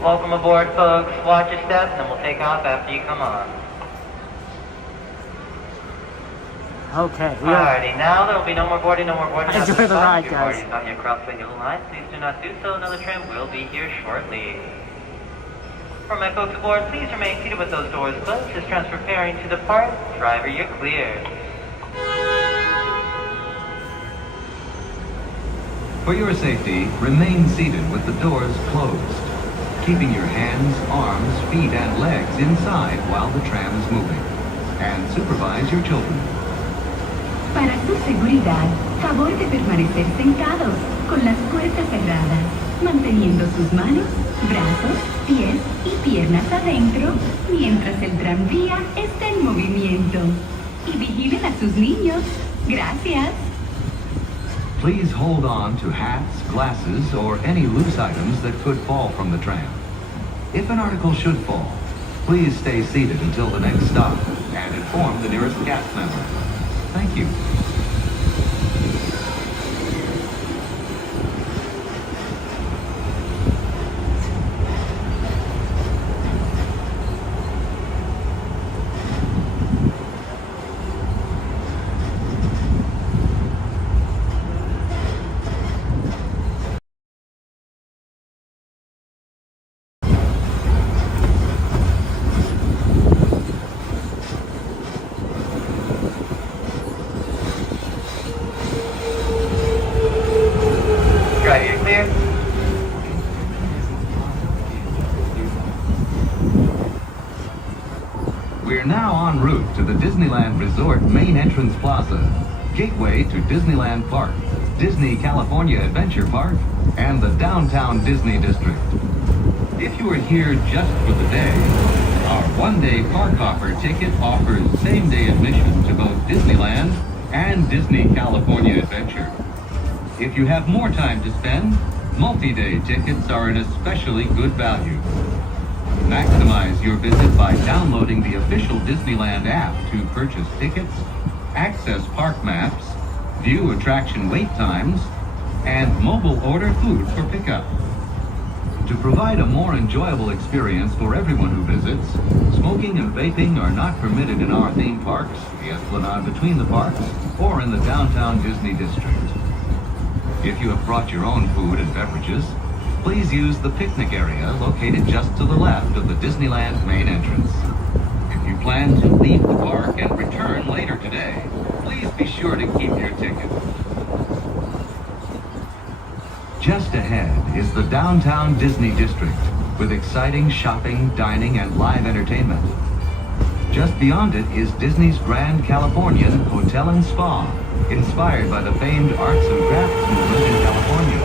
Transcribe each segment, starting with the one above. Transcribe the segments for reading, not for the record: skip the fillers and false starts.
Welcome aboard, folks. Watch your steps, and we'll take off after you come on. Okay. Alrighty, now there will be no more boarding, no more boarding. Enjoy the ride, guys. If you've not yet crossed the yellow line, please do not do so. Another tram will be here shortly. For my folks aboard, please remain seated with those doors closed. This tram's preparing to depart. Driver, you're clear. For your safety, remain seated with the doors closed, keeping your hands, arms, feet, and legs inside while the tram is moving. And supervise your children. Para su seguridad, favor de permanecer sentados, con las puertas cerradas, manteniendo sus manos, brazos, pies y piernas adentro, mientras el tranvía está en movimiento. Y vigilen a sus niños. Gracias. Please hold on to hats, glasses, or any loose items that could fall from the tram. If an article should fall, please stay seated until the next stop and inform the nearest cast member. Thank you. Driver, you're clear. We're now en route to the Disneyland Resort main entrance plaza, gateway to Disneyland Park, Disney California Adventure Park, and the downtown Disney District. If you are here just for the day, our one-day park hopper ticket offers same-day admission to both Disneyland and Disney California Adventure. If you have more time to spend, multi-day tickets are an especially good value. Maximize your visit by downloading the official Disneyland app to purchase tickets, access park maps, view attraction wait times, and mobile order food for pickup. To provide a more enjoyable experience for everyone who visits, smoking and vaping are not permitted in our theme parks, the Esplanade between the parks, or in the downtown Disney District. If you have brought your own food and beverages, please use the picnic area located just to the left of the Disneyland main entrance. If you plan to leave the park and return later today, please be sure to keep your ticket. Just ahead is the downtown Disney District with exciting shopping, dining, and live entertainment. Just beyond it is Disney's Grand Californian Hotel and Spa, inspired by the famed arts and crafts movement in California.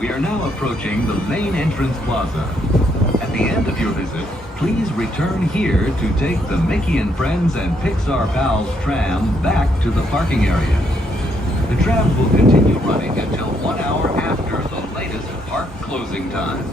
We are now approaching the main entrance plaza. At the end of your visit, please return here to take the Mickey and Friends and Pixar Pals tram back to the parking area. The tram will continue running until 1 hour after the latest park closing time.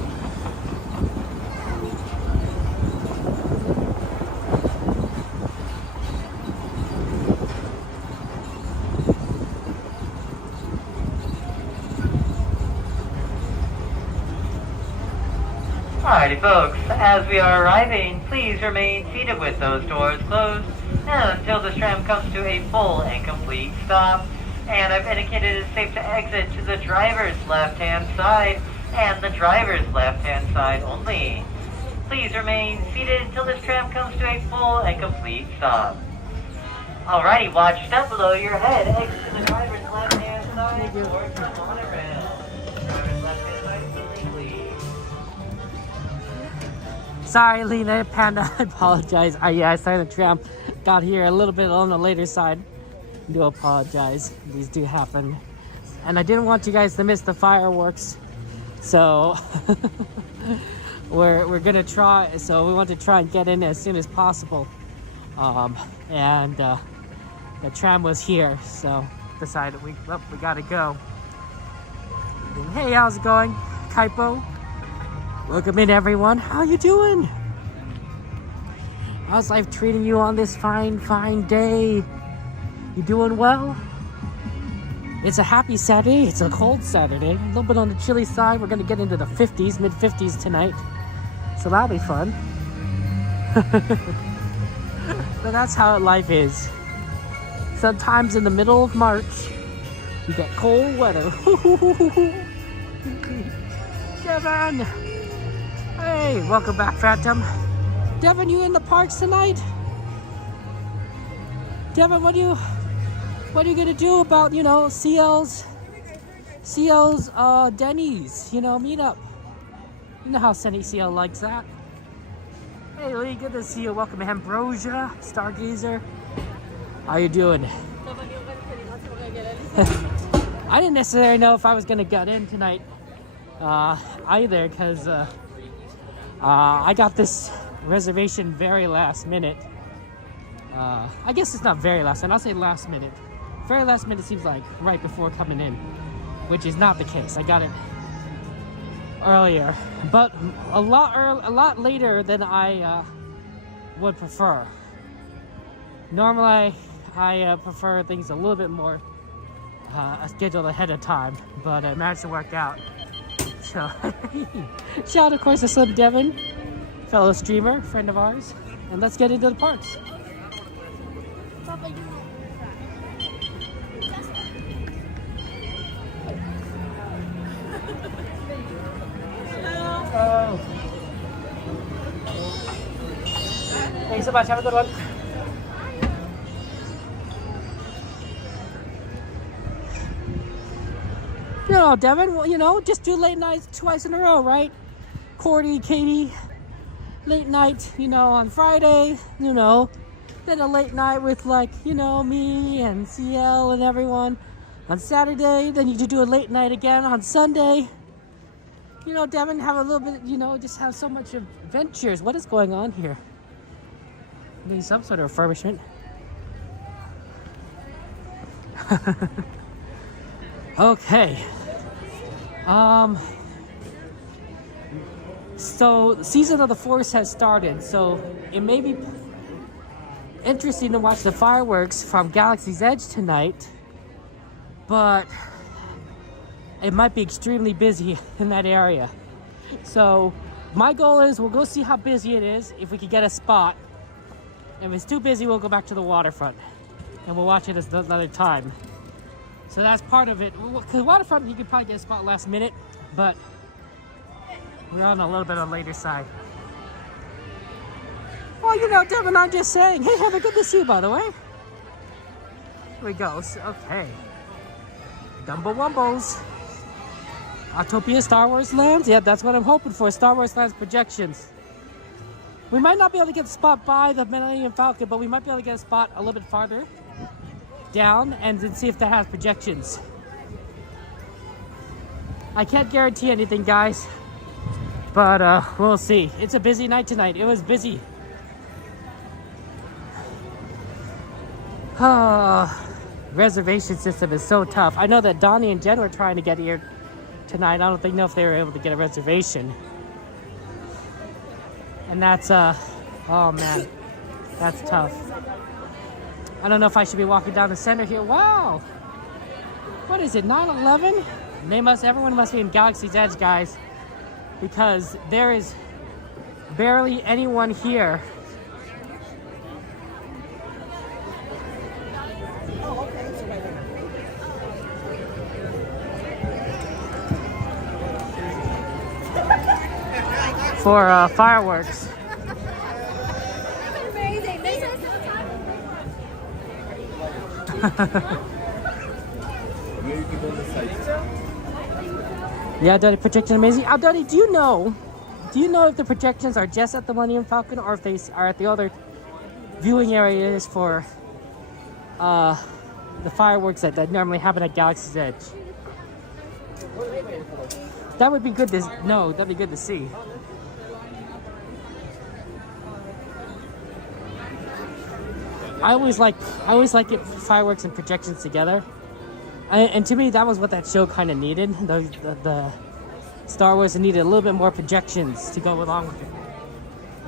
Alrighty, folks, as we are arriving, please remain seated with those doors closed until this tram comes to a full and complete stop. And I've indicated it's safe to exit to the driver's left-hand side and the driver's left-hand side only. Please remain seated until this tram comes to a full and complete stop. Alrighty, watch step below your head. Exit to the driver's left-hand side or come on around. Driver's left-hand side only, please. Sorry, Lena, Panda, I apologize. I started the tram, got here a little bit on the later side. I do apologize. These do happen. And I didn't want you guys to miss the fireworks. So we're gonna try, so we want to try and get in as soon as possible. And the tram was here, so decided we gotta go. And hey, how's it going? Kaipo? Welcome in, everyone. How you doing? How's life treating you on this fine day? You doing well? It's a happy Saturday. It's a cold Saturday. A little bit on the chilly side. We're gonna get into the 50s, mid 50s tonight. So that'll be fun. But that's how life is. Sometimes in the middle of March, you get cold weather. Devin! Hey, welcome back, Phantom. Devin, you in the parks tonight? Devin, what are you gonna do about, you know, CL's Denny's, you know, meetup? You know how Sunny CL likes that. Hey Lee, good to see you. Welcome, Ambrosia, Stargazer. How you doing? I didn't necessarily know if I was gonna get in tonight either, because I got this reservation very last minute. I guess it's not very last minute, I'll say last minute. Very last minute seems like right before coming in, which is not the case. I got it earlier, but a lot later than I would prefer. Normally, I prefer things a little bit more scheduled ahead of time, but it managed to work out. So, shout out, of course, to Slim Devin, fellow streamer, friend of ours, and let's get into the parks. Oh. Thanks so much. Have a good one. You know, Devin, well, you know, just do late nights twice in a row, right? Cordy, Katie, late night, you know, on Friday, you know, then a late night with, like, you know, me and CL and everyone on Saturday. Then you do a late night again on Sunday. You know, Devin, have a little bit, you know, just have so much adventures. What is going on here? Need some sort of refurbishment. Okay. So the season of the Force has started, so it may be interesting to watch the fireworks from Galaxy's Edge tonight, but it might be extremely busy in that area. So my goal is we'll go see how busy it is, if we can get a spot. If it's too busy, we'll go back to the waterfront and we'll watch it another time. So that's part of it. Because waterfront, you could probably get a spot last minute, but we're on a little bit on the later side. Well, you know, Devin, I'm just saying. Hey, Heather, good to see you, by the way. Here we go. Okay. Dumbo Wumbos. Autopia Star Wars Lands. Yep, that's what I'm hoping for. Star Wars Lands projections. We might not be able to get a spot by the Millennium Falcon, but we might be able to get a spot a little bit farther down and then see if that has projections. I can't guarantee anything, guys, but we'll see. It's a busy night tonight. It was busy. Reservation system is so tough. I know that Donnie and Jen were trying to get here tonight. I don't know if they were able to get a reservation. And that's oh man, that's tough. I don't know if I should be walking down the center here. Wow, what is it, 9/11? Everyone must be in Galaxy's Edge, guys, because there is barely anyone here. For fireworks. Yeah, Duddy, projection amazing. Duddy, do you know if the projections are just at the Millennium Falcon or if they are at the other viewing areas for the fireworks that normally happen at Galaxy's Edge? That would be good to know. That'd be good to see. I always like it, fireworks and projections together, and to me that was what that show kind of needed. The Star Wars needed a little bit more projections to go along with it.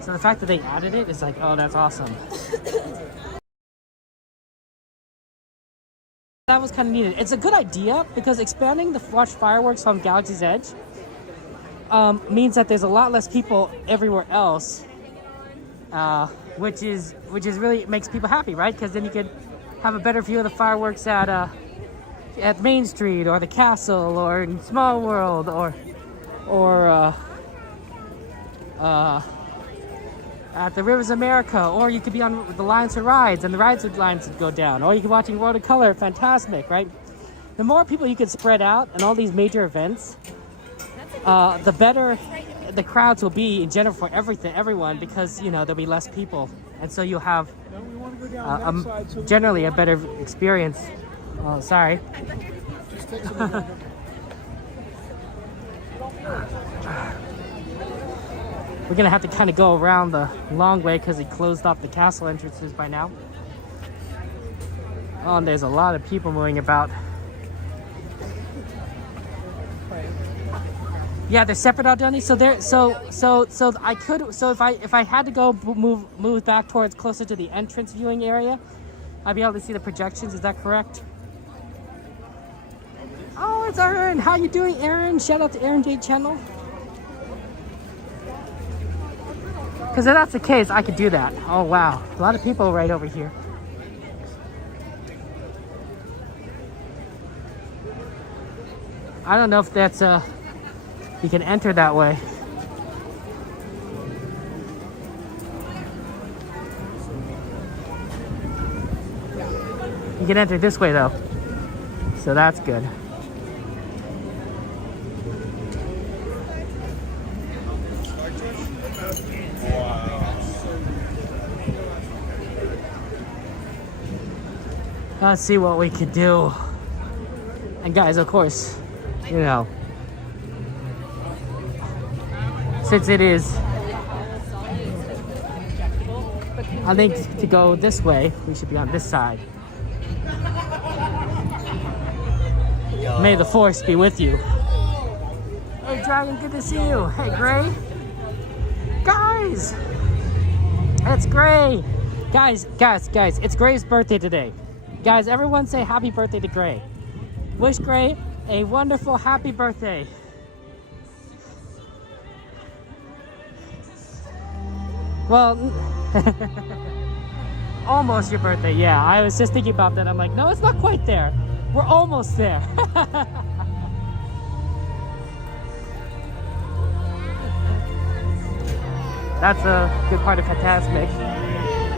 So the fact that they added it is like, oh, that's awesome. That was kind of needed. It's a good idea because expanding the watch fireworks from Galaxy's Edge means that there's a lot less people everywhere else, which is really makes people happy, right? Because then you could have a better view of the fireworks at Main Street or the castle or in Small World or at the Rivers of America, or you could be on the lines for rides and the lines would go down, or you could be watching World of Color, Fantasmic, right? The more people you could spread out and all these major events, the better the crowds will be in general for everyone, because there'll be less people, and so you'll have generally a better experience. Oh, sorry. We're gonna have to kind of go around the long way because he closed off the castle entrances by now. Oh, and there's a lot of people moving about. Yeah, they're separate out, Donnie. So there, so I could, so if I had to go move back towards closer to the entrance viewing area, I'd be able to see the projections. Is that correct? Oh, it's Aaron. How you doing, Aaron? Shout out to Aaron J Channel. Because if that's the case, I could do that. Oh, wow. A lot of people right over here. I don't know if that's, you can enter that way. You can enter this way, though. So that's good. Let's see what we could do. And guys, of course, since it is, I think to go this way, we should be on this side. May the force be with you. Hey Dragon, good to see you. Hey Gray. Guys! It's Gray! Guys, it's Gray's birthday today. Guys, everyone say happy birthday to Gray. Wish Gray a wonderful happy birthday. Well, almost your birthday, yeah. I was just thinking about that. I'm like, no, it's not quite there. We're almost there. That's a good part of Fantasmic.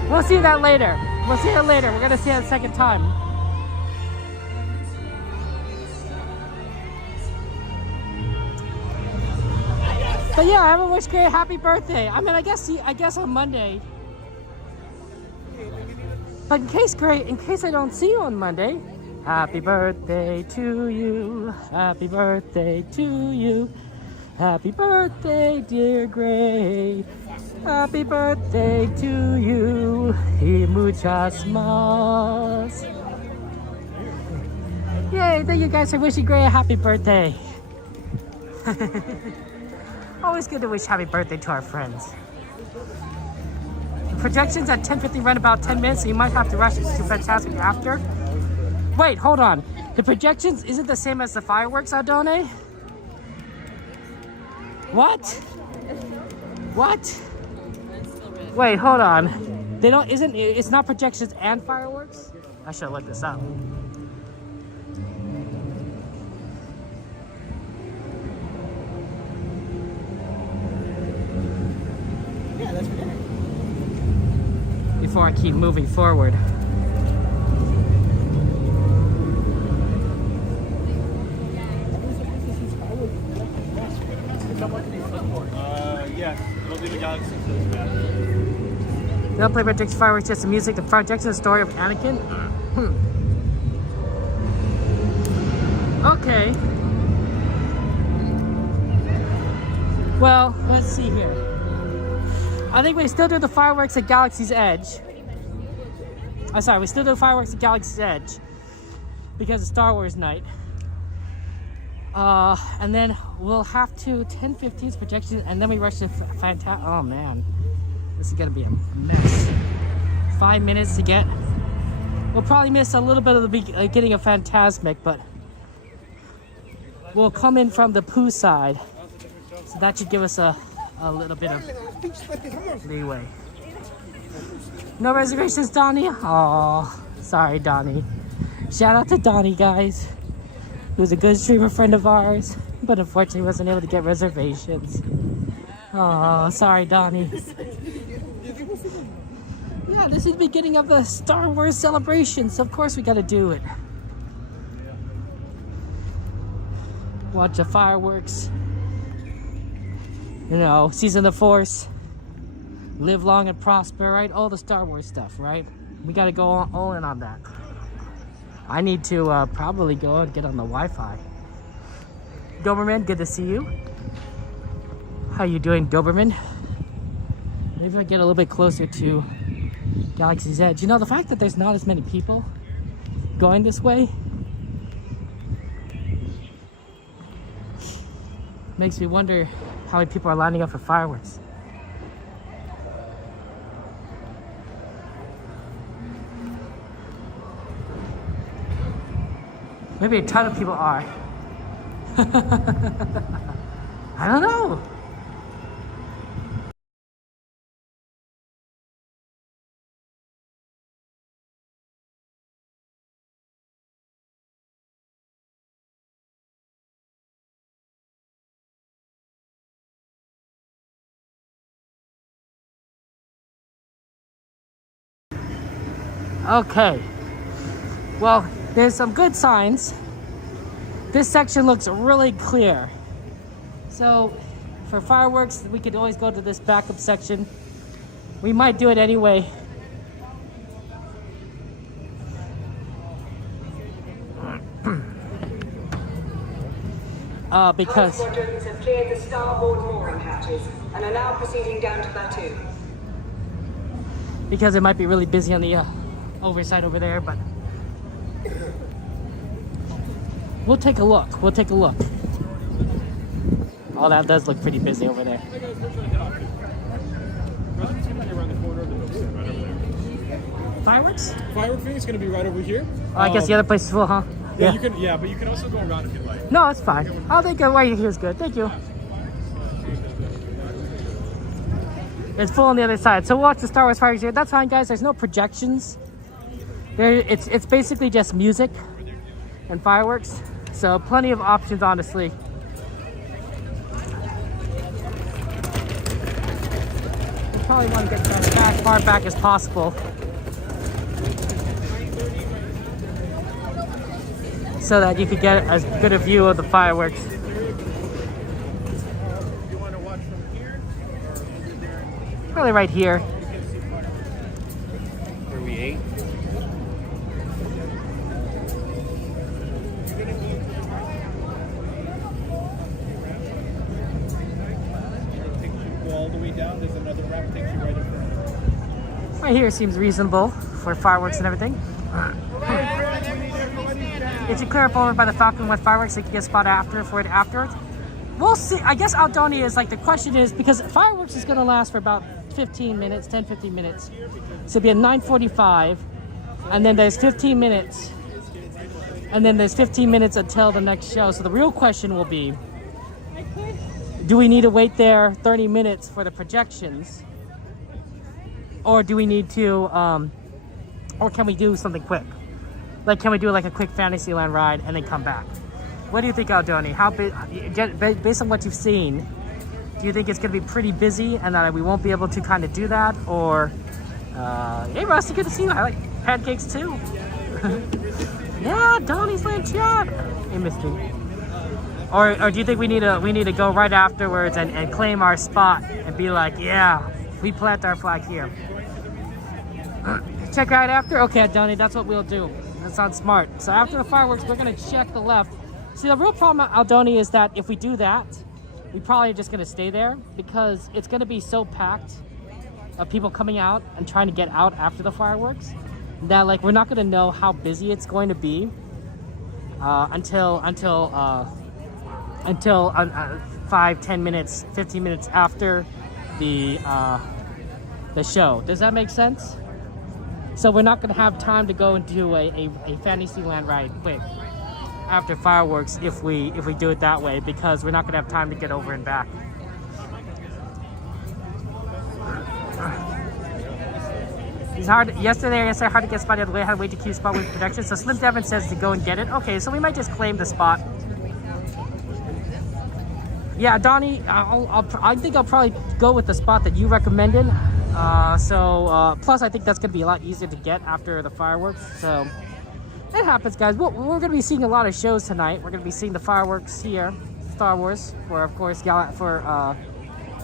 We'll see that later. We'll see that later. We're gonna see it a second time. But yeah, everyone wish Gray a happy birthday. I mean, I guess on Monday. But in case I don't see you on Monday, happy birthday to you. Happy birthday to you. Happy birthday, dear Gray. Happy birthday to you. Y muchas más. Yay, thank you guys for wishing Gray a happy birthday. Always good to wish happy birthday to our friends. The projections at 10:50 run about 10 minutes, so you might have to rush to Fantasmic after. Wait, hold on. The projections isn't the same as the fireworks, Adone? What? What? Wait, hold on. It's not projections and fireworks? I should look this up. Yeah, that's for dinner. Before I keep moving forward. Yes, it'll be the Galaxy. They don't play projections, fireworks, just the music. The projections, the story of Anakin. Okay. Well, let's see here. I think we still do the fireworks at Galaxy's Edge. I'm sorry, we still do fireworks at Galaxy's Edge because of Star Wars night. And then we'll have to 10:15's projection, and then we rush to Oh man, this is gonna be a mess. 5 minutes to get We'll probably miss a little bit of the beginning of Fantasmic, but we'll come in from the Pooh side. So that should give us a little bit of leeway. No reservations, Donnie? Oh, sorry, Donnie. Shout out to Donnie, guys. Who's a good streamer friend of ours, but unfortunately wasn't able to get reservations. Oh, sorry, Donnie. Yeah, this is the beginning of the Star Wars celebration, so of course we gotta do it. Watch the fireworks. You know, season the Force. Live long and prosper, right? All the Star Wars stuff, right? We gotta go all in on that. I need to probably go and get on the Wi-Fi. Doberman, good to see you. How you doing, Doberman? Maybe if I get a little bit closer to Galaxy's Edge. You know, the fact that there's not as many people going this way makes me wonder how many people are lining up for fireworks. Maybe a ton of people are. I don't know. Okay. Well, there's some good signs. This section looks really clear. So for fireworks, we could always go to this backup section. We might do it anyway. Because Squadrons have cleared the starboard mooring hatches and are now proceeding down to Batu. Because it might be really busy on the overside over there, but we'll take a look. We'll take a look. Oh, that does look pretty busy over there. Fireworks? Firework thing is going to be right over here. Oh, I guess the other place is full, huh? Yeah, you can. Yeah, but you can also go around if you'd like. No, it's fine. I'll think right here is good. Thank you. It's full on the other side. So we'll watch the Star Wars fireworks here. That's fine, guys. There's no projections. It's basically just music and fireworks. So plenty of options, honestly. You probably want to get as far back as possible, so that you could get as good a view of the fireworks. You want to watch from here, or there? Probably right here. Where we ate. Go all the way down. There's another ramp takes you right in front. Right here seems reasonable for fireworks and everything. If you clear up over by the Falcon with fireworks, you can get a spot afterwards. We'll see. I guess Aldoni is like, the question is, because fireworks is going to last for about 15 minutes, 10-15 minutes. So it'll be at 9:45, and then there's 15 minutes. And then there's 15 minutes until the next show. So the real question will be, do we need to wait there 30 minutes for the projections? Or do we need to, or can we do something quick? Like, can we do like a quick Fantasyland ride and then come back? What do you think, Aldoni? Based on what you've seen, do you think it's going to be pretty busy and that we won't be able to kind of do that? Or, hey, Rusty, good to see you. I like pancakes too. Yeah, Donnie's Land chat. Hey, Mystery. Or do you think we need to go right afterwards and claim our spot and be like, yeah, we plant our flag here? Check right after? Okay, Donnie, that's what we'll do. That sounds smart. So after the fireworks, we're going to check the left. See, the real problem, Aldoni, is that if we do that, we probably are just going to stay there because it's going to be so packed of people coming out and trying to get out after the fireworks that, like, we're not going to know how busy it's going to be until 5, 10 minutes, 15 minutes after the show. Does that make sense? So we're not gonna have time to go and do a Fantasyland ride quick after fireworks if we do it that way, because we're not gonna have time to get over and back. It's hard. Yesterday I said hard to get spot. The other way, I had to wait to queue spot with protection. So Slim Devin says to go and get it. Okay, so we might just claim the spot. Yeah, Donnie, I think I'll probably go with the spot that you recommended. Plus I think that's gonna be a lot easier to get after the fireworks. So it happens, guys. We're gonna be seeing a lot of shows tonight. We're gonna be seeing the fireworks here, Star Wars, for of course for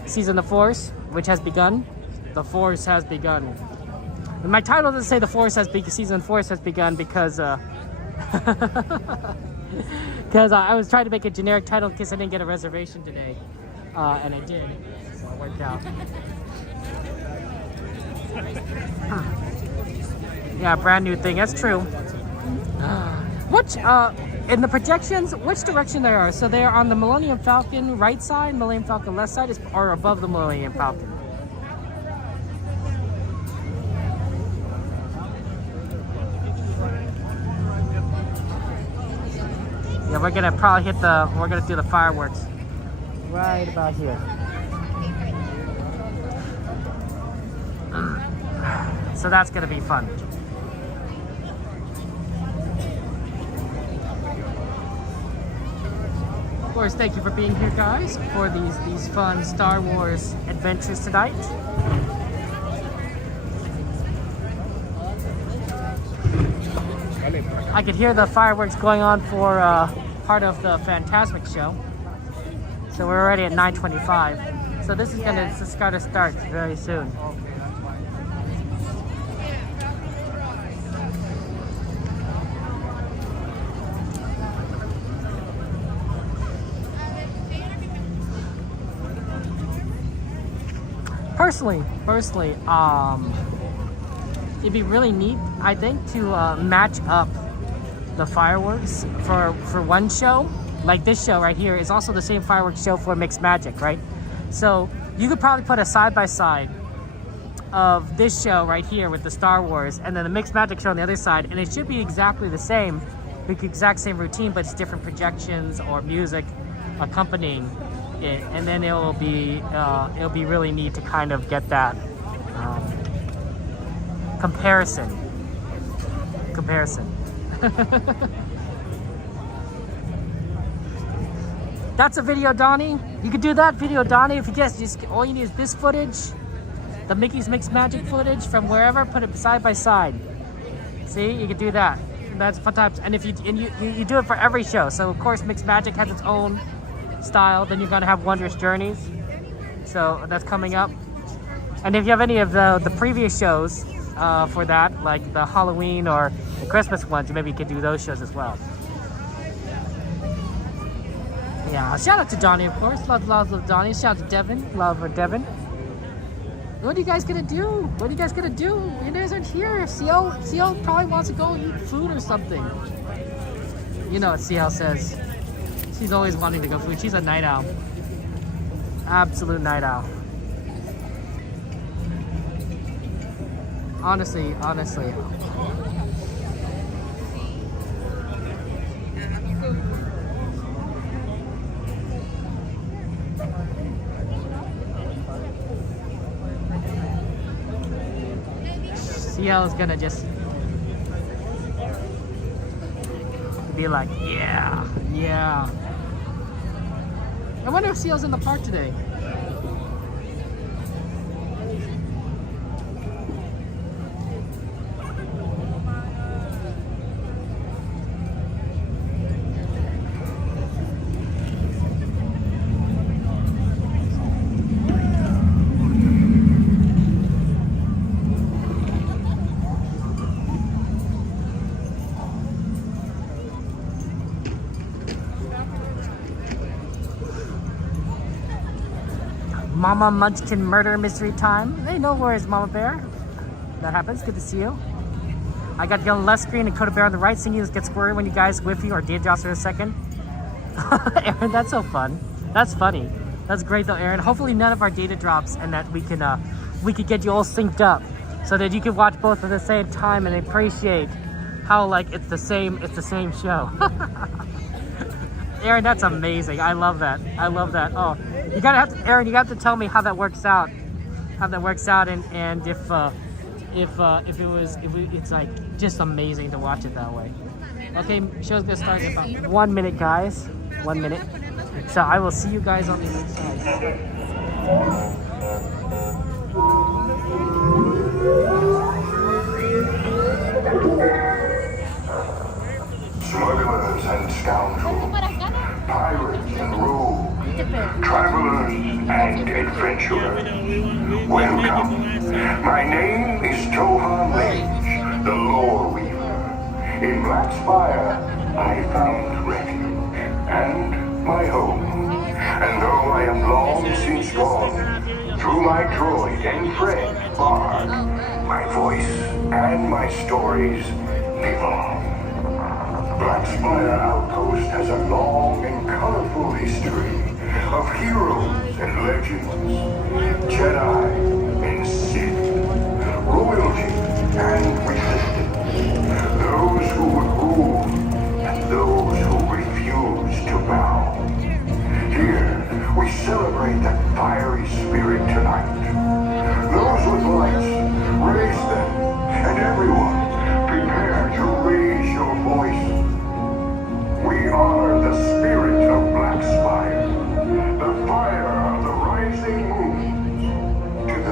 Season of the Force, which has begun. The Force has begun. And my title doesn't say the Force has begun. Season Force has begun because because I was trying to make a generic title in case I didn't get a reservation today, and I did, so it worked out. Yeah, brand new thing. That's true. Which in the projections, which direction they are? So they are on the Millennium Falcon right side, Millennium Falcon left side, or above the Millennium Falcon? Yeah, we're gonna probably we're gonna do the fireworks right about here. So that's gonna be fun. Of course, thank you for being here, guys, for these fun Star Wars adventures tonight. I could hear the fireworks going on for part of the Fantasmic show. So we're already at 9:25. So this is gonna start very soon. Personally, it'd be really neat, I think, to match up the fireworks for one show. Like this show right here is also the same fireworks show for Mixed Magic, right? So you could probably put a side-by-side of this show right here with the Star Wars and then the Mixed Magic show on the other side, and it should be exactly the same, the exact same routine, but it's different projections or music accompanying it, and then it'll be really neat to kind of get that comparison. That's a video, Donnie. You could do that video, Donnie. If you just all you need is this footage, the Mickey's Mixed Magic footage from wherever. Put it side by side. See, you could do that. That's fun times. And if you do it for every show. So of course, Mixed Magic has its own style. Then you're gonna have Wondrous Journeys. So that's coming up. And if you have any of the previous shows for that, like the Halloween or the Christmas ones, maybe you could do those shows as well. Yeah, shout out to Donnie, of course. Love Donnie. Shout out to Devin. Love for Devin. What are you guys gonna do? What are you guys gonna do? You guys aren't here. CL probably wants to go eat food or something. You know what CL says. She's always wanting to go food. She's a night owl. Absolute night owl. Honestly. CL is gonna just be like, yeah. I wonder if CL's in the park today. Mama Munchkin murder mystery time. Hey, no worries, Mama Bear. That happens. Good to see you. I got you on the left screen and Coda Bear on the right. Seeing you get squirrely when you guys whiffy or data drops for a second. Aaron, that's so fun. That's funny. That's great though, Aaron. Hopefully none of our data drops and that we could get you all synced up so that you can watch both at the same time and appreciate how like it's the same show. Aaron, that's amazing. I love that. I love that. Oh, Aaron, you got to tell me how that works out. How that works out, and if it's like just amazing to watch it that way. Okay, show's gonna start in about 1 minute, guys. 1 minute. So I will see you guys on the other side. Smugglers and scoundrels, pirates and rogues, travelers and adventurers, welcome. My name is Tohan Lage, the Lore Weaver. In Black Spire, I found refuge and my home. And though I am long since gone, through my droid and friend, Bard, my voice and my stories live on. Black Spire Outpost has a long and colorful history of heroes and legends, Jedi and Sith, royalty and resistance, those who would rule and those who refuse to bow. Here, we celebrate that fiery spirit tonight. Those with lights, raise them, and everyone, prepare to raise your voice. We honor the spirit of Black Spire, the fire of the rising moon. To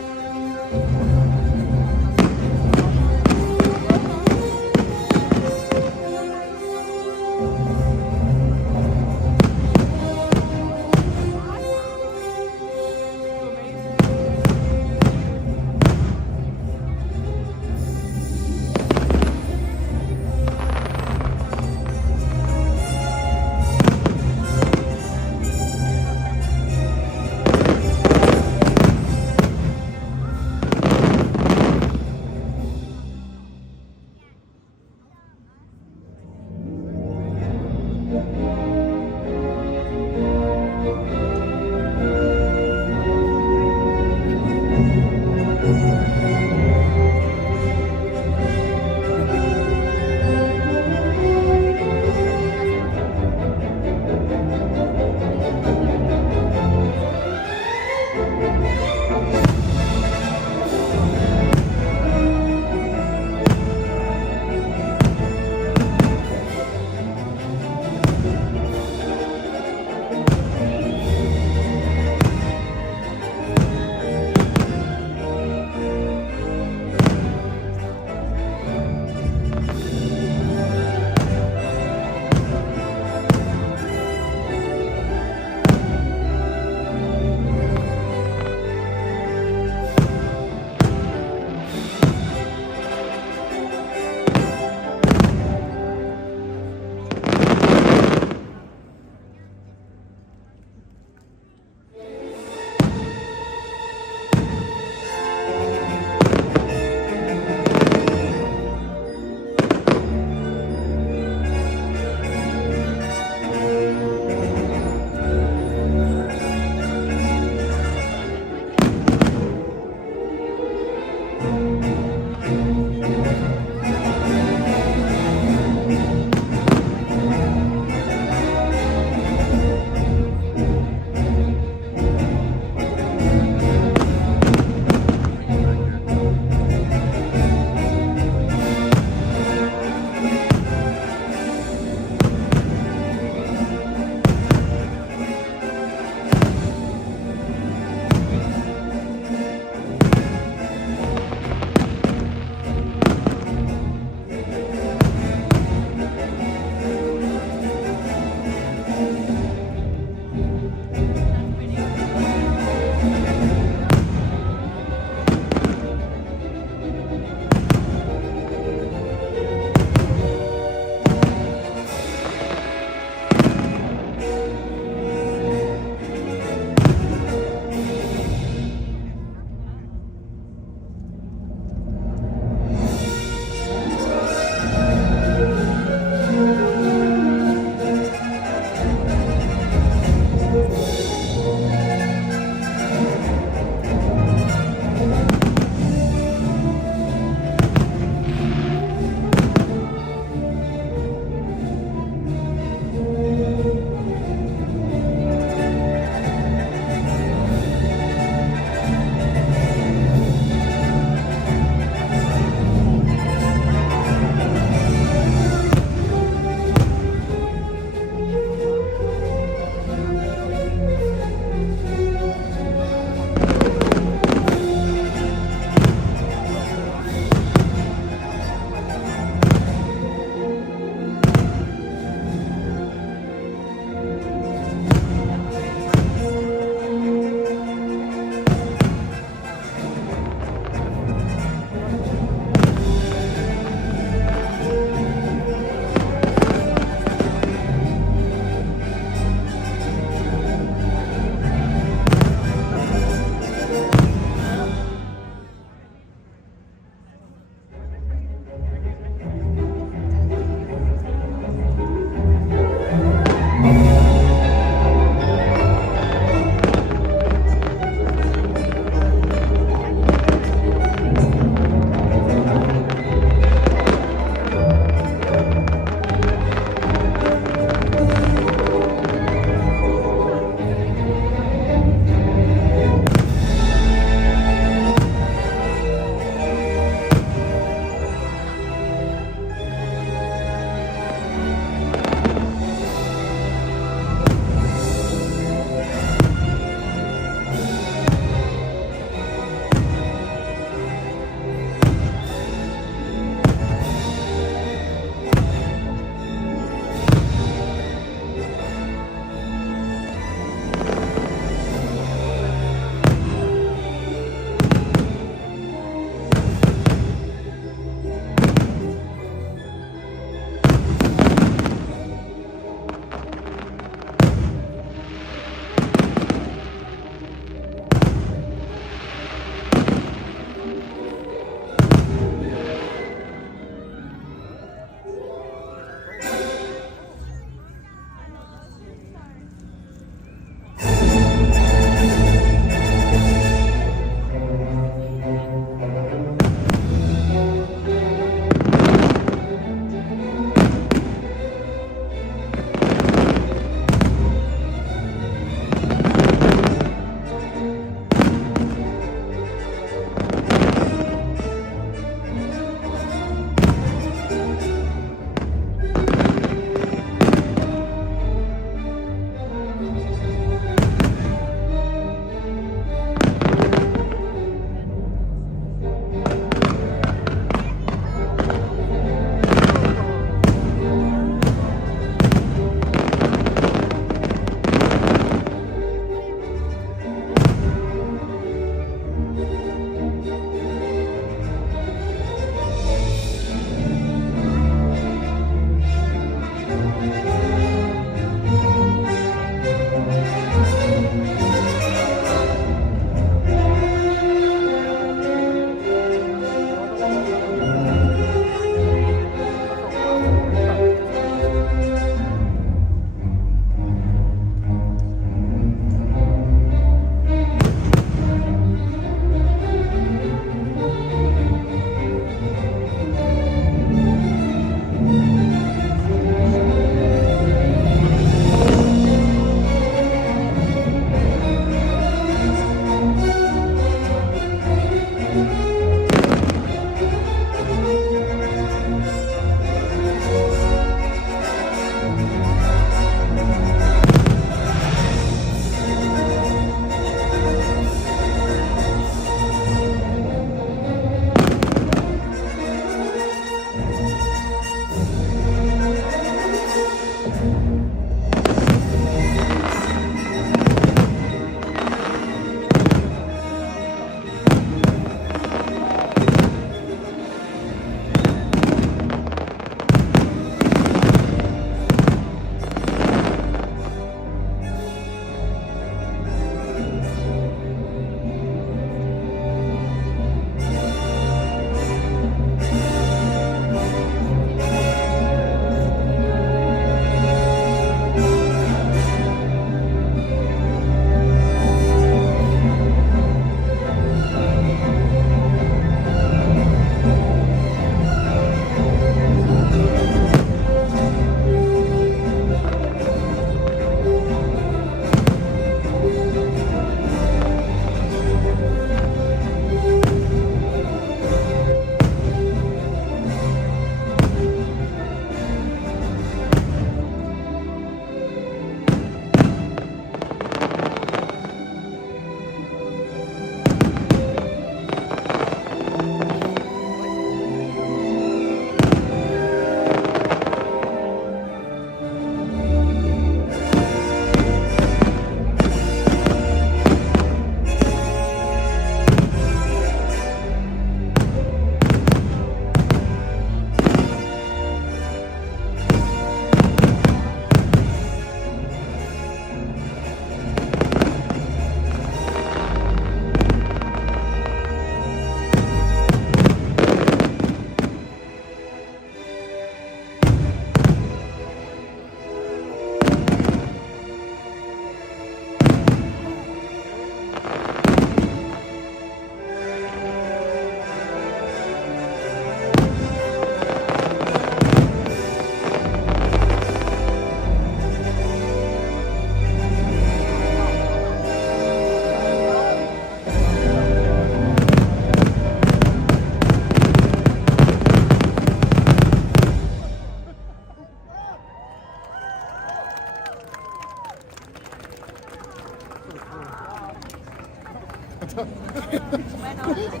Okay.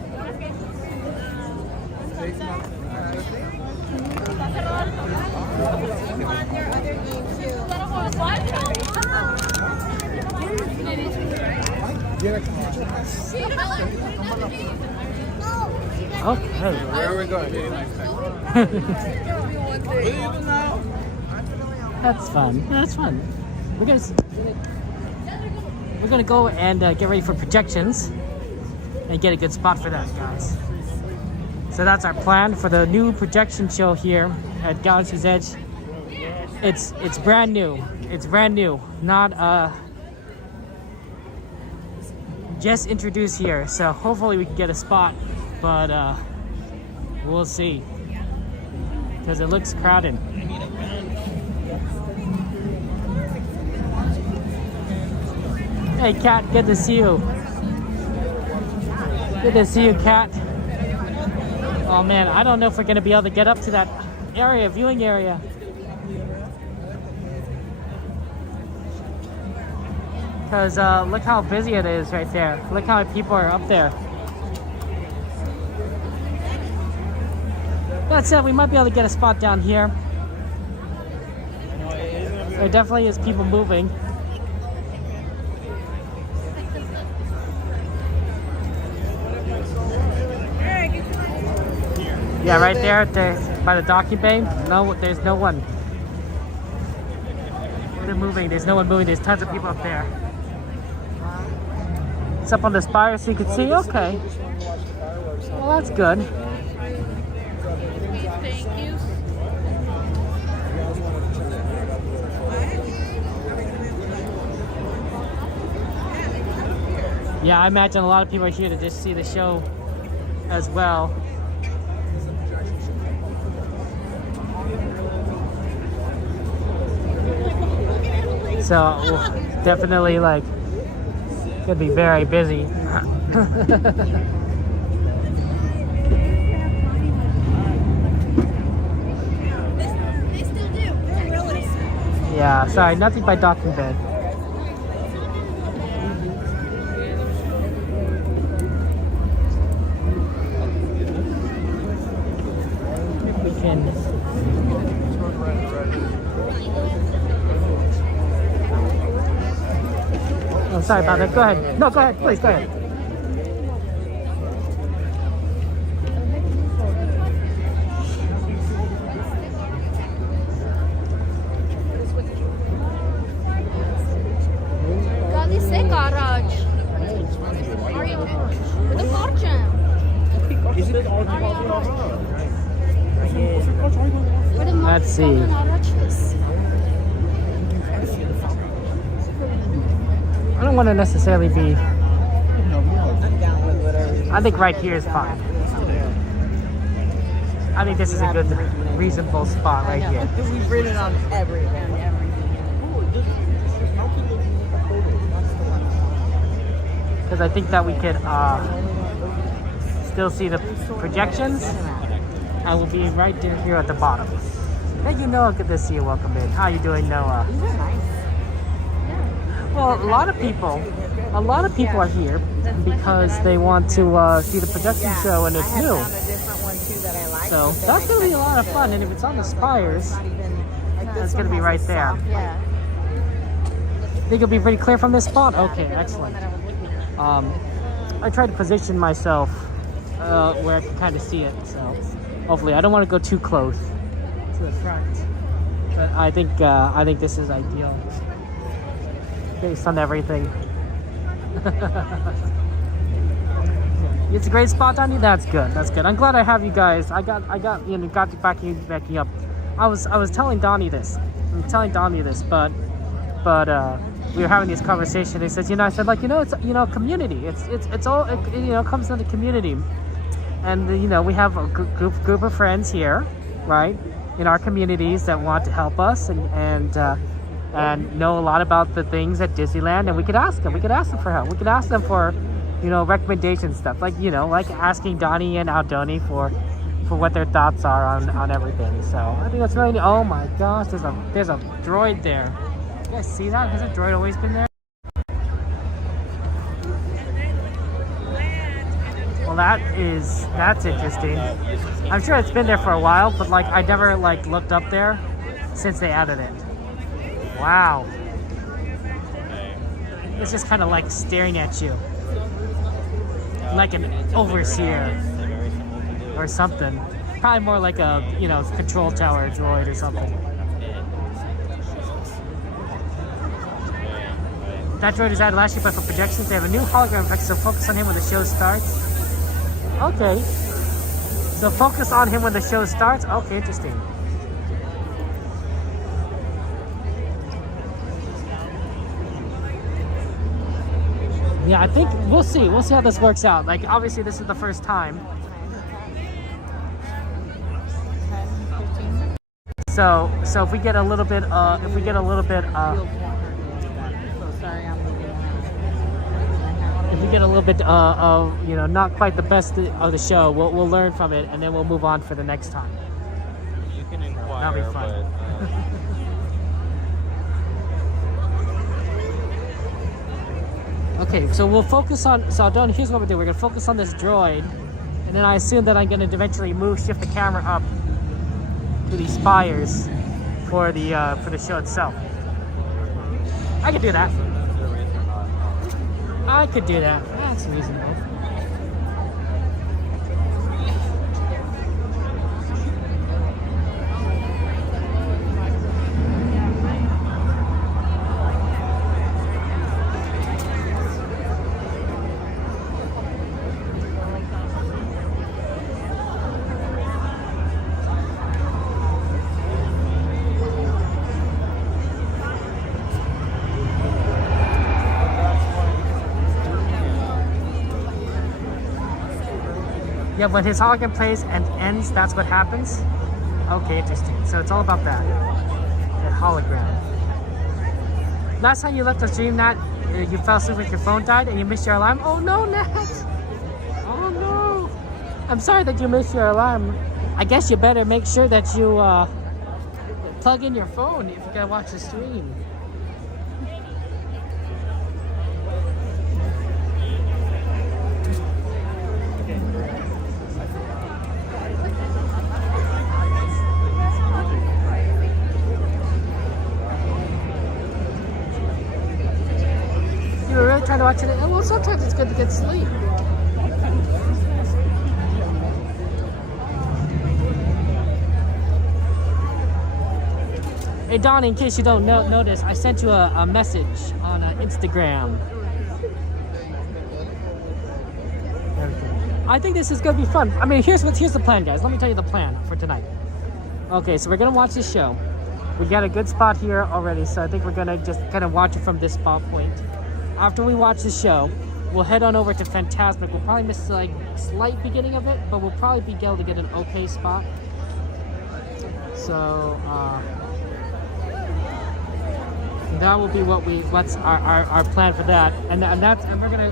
Where are we going? That's fun. That's fun. We're gonna go and get ready for projections and get a good spot for that, guys. So that's our plan for the new projection show here at Galaxy's Edge. It's brand new. It's brand new. Not just introduced here. So hopefully we can get a spot, but we'll see. Because it looks crowded. Hey Kat, good to see you. Good to see you, Kat. Oh man, I don't know if we're gonna be able to get up to that area, viewing area. Because look how busy it is right there. Look how many people are up there. That said, we might be able to get a spot down here. There definitely is people moving. Yeah, right there by the docking bay. No, there's no one. They're moving. There's no one moving. There's tons of people up there. It's up on the spire so you can see. Okay. Well, that's good. Yeah, I imagine a lot of people are here to just see the show as well. So definitely like gonna be very busy. Yeah, sorry, nothing by docking bed. We can. Oh, sorry about that. Go ahead. No, go ahead. Please, go ahead. Garage. The fortune. Let's see. I don't want to necessarily be. I think right here is fine. I think this is a good, reasonable spot right here. We've ridden on everything. Because I think that we could still see the projections. I will be right down here at the bottom. Thank you, Noah. Good to see you. Welcome in. How you doing, Noah? Well, a lot of people are here because they want to see the projection show and it's new. So that's going to be a lot of fun. And if it's on the spires, it's going to be right there. Think it'll be pretty clear from this spot? Okay, excellent. I tried to position myself where I can kind of see it. So hopefully, I don't want to go too close to the front. But I think this is ideal. Based on everything. It's a great spot, Donnie. That's good. That's good. I'm glad I have you guys. I got backing up. I was telling Donnie this. But we were having this conversation. He says, I said it's community. It's all comes down to community. And we have a group of friends here, right, in our communities that want to help us and know a lot about the things at Disneyland, and we could ask them. We could ask them for help. We could ask them for, recommendation stuff, like asking Donnie and Aldoni for what their thoughts are on everything. So I think that's really. Oh my gosh, there's a droid there. You guys see that? Has a droid always been there? Well, that's interesting. I'm sure it's been there for a while, but like I never like looked up there since they added it. Wow. It's just kind of like staring at you, like an overseer or something. Probably more like a control tower droid or something. That droid is added last year, but for projections, they have a new hologram effect, so focus on him when the show starts. Okay. So focus on him when the show starts? Okay, interesting. Yeah, I think we'll see. We'll see how this works out. Like, obviously, this is the first time. So if we get a little bit, not quite the best of the show, we'll learn from it, and then we'll move on for the next time. You can inquire. That'll be fun. Okay, so we'll focus on. So Don, here's what we're doing. We're gonna focus on this droid, and then I assume that I'm gonna eventually shift the camera up to these spires for the show itself. I could do that. I could do that. That's reasonable. Yeah, when his hologram plays and ends, that's what happens? Okay, interesting. So it's all about that. That hologram. Last time you left the stream, Nat, you fell asleep with your phone died and you missed your alarm? Oh no, Nat! Oh no! I'm sorry that you missed your alarm. I guess you better make sure that you plug in your phone if you're gonna watch the stream. Trying to watch it. Well, sometimes it's good to get sleep. Hey Don, in case you don't notice, I sent you a message on Instagram. I think this is gonna be fun. I mean, here's the plan, guys. Let me tell you the plan for tonight. Okay, so we're gonna watch this show. We got a good spot here already, so I think we're gonna just kind of watch it from this spot point. After we watch the show, we'll head on over to Fantasmic. We'll probably miss like slight beginning of it, but we'll probably be able to get an okay spot. So that will be what's our plan for that, and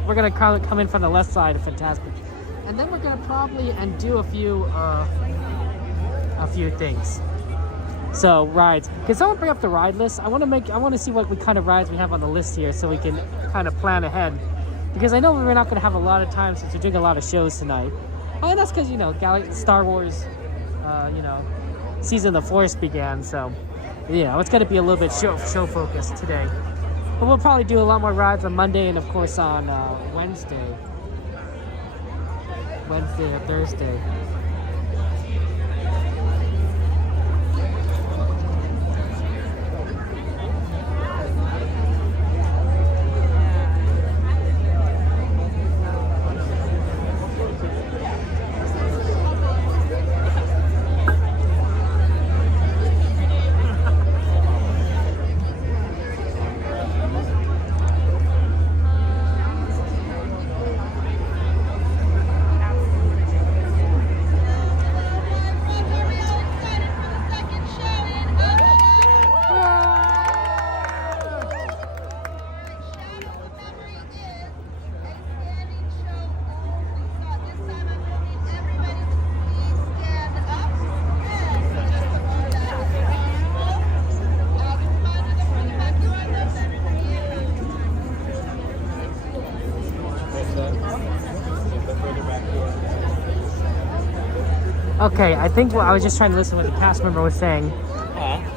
we're gonna come in from the left side of Fantasmic, and then we're gonna probably do a few things. So rides. Can someone bring up the ride list? I want to see what kind of rides we have on the list here, so we can kind of plan ahead. Because I know we're not going to have a lot of time since we're doing a lot of shows tonight. Oh, and that's because Star Wars, Season of the Force began. So, it's going to be a little bit show focused today. But we'll probably do a lot more rides on Monday and of course on Wednesday or Thursday. Okay, I think I was just trying to listen to what the cast member was saying.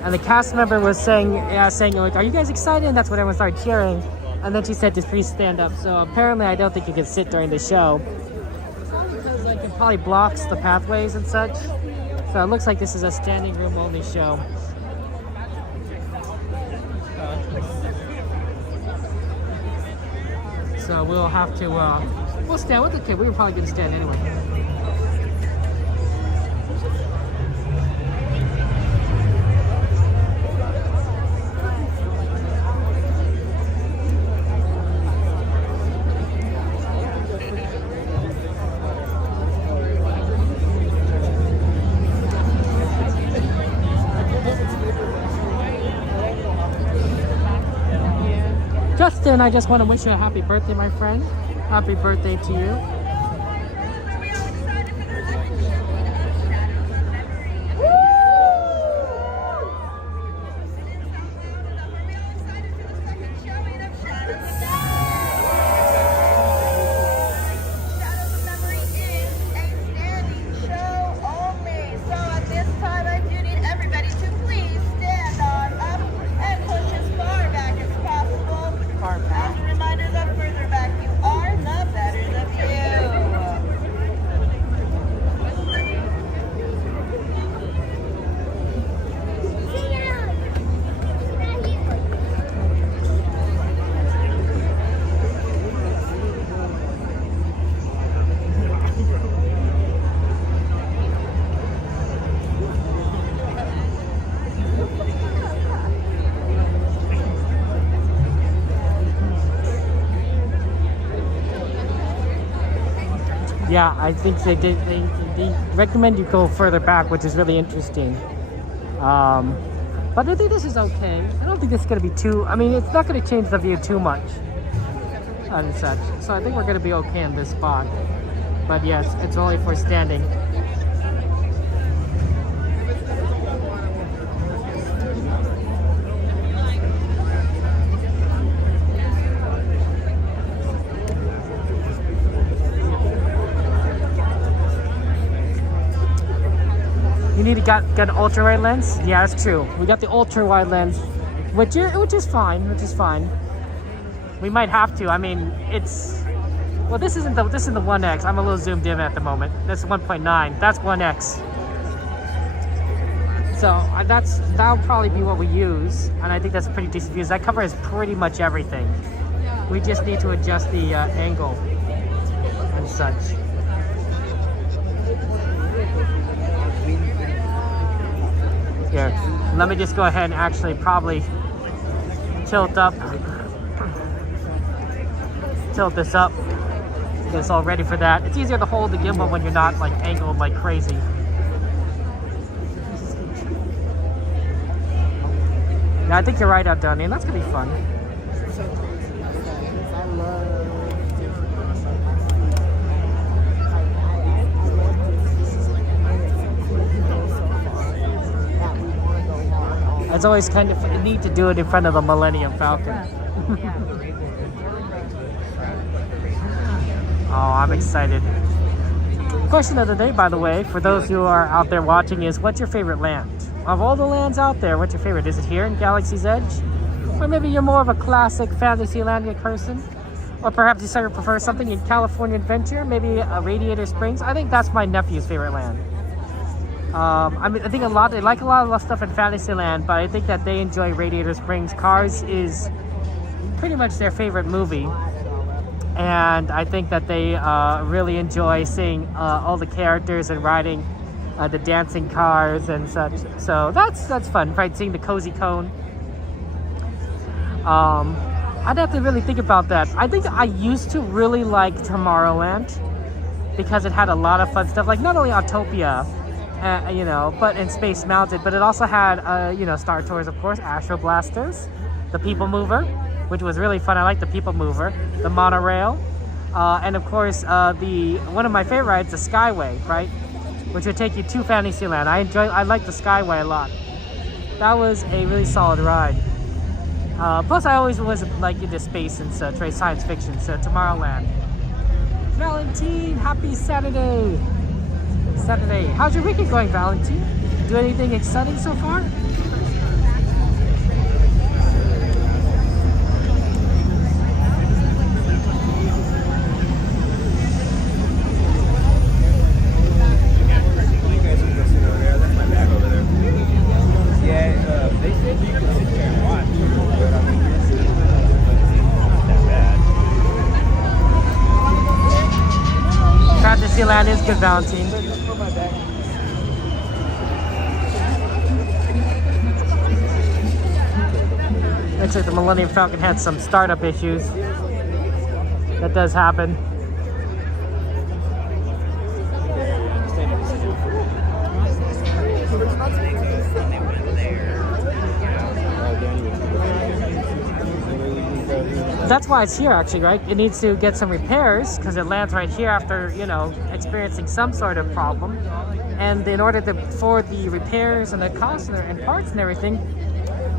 And the cast member was saying like, "Are you guys excited?" And that's when everyone started cheering. And then she said to please stand up. So apparently I don't think you can sit during the show. Because like it probably blocks the pathways and such. So it looks like this is a standing room only show. So we'll have to, we'll stand with the kid. We were probably gonna stand anyway. Justin, I just want to wish you a happy birthday, my friend. Happy birthday to you. Yeah, I think they recommend you go further back, which is really interesting. But I think this is okay. I don't think this is going to be too, I mean, it's not going to change the view too much and such. So I think we're going to be okay in this spot. But yes, it's only for standing. You need to get an ultra wide lens. Yeah, that's true. We got the ultra wide lens, which is fine. We might have to. I mean, it's well. This isn't the 1X. I'm a little zoomed in at the moment. That's 1.9. That's 1X. So that'll probably be what we use, and I think that's pretty decent views. That covers pretty much everything. We just need to adjust the angle and such. Here, let me just go ahead and actually probably tilt this up. Get us all ready for that. It's easier to hold the gimbal when you're not like angled like crazy. Yeah, I think you're right, Donnie, and that's gonna be fun. It's always kind of neat to do it in front of the Millennium Falcon. Oh, I'm excited. Question of the day, by the way, for those who are out there watching is, what's your favorite land? Of all the lands out there, what's your favorite? Is it here in Galaxy's Edge? Or maybe you're more of a classic Fantasyland person? Or perhaps you prefer something in California Adventure? Maybe Radiator Springs? I think that's my nephew's favorite land. I mean, I think they like a lot of stuff in Fantasyland, but I think that they enjoy Radiator Springs. Cars is pretty much their favorite movie, and I think that they really enjoy seeing all the characters and riding the dancing cars and such. So that's fun, right? Seeing the cozy cone. I'd have to really think about that. I think I used to really like Tomorrowland because it had a lot of fun stuff, like not only Autopia, you know, but in Space Mountain, but it also had, you know, Star Tours, of course, Astro Blasters, the People Mover, which was really fun. I like the People Mover, the monorail, and of course, one of my favorite rides, the Skyway, right, which would take you to Fantasyland. I like the Skyway a lot. That was a really solid ride. Plus, I always was like into space and such, right, science fiction. So Tomorrowland. Valentine, happy Saturday. Saturday. How's your weekend going, Valentine? Do anything exciting so far? They said you could sit there and watch, but I mean, it's not that bad. Disneyland is good, Valentine. Looks like the Millennium Falcon had some startup issues. That does happen. That's why it's here, actually, right? It needs to get some repairs because it lands right here after, you know, experiencing some sort of problem. And in order to for the repairs and the costs and parts and everything,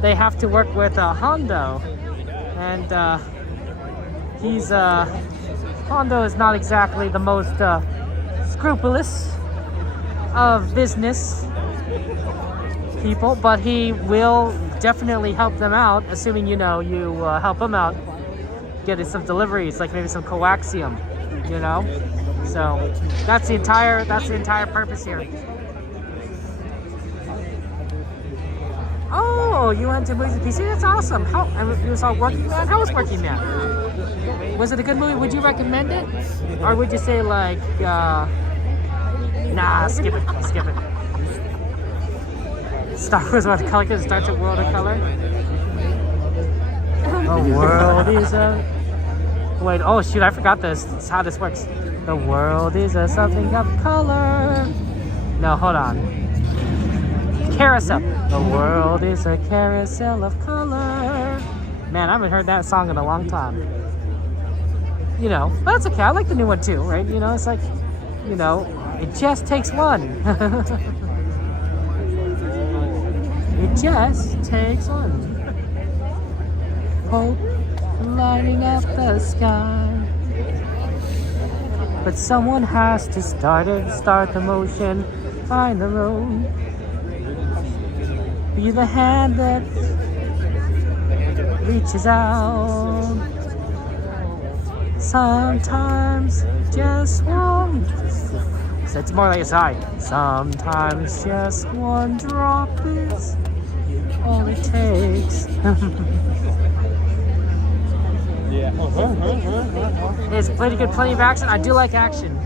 they have to work with Hondo. And Hondo is not exactly the most scrupulous of business people, but he will definitely help them out, assuming you help him out. Get some deliveries, like maybe some coaxium, you know. So that's the entire purpose here. Oh, you went to movies with PC? That's awesome. You saw Working Man? How was Working Man? Was it a good movie? Would you recommend it, or would you say like, nah, skip it. Star Wars World of Color, because it starts at World of Color. The world is a... Wait, oh shoot, I forgot this. That's how this works. The world is a something of color. No, hold on. Carousel. The world is a carousel of color. Man, I haven't heard that song in a long time. You know, but that's okay. I like the new one too, right? You know, it's like, you know, it just takes one. It just takes one. Hope lighting up the sky. But someone has to start the motion, find the road. Be the hand that reaches out. Sometimes just one. So it's more like a sigh. Sometimes just one drop is all it takes. It's plenty of action. I do like action.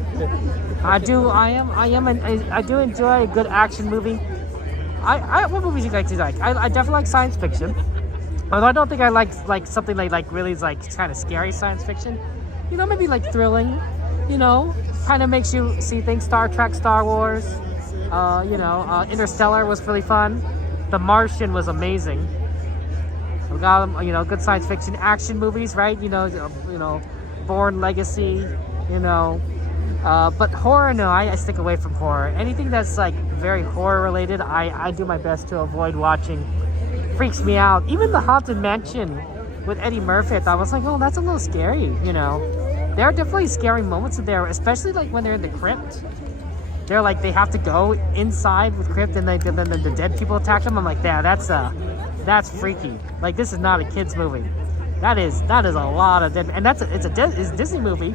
I do enjoy a good action movie. What movies do you like? I definitely like science fiction. Although I don't think I like something like really like kind of scary science fiction. You know, maybe like thrilling. You know, kind of makes you see things. Star Trek, Star Wars. Interstellar was really fun. The Martian was amazing. We got them, good science fiction action movies, right? Born Legacy, but horror, no, I stick away from horror. Anything that's like very horror related, I do my best to avoid watching. Freaks me out. Even the Haunted Mansion with Eddie Murphy, I thought was like, oh, that's a little scary, There are definitely scary moments in there, especially like when they're in the crypt. They're like, they have to go inside with crypt and then the dead people attack them. I'm like, yeah, that's freaky. Like, this is not a kid's movie. That is a lot of dead, and it's a Disney movie,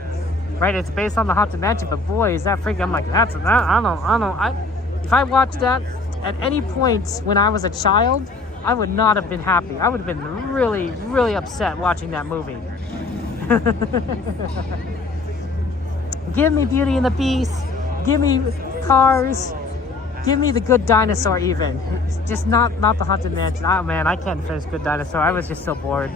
right? It's based on the Haunted Mansion, but boy, is that freaky. I'm like, I don't. If I watched that at any point when I was a child, I would not have been happy. I would have been really, really upset watching that movie. Give me Beauty and the Beast. Give me Cars. Give me The Good Dinosaur even. Just not the Haunted Mansion. Oh man, I can't finish Good Dinosaur. I was just so bored.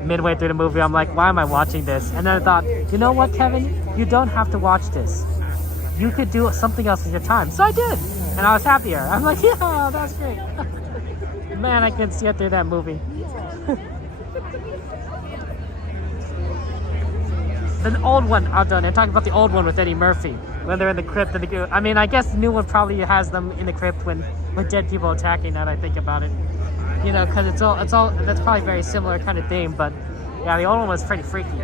Midway through the movie, I'm like, why am I watching this? And then I thought, you know what, Kevin? You don't have to watch this. You could do something else with your time. So I did. And I was happier. I'm like, yeah, that's great. Man, I couldn't see it through that movie. The old one, I'm talking about the old one with Eddie Murphy. When they're in the crypt. I guess the new one probably has them in the crypt when dead people attacking, now that I think about it. Because it's all, that's probably very similar kind of theme, but yeah, the old one was pretty freaky.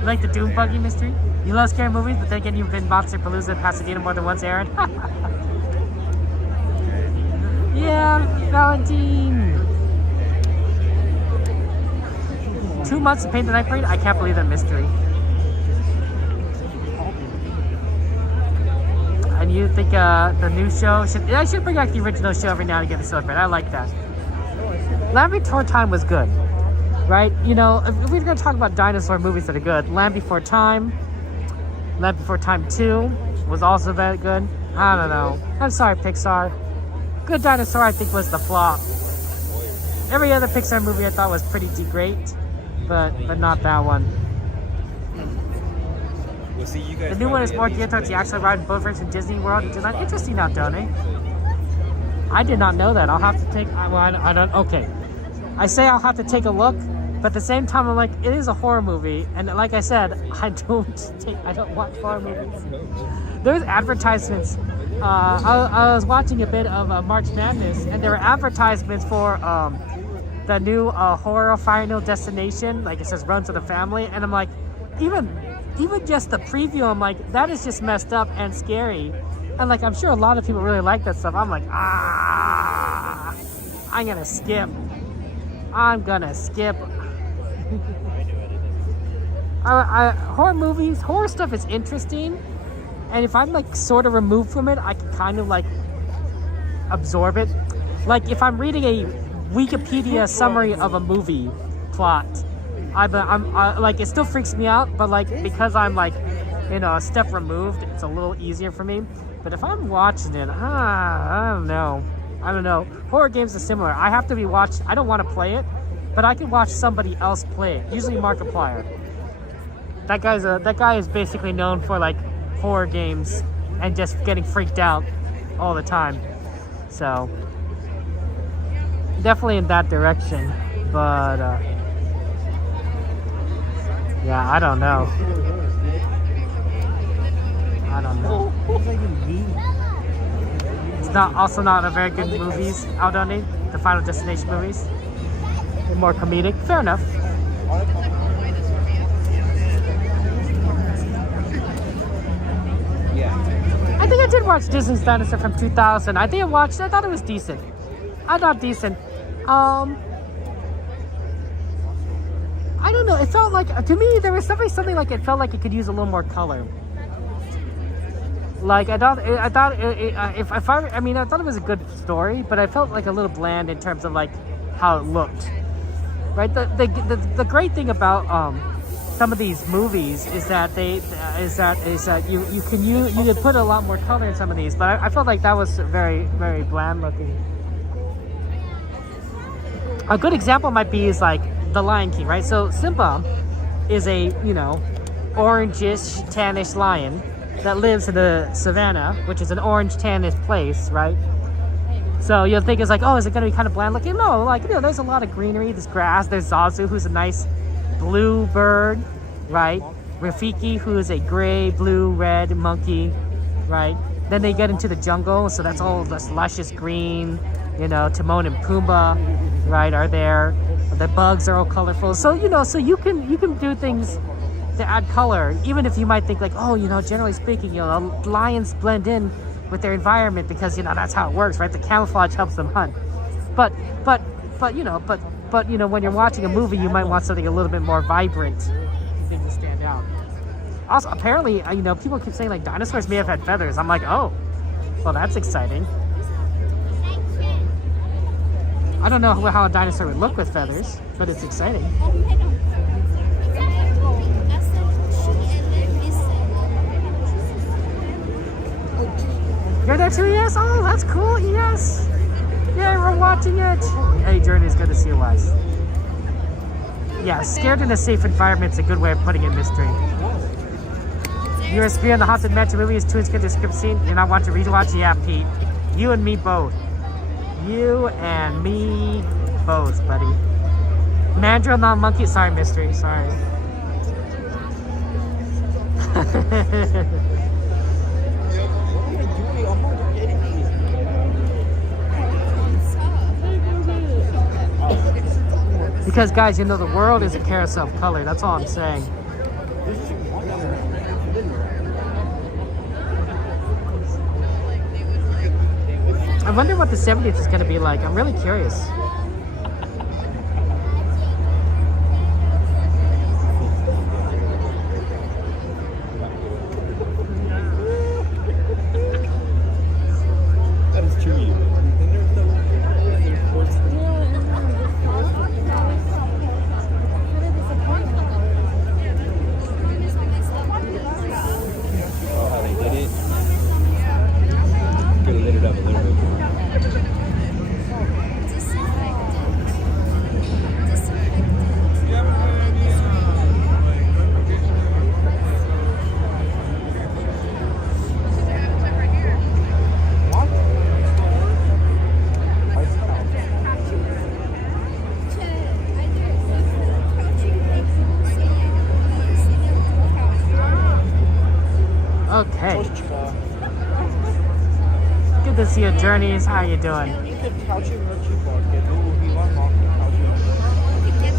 You like the Doom Buggy mystery? You love scary movies, but then again, you've been Monster Palooza in Pasadena more than once, Aaron. Yeah, Valentine. 2 months to paint the night parade? I can't believe that mystery. And you think the new show I should bring back the original show every now and again to celebrate. I like that. Land Before Time was good, right? You know, if we're gonna talk about dinosaur movies that are good, Land Before Time 2 was also very good. I don't know. I'm sorry, Pixar. Good Dinosaur, I think, was the flop. Every other Pixar movie I thought was pretty great, but not that one. We'll see you guys. The new one is more geared towards the actual ride and boat rides in Disney World and Disneyland. Interesting, now, Tony. I did not know that. I'll have to take. Well, I don't. Okay, I say I'll have to take a look, but at the same time, I'm like, it is a horror movie, and like I said, I don't watch horror movies. There's advertisements. I was watching a bit of March Madness, and there were advertisements for the new horror Final Destination. Like it says, "Run to the Family," and I'm like, even just the preview, I'm like, that is just messed up and scary. And like, I'm sure a lot of people really like that stuff. I'm like, I'm gonna skip. Horror movies, horror stuff is interesting. And if I'm like sort of removed from it, I can kind of like absorb it. Like if I'm reading a Wikipedia summary of a movie plot, I'm like, it still freaks me out, but like because I'm like, you know, a step removed, it's a little easier for me. But if I'm watching it, I don't know. Horror games are similar. I have to be watched. I don't want to play it, but I can watch somebody else play it. Usually Markiplier. That guy is basically known for like horror games and just getting freaked out all the time. So definitely in that direction. But yeah, I don't know. It's also not a very good movies out on it. The Final Destination movies. They're more comedic. Fair enough. I think I did watch Disney's Dinosaur from 2000. I thought it was decent. I thought decent. I don't know. It felt like, to me, there was something like it felt like it could use a little more color. Like I thought it was a good story, but I felt like a little bland in terms of like how it looked. Right. The great thing about some of these movies is that you can put a lot more color in some of these, but I felt like that was very, very bland looking. A good example might be is like The Lion King, right? So Simba is a, you know, orangish, tannish lion that lives in the savannah, which is an orange, tannish place, right? So you'll think it's like, oh, is it going to be kind of bland looking? No, like, you know, there's a lot of greenery, there's grass, there's Zazu, who's a nice blue bird, right? Rafiki, who is a gray, blue, red monkey, right? Then they get into the jungle, so that's all this luscious green, you know, Timon and Pumbaa, right, are there. The bugs are all colorful. So, you know, so you can do things to add color, even if you might think like, oh, you know, generally speaking, you know, lions blend in with their environment because, you know, that's how it works, right? The camouflage helps them hunt. But you know, when you're watching a movie, you might want something a little bit more vibrant, things to stand out. Also, apparently, you know, people keep saying like dinosaurs may have had feathers. I'm like, oh, well, that's exciting. I don't know how a dinosaur would look with feathers, but it's exciting. You're there too, yes? Oh, that's cool, yes. Yeah, we're watching it. Hey, Jordan, it's good to see you, Wise. Yeah, scared in a safe environment is a good way of putting in mystery. USB on the Haunted Mansion movie is too inscripted to skip scene. You're not watching rewatch? Yeah, Pete. You and me both. You and me both, buddy. Mandrill, not monkey. Sorry, mystery. Sorry. Because, guys, you know, the world is a carousel of color. That's all I'm saying. I wonder what the 70th is going to be like. I'm really curious. That is true. And there's the oh, how they did it. Could have lit it up a little bit more. Okay. Good to see you, Journeys. How you doing?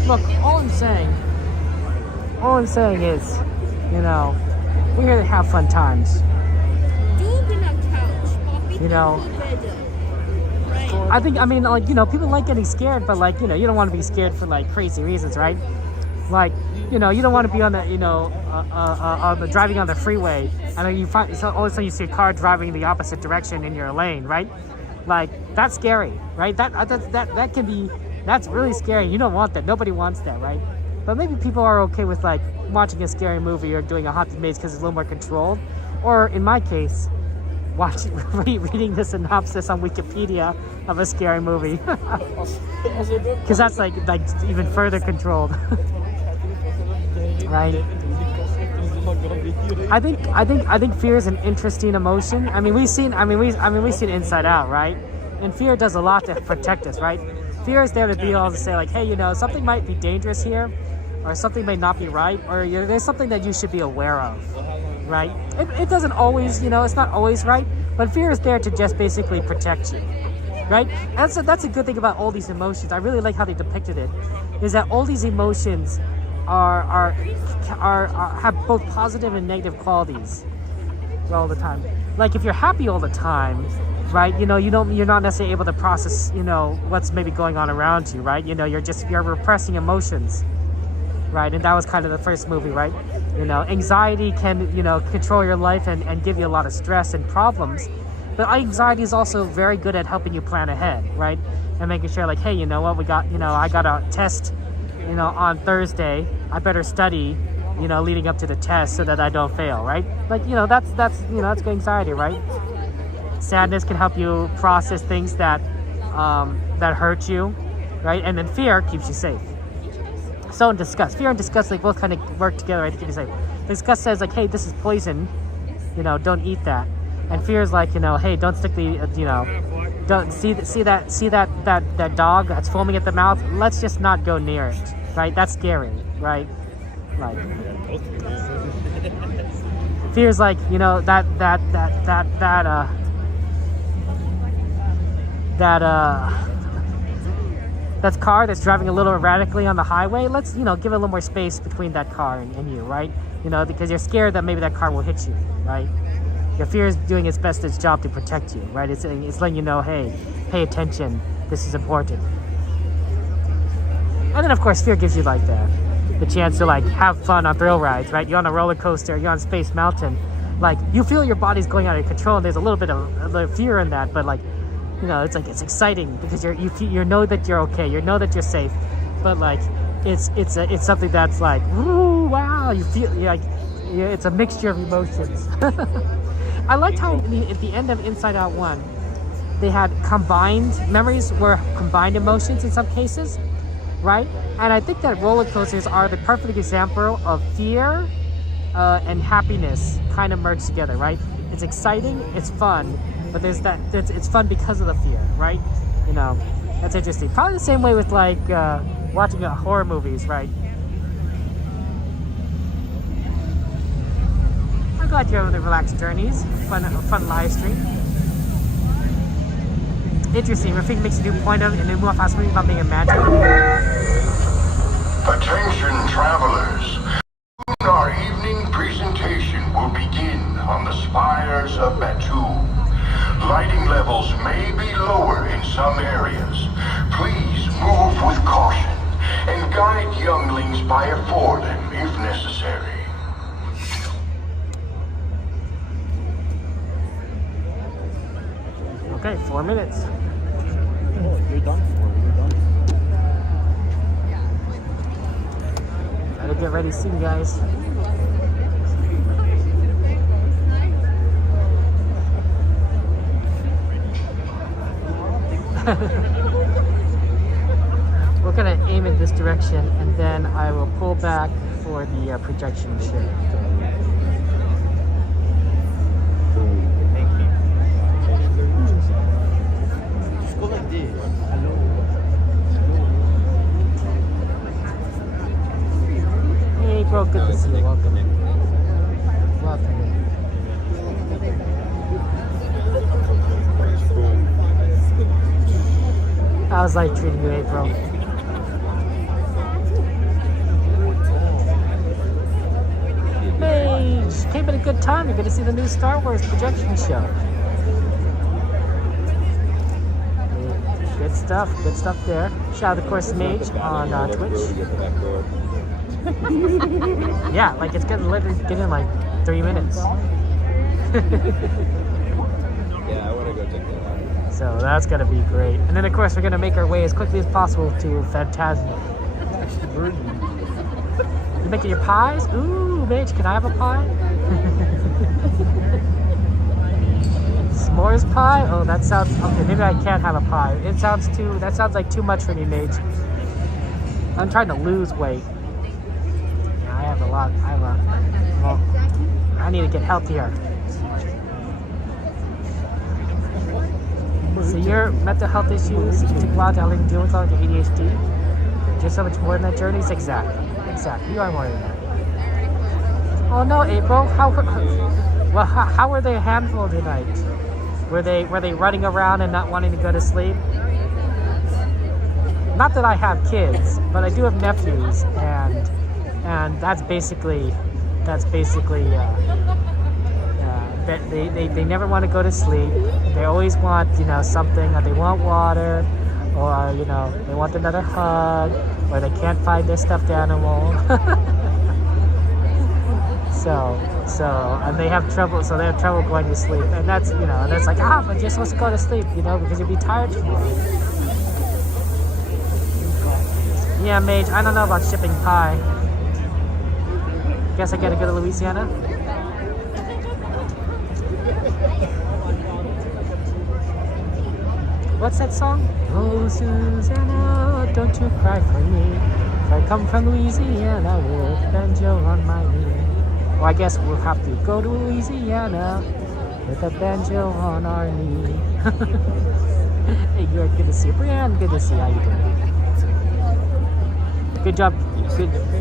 Look, all I'm saying is, you know, we're here to have fun times. You know, I mean, like, you know, people like getting scared, but like, you know, you don't want to be scared for like crazy reasons, right? Like, you know, you don't want to be on the, you know, driving on the freeway, and then you find, so all of a sudden you see a car driving in the opposite direction in your lane, right? Like, that's scary, right? That can be, that's really scary. You don't want that. Nobody wants that, right? But maybe people are okay with like watching a scary movie or doing a haunted maze because it's a little more controlled. Or in my case, reading the synopsis on Wikipedia of a scary movie, because that's like even further controlled. Right. I think fear is an interesting emotion. I mean, we've seen Inside Out, right? And fear does a lot to protect us, right? Fear is there to be able to say like, hey, you know, something might be dangerous here, or something may not be right, or you know, there's something that you should be aware of, right? It doesn't always, you know, it's not always right, but fear is there to just basically protect you, right? And that's a good thing about all these emotions. I really like how they depicted it, is that all these emotions have both positive and negative qualities all the time. Like if you're happy all the time, right, you know, you're not necessarily able to process, you know, what's maybe going on around you, right? You know, you're repressing emotions, right? And that was kind of the first movie, right? You know, anxiety can, you know, control your life and give you a lot of stress and problems, but anxiety is also very good at helping you plan ahead, right? And making sure like, hey, you know what, I got a test, you know, on Thursday, I better study, you know, leading up to the test so that I don't fail, right? Like, you know, that's good anxiety, right? Sadness can help you process things that hurt you, right? And then fear keeps you safe. So in disgust, fear and disgust, like both kind of work together, right, to keep you safe. Disgust says like, hey, this is poison, you know, don't eat that. And fear is like, you know, hey, don't stick the, you know, don't see that dog that's foaming at the mouth. Let's just not go near it, right? That's scary, right? Like fear is like, you know, that car that's driving a little erratically on the highway. Let's, you know, give it a little more space between that car and you, right? You know, because you're scared that maybe that car will hit you, right? Your fear is doing its best its job to protect you, right? It's letting you know, hey, pay attention. This is important. And then, of course, fear gives you like the chance to like have fun on thrill rides, right? You're on a roller coaster, you're on Space Mountain, like you feel your body's going out of control. And there's a little bit of fear in that, but like, you know, it's like it's exciting because you know that you're okay, you know that you're safe, but like it's something that's like, ooh, wow, you feel like it's a mixture of emotions. I liked how at the end of Inside Out 1, they had combined memories, were combined emotions in some cases, right? And I think that roller coasters are the perfect example of fear and happiness kind of merged together, right? It's exciting, it's fun, but there's that it's fun because of the fear, right? You know, that's interesting. Probably the same way with like watching horror movies, right? I'm glad you're able to relax Journeys. Fun live stream. Interesting. Rafik makes a new point of it, and then more fast about being imagined. Attention travelers. Our evening presentation will begin on the spires of Batu. Lighting levels may be lower in some areas. Please move with caution and guide younglings by a forelimb if necessary. Okay, 4 minutes. Oh, you're done for. You're done. Gotta get ready soon, guys. We're gonna aim in this direction, and then I will pull back for the projection show. Thank you. Just go like this. Hello. Hey, bro, good to see you. Welcome. Welcome. How's life treating you, April? Mage! Came at a good time. You're going to see the new Star Wars projection show. Good stuff there. Shout out, of course, Mage on Twitch. Yeah, like it's gonna literally get in like 3 minutes. Yeah, I want to go check that out. So that's gonna be great. And then of course we're gonna make our way as quickly as possible to Fantasmic. You making your pies? Ooh, Mage, can I have a pie? S'mores pie? Oh, that sounds okay. Maybe I can't have a pie. That sounds like too much for me, Mage. I'm trying to lose weight. I have a lot. Well, I need to get healthier. So your mental health issues, it took a while to deal with all your ADHD. Just so much more than that journey. Exactly. You are more than that. Oh no, April. How were they a handful tonight? Were they running around and not wanting to go to sleep? Not that I have kids, but I do have nephews, and that's basically they never want to go to sleep. They always want something, or they want water, or they want another hug, or they can't find their stuffed animal. and they have trouble going to sleep, and that's like but you're supposed to go to sleep because you'll be tired tomorrow. Yeah, Mage, I don't know about shipping pie. Guess I gotta go to Louisiana. What's that song? Oh, Susanna, don't you cry for me. If I come from Louisiana with banjo on my knee. Well, I guess we'll have to go to Louisiana with a banjo on our knee. Hey, you're good to see you. Brianne, good to see you. How you doing? Good job.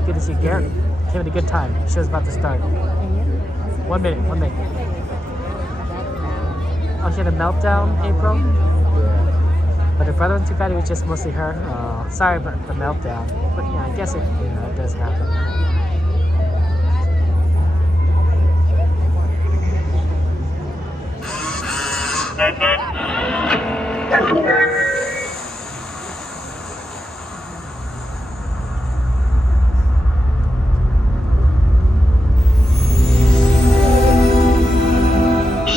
Good to see you. Garrett came at a good time. The show's about to start. 1 minute. Oh, she had a meltdown, April? But her brother wasn't too bad. It was just mostly her. Sorry about the meltdown. But yeah, I guess it does happen.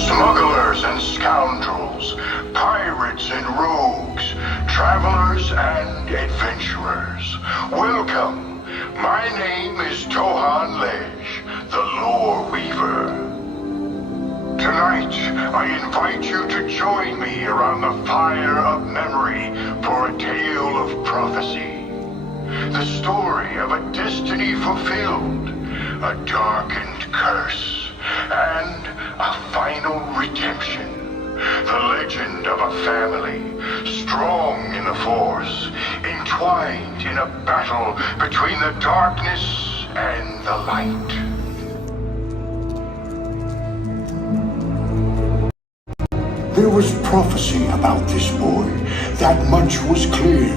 Smugglers and scoundrels, pirates and rogues, travelers and adventurers, welcome. My name is Tohan Lej, the Lore Weaver. Tonight, I invite you to join me around the fire of memory for a tale of prophecy. The story of a destiny fulfilled, a darkened curse, and a final redemption. The legend of a family, strong in the Force, entwined in a battle between the darkness and the light. There was prophecy about this boy. That much was clear.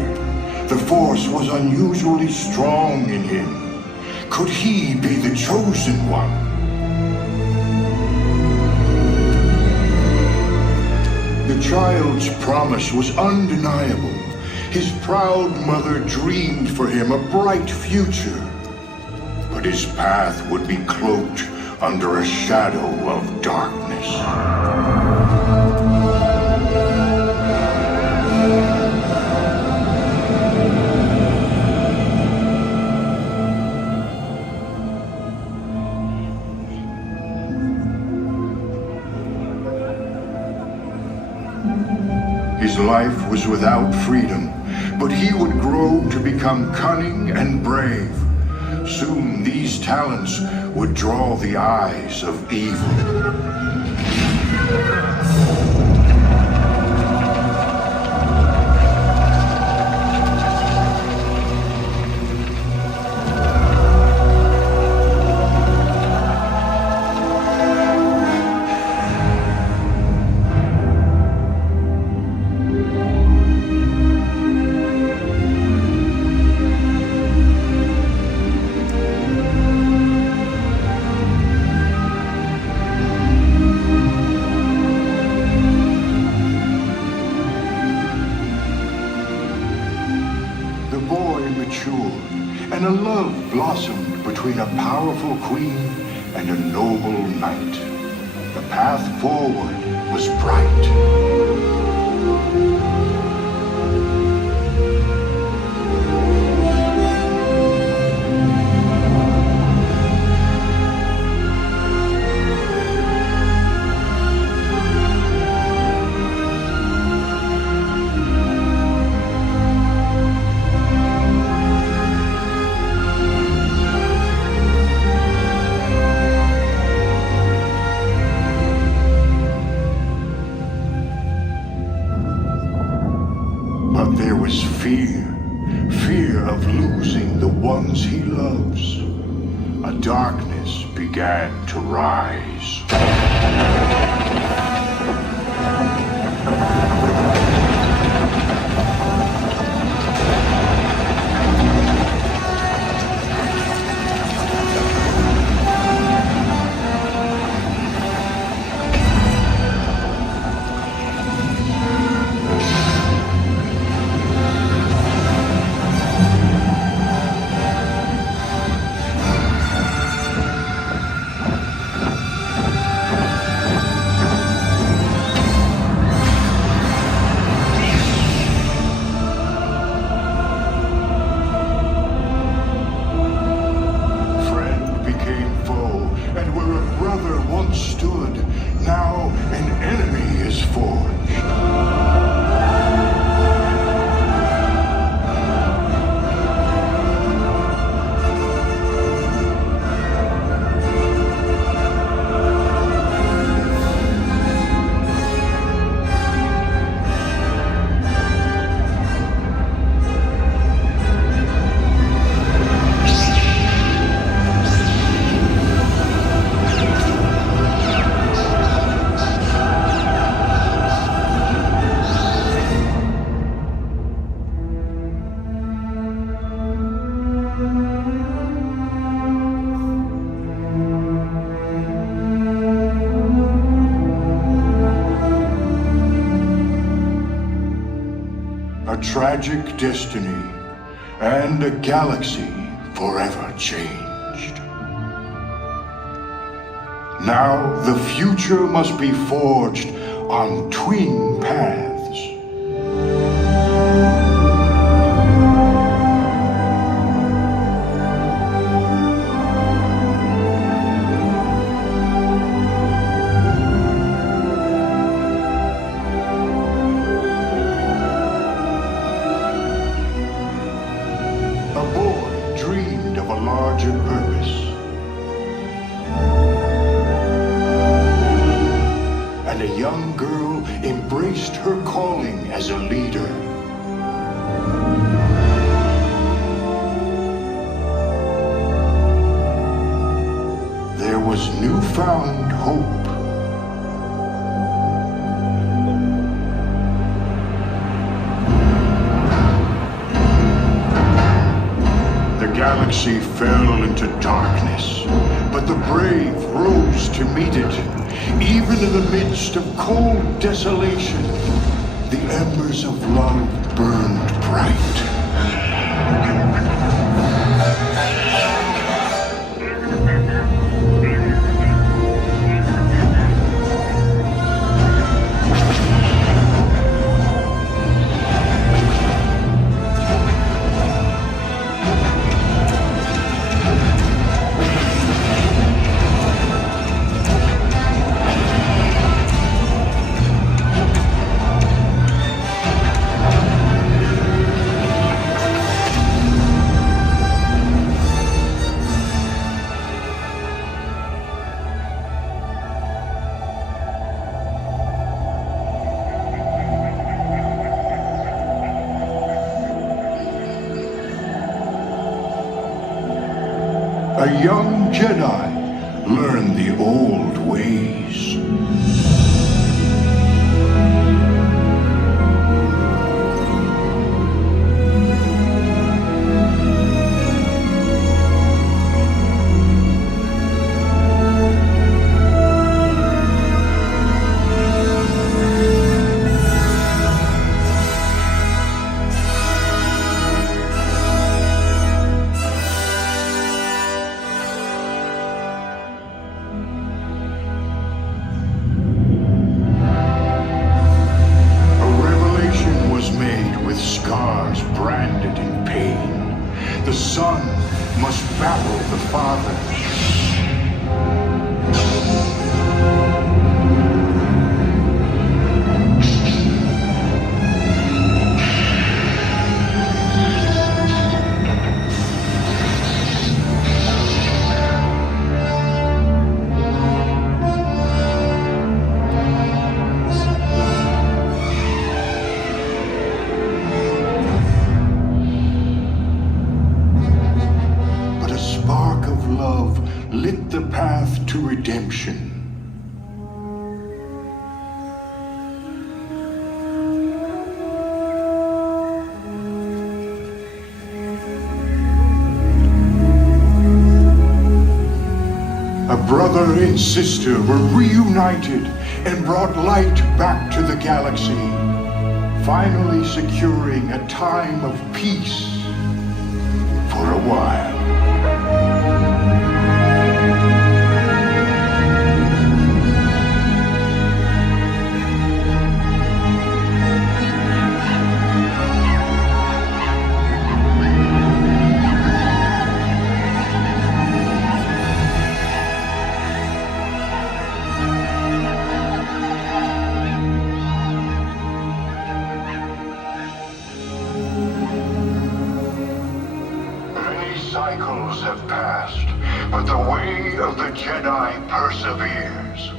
The Force was unusually strong in him. Could he be the chosen one? child's promise was undeniable. His proud mother dreamed for him a bright future. But his path would be cloaked under a shadow of darkness. His life was without freedom, but he would grow to become cunning and brave. Soon these talents would draw the eyes of evil. And a love blossomed between a powerful queen and a noble knight. The path forward was bright. But there was fear of losing the ones he loves. A darkness began to rise. A tragic destiny and a galaxy forever changed. Now the future must be forged on twin paths. Embraced her calling as a leader. There was newfound hope. The galaxy fell into darkness, but the brave rose to meet it. Even in the midst of cold desolation, the embers of love burned bright. A young Jedi learned the old ways. Scars branded in pain. The son must battle the father. Lit the path to redemption. A brother and sister were reunited and brought light back to the galaxy, finally securing a time of peace for a while. Cycles have passed, but the way of the Jedi perseveres.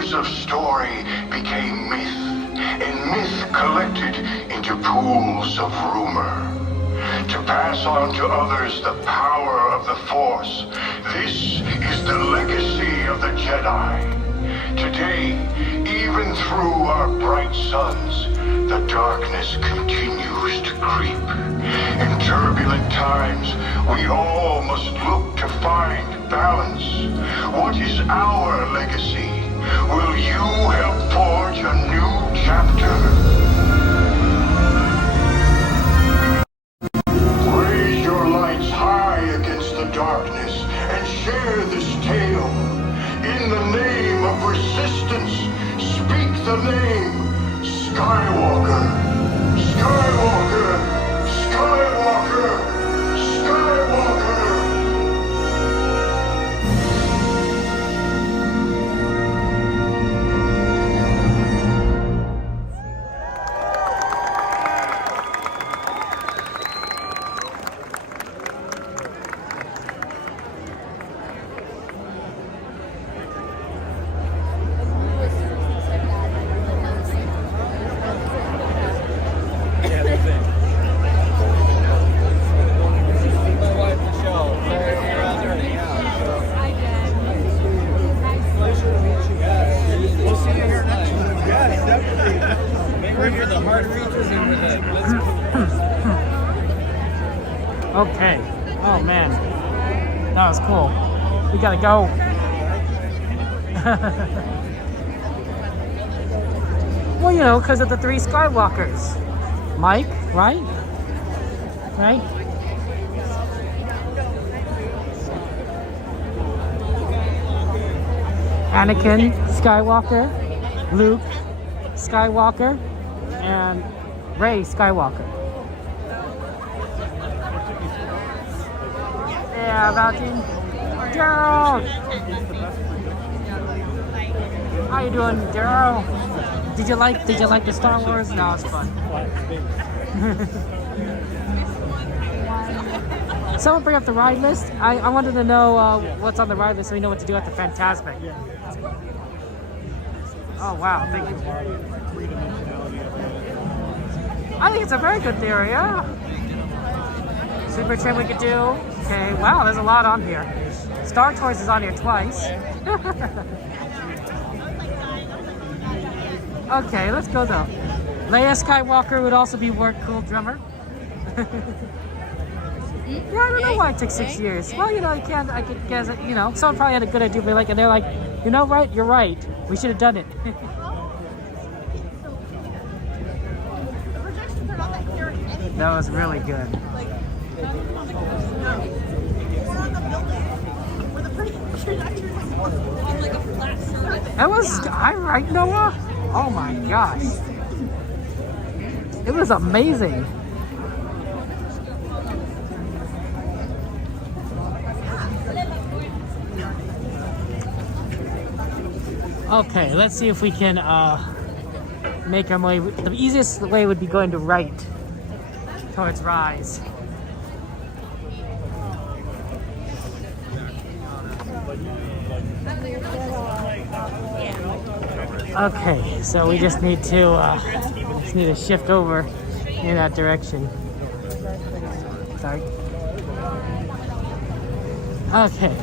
Years of story became myth, and myth collected into pools of rumor. To pass on to others the power of the Force, this is the legacy of the Jedi. Today, even through our bright suns, the darkness continues to creep. In turbulent times, we all must look to find balance. What is our legacy? Will you help forge a new chapter? Raise your lights high against the darkness and share this tale. In the name of resistance, speak the name Skywalker. Skywalker. Skywalker. Skywalker. Okay. Oh man, that was cool. We gotta go. Well, you know, because of the 3 Skywalkers. Mike, right? Right? Anakin Skywalker, Luke Skywalker, and Rey Skywalker. Yeah, Valentine. Daryl! How you doing, Daryl? Did you like the Star Wars? No, it's fun. Someone bring up the ride list. I wanted to know what's on the ride list so we know what to do at the Fantasmic. Oh wow, thank you. I think it's a very good theory, yeah. Super Tram we could do. Okay, wow, there's a lot on here. Star Tours is on here twice. Okay, let's go though. Leia Skywalker would also be one cool drummer. Yeah, I don't know why it took 6 years. Well, you know, I could guess it, you know, someone probably had a good idea, and they're like, you know, right, you're right. We should have done it. That was really good. That was, I'm right, Noah? Oh my gosh. It was amazing. Okay, let's see if we can make our way. The easiest way would be going to right towards Rise. Okay, so we just need to shift over in that direction. Sorry. Okay.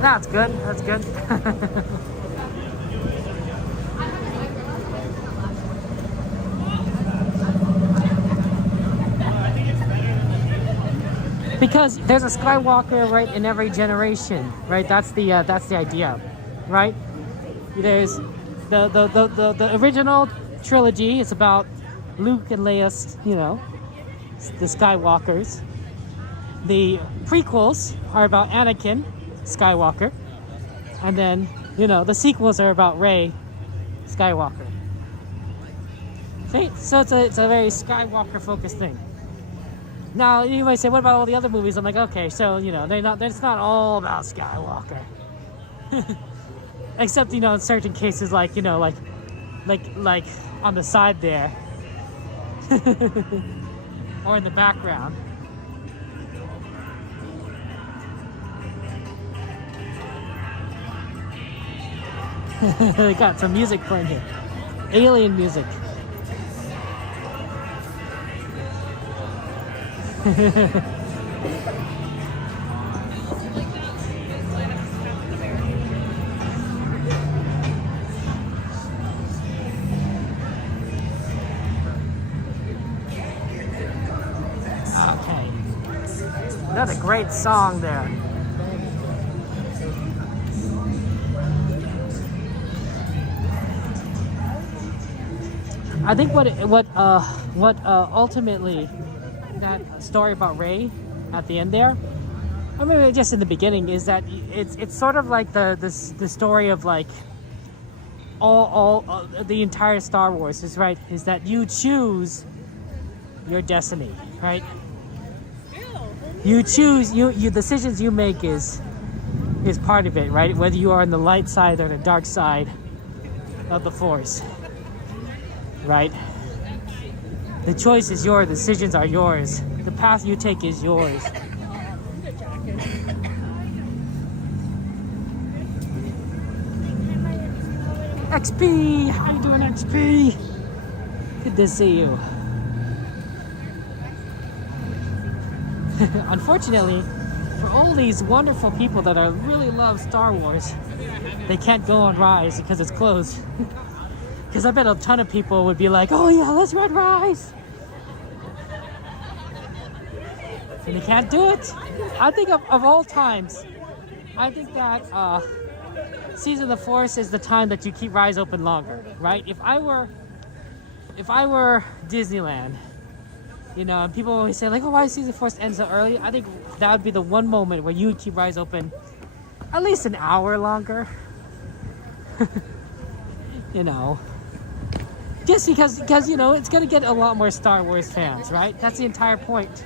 That's good. That's good. Because there's a Skywalker right in every generation, right? That's the idea, right? There's the original trilogy is about Luke and Leia, you know, the Skywalkers. The prequels are about Anakin Skywalker, and then, you know, the sequels are about Rey Skywalker. See? So it's a very Skywalker focused thing. Now you might say, what about all the other movies? I'm like, okay, so, you know, it's not all about Skywalker. Except, you know, in certain cases, like, you know, like on the side there, or in the background. They got some music playing here. Alien music. Okay. That's a great song there. I think what ultimately that story about Rey at the end there, I mean, just in the beginning, is that it's sort of like the story of like all the entire Star Wars is that you choose your destiny, right? You choose you decisions you make is part of it, right? Whether you are on the light side or the dark side of the Force. Right? The choice is yours, decisions are yours. The path you take is yours. XP! How you doing, XP? Good to see you. Unfortunately, for all these wonderful people that really love Star Wars, they can't go on Rise because it's closed. Because I bet a ton of people would be like, oh yeah, let's ride Rise. and they can't do it. I think of all times, I think that Season of the Forest is the time that you keep rides open longer, right? If I were Disneyland, you know, and people always say like, oh, why Season of the Forest ends so early? I think that would be the one moment where you would keep rides open at least an hour longer. You know, just because you know it's gonna get a lot more Star Wars fans, right? That's the entire point.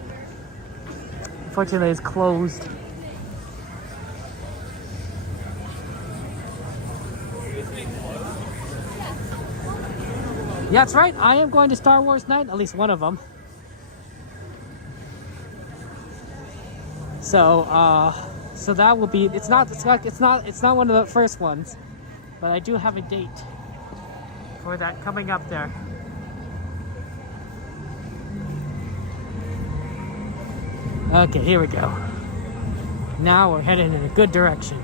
Unfortunately, it's closed. Yeah, that's right. I am going to Star Wars Night, at least one of them. So, so that will be. It's not one of the first ones, but I do have a date for that coming up there. Okay, here we go. Now we're heading in a good direction.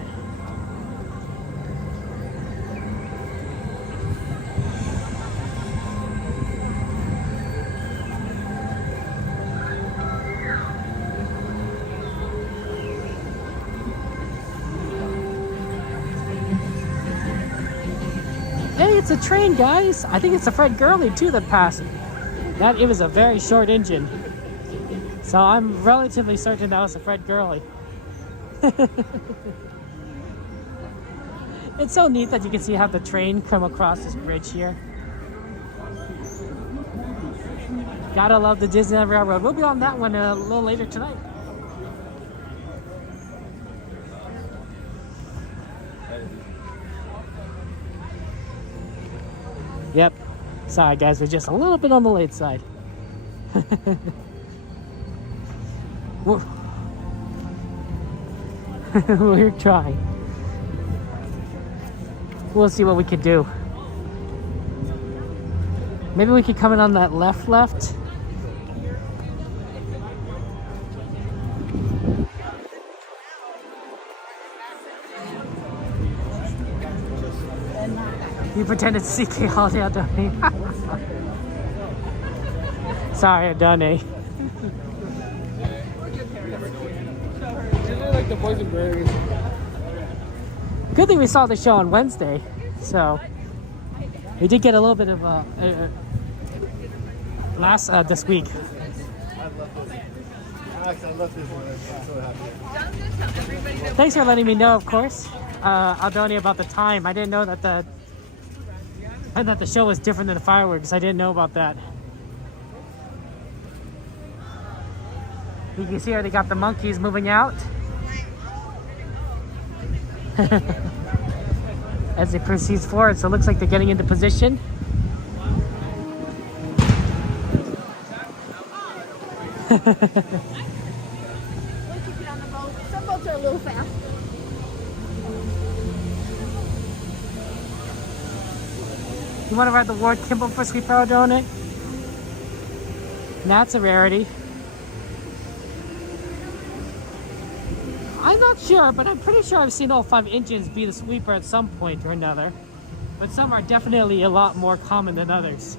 It's a train, guys. I think it's a Fred Gurley too that passed. It was a very short engine, so I'm relatively certain that was a Fred Gurley. It's so neat that you can see how the train come across this bridge here. Gotta love the Disneyland Railroad. We'll be on that one a little later tonight. Yep. Sorry, guys. We're just a little bit on the late side. We're trying. We'll see what we could do. Maybe we could come in on that left. You pretended to see K Holiday Adone. Sorry, Adone. Like the poison berries. Good thing we saw the show on Wednesday, so we did get a little bit of this week. Alex, I love this one. I'm so happy. Thanks for letting me know, of course, Adone, about the time. I didn't know that the show was different than the fireworks. I didn't know about that. You can see how they got the monkeys moving out. As it proceeds forward, so it looks like they're getting into position. Some boats are a little fast. You want to ride the Ward Kimball for Sweet Power Donut? That's a rarity. I'm not sure, but I'm pretty sure I've seen all 5 engines be the sweeper at some point or another. But some are definitely a lot more common than others.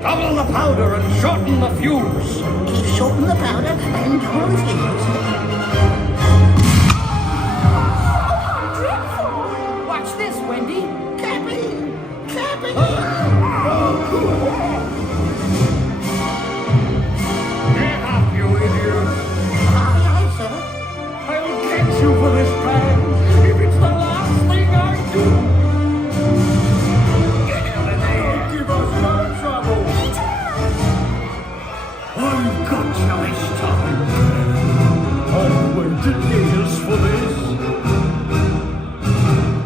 Double the powder and shorten the fuse. Shorten the powder and double the fuse. Watch this, Wendy. Cappy! Cappy! Get up, you idiot. Aye, aye, sir. I'll get you for this plan, if it's the last thing I do. Get out of there. Don't give us no trouble. I've got you this time. I've waited years for this.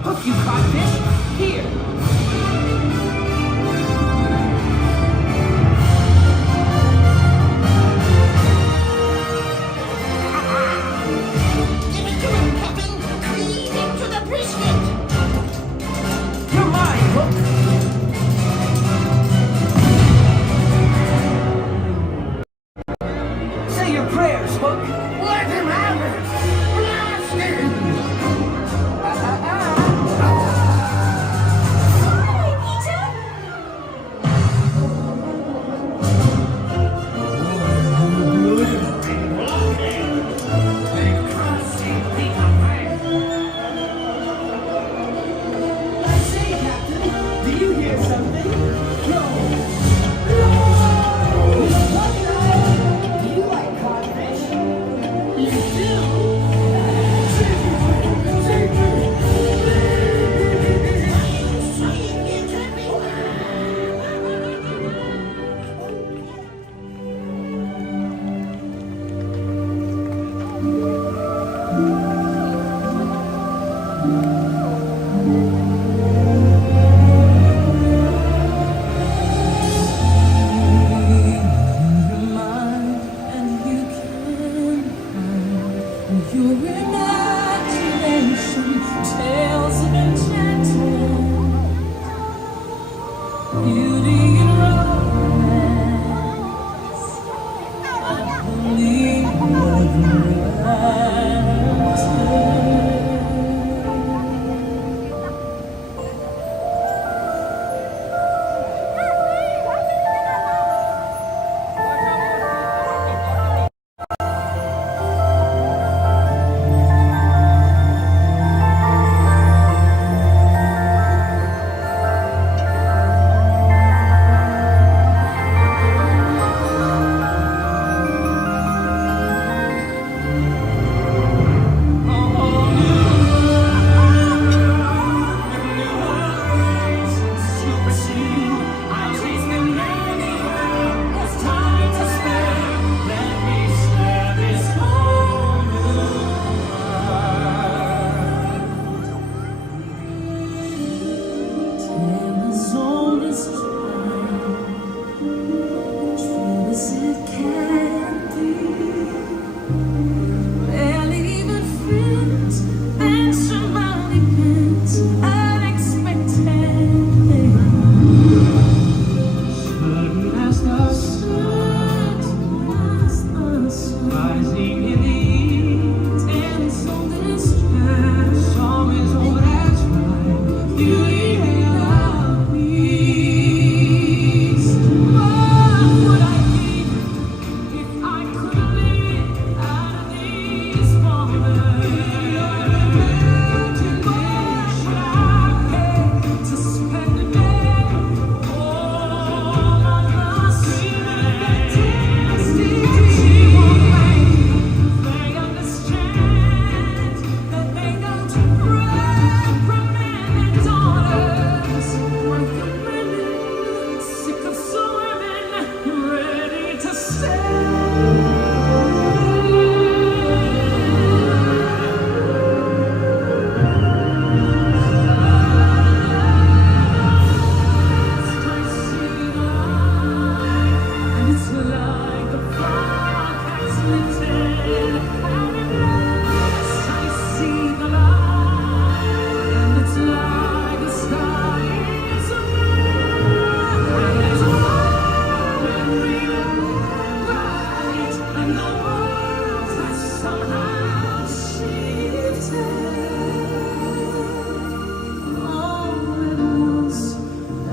Hook, you codfish. Here. Give it to him, Captain. Cleave into the brisket. You're mine, Hook. Say your prayers, Hook. Let him have it. Blast him.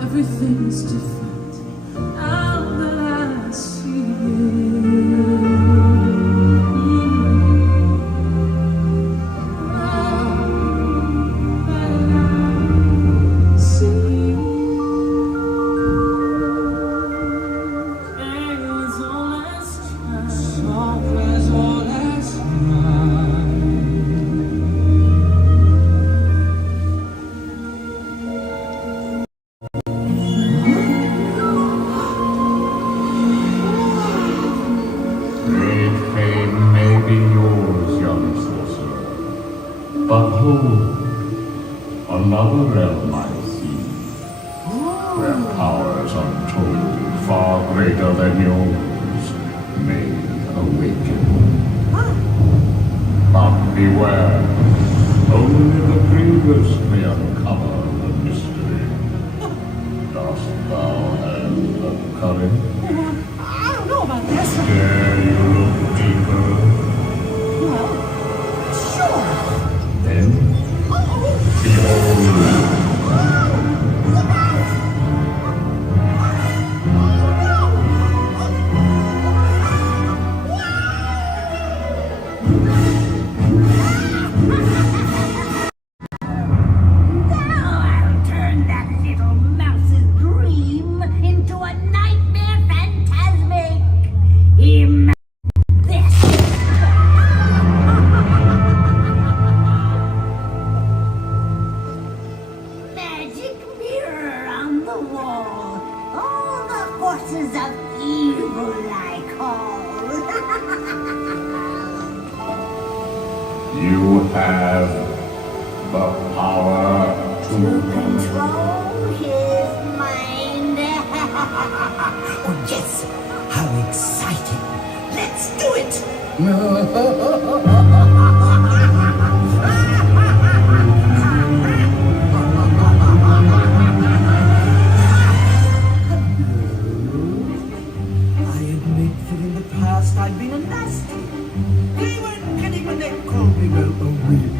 Everything's different now that I see But hold, another realm I see, where powers untold, far greater than yours, may awaken. But beware, only the bravest may uncover the mystery. Dost thou have the courage? I don't know about this. Dare you look deeper? Well, sure. Then, behold. You have the power to control his mind. Oh, yes! How exciting! Let's do it! I admit that in the past I've been a nasty. Even kidding when they called me a witch.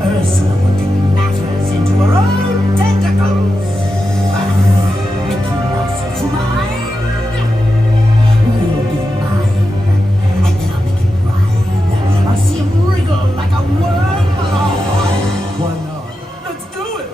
Ursula would take matters into her own tentacles. Mickey Mouse's mind will be mine. And then I'll make him writhe. I'll see him wriggle like a worm. Why not? Let's do it!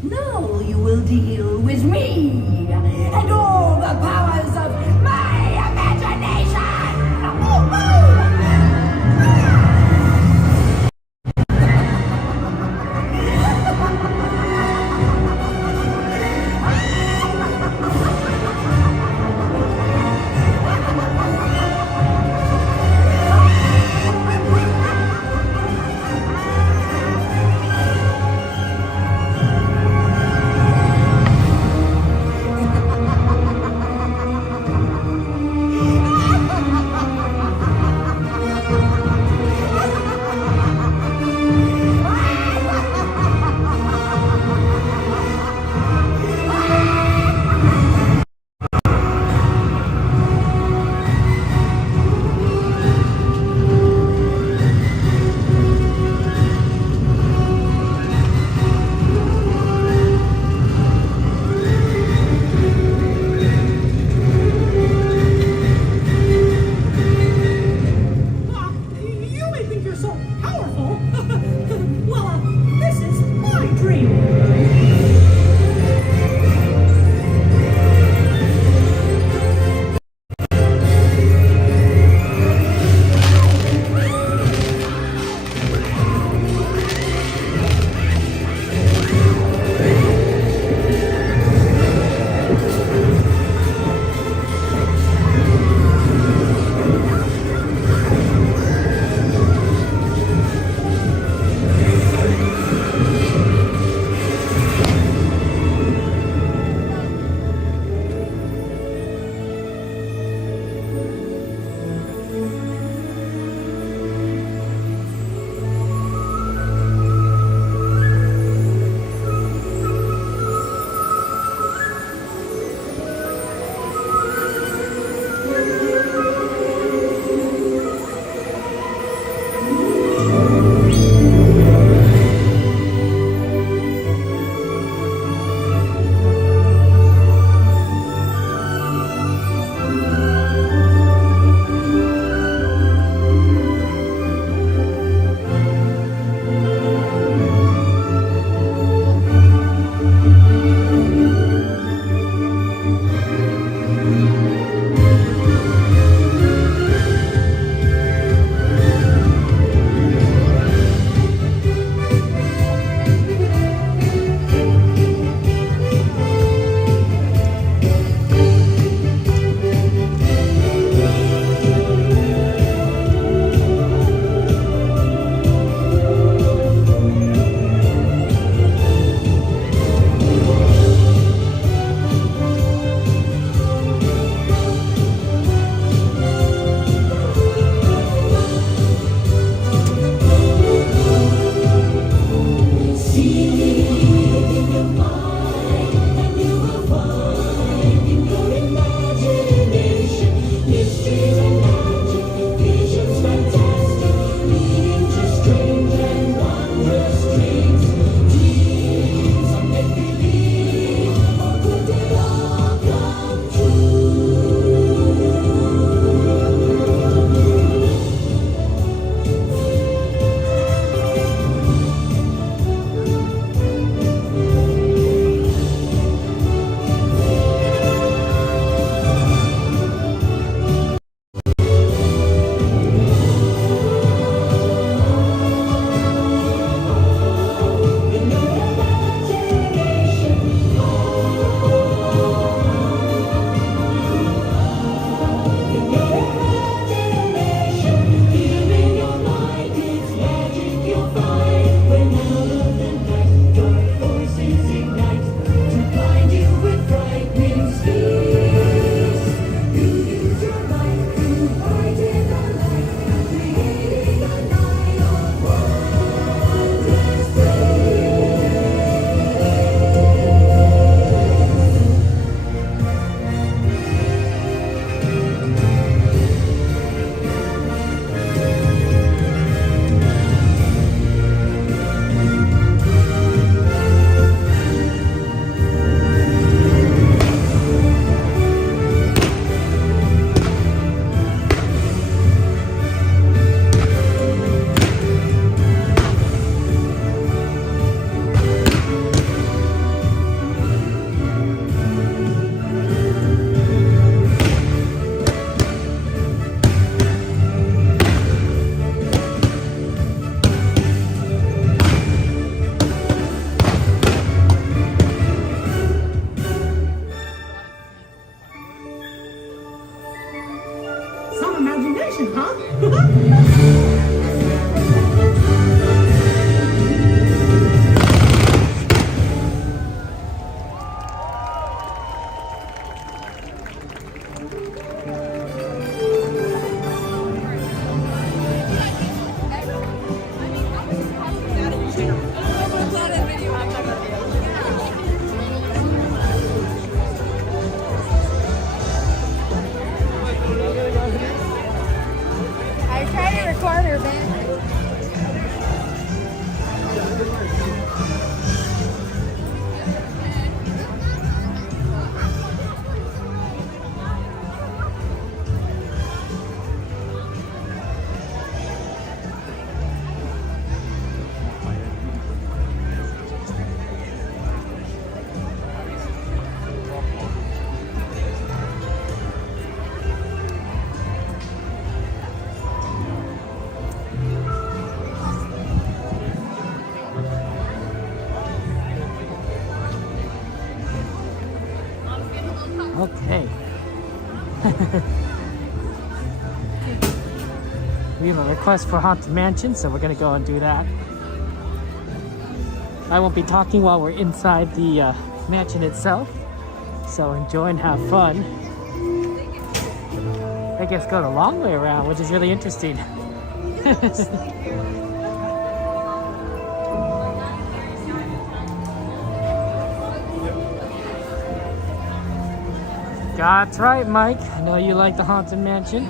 Now you will deal with me and all the powers of my imagination! Okay. We have a request for Haunted Mansion, so we're gonna go and do that. I won't be talking while we're inside the mansion itself, so enjoy and have fun. I guess go the long way around, which is really interesting. That's right, Mike. I know you like the Haunted Mansion.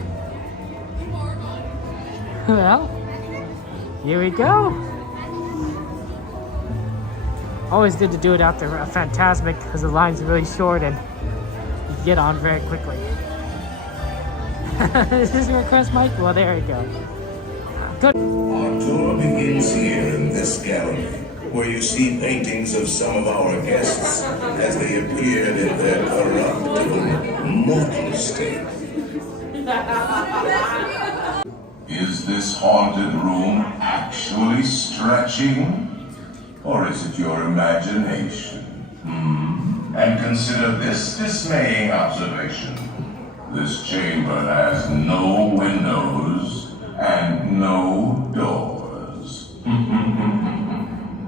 Well, here we go. Always good to do it after a Fantasmic because the line's really short and you get on very quickly. Is this your request, Mike? Well, there you go. Good. Our tour begins here in this gallery, where you see paintings of some of our guests as they appeared in their corruptible, mortal state. Is this haunted room actually stretching? Or is it your imagination? And consider this dismaying observation. This chamber has no windows and no doors.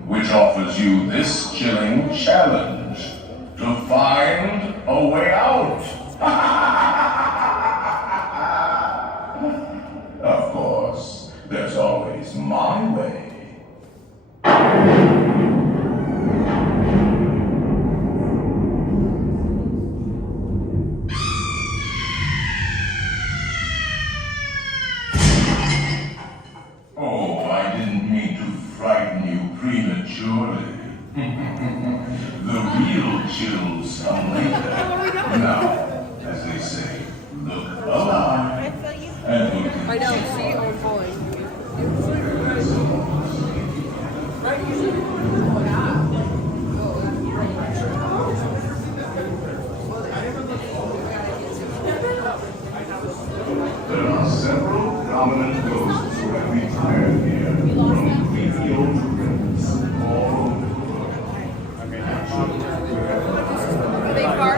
Which offers you this chilling challenge to find a way out. Of course, there's always my way. Oh, I didn't mean to frighten you prematurely. The real chills come later. Now, as they say, look alive and look I don't see or voice. There are several prominent ghosts who have retired here from creepy old rooms all over the world. Big bar?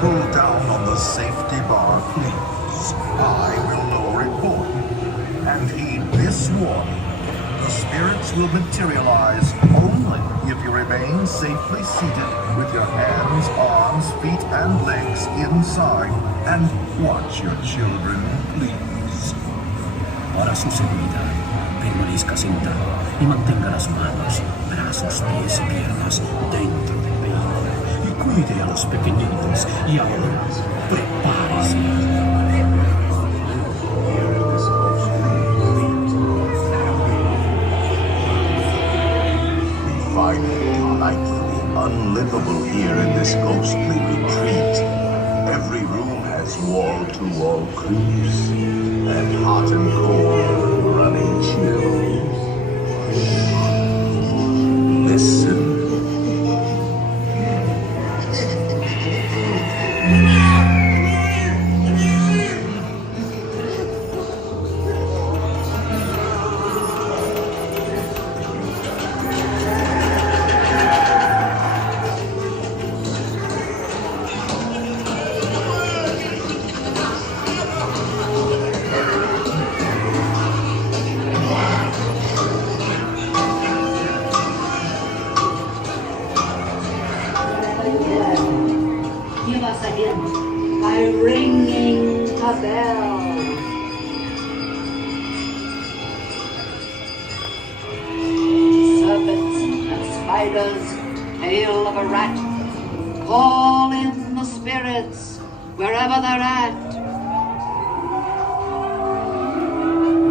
Pull down on the safety bar, please. I will now report. And heed this warning. The spirits will materialize only if you remain safely seated with your hands, arms, feet, and legs inside. And watch your children, please. Para su seguridad, permanezca sentado y mantenga las manos, brazos, pies y piernas dentro del vehículo. Cuide a los pequeñitos y ahora prepárese. We find it delightfully unlivable here in this ghostly retreat. Every room has wall-to-wall creeps and hot and cold running chills. Listen. Give us again by ringing a bell. Serpents and spiders, tail of a rat, call in the spirits wherever they're at.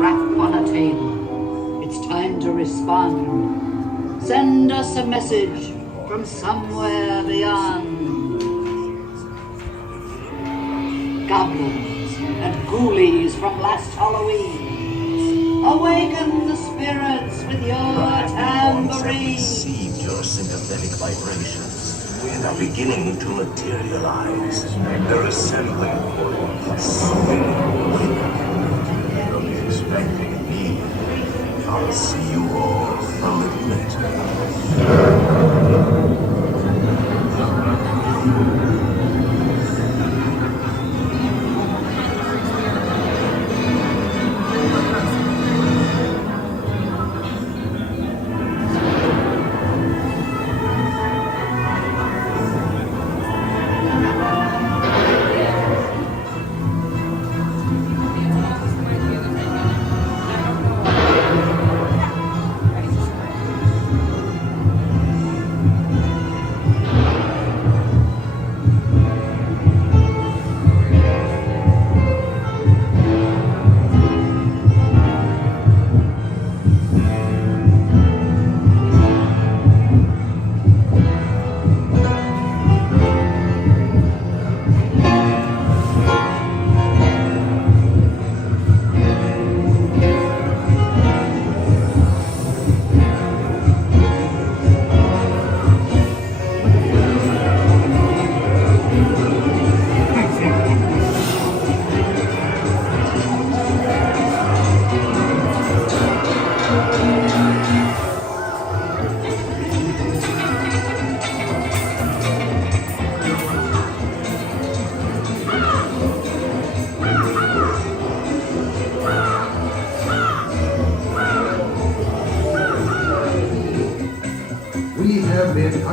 Rap on a table, it's time to respond. Send us a message from somewhere beyond. Goblins and ghoulies from last Halloween, awaken the spirits with your tambourine. Received your sympathetic vibrations and are beginning to materialize. They're assembling for you. Soon, you'll be expecting me. I'll see you all a little later.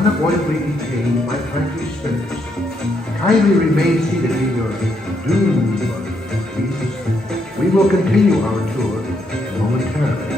Unavoidably detained by Frankie's spirits. Kindly remain seated in your dune please. We will continue our tour momentarily.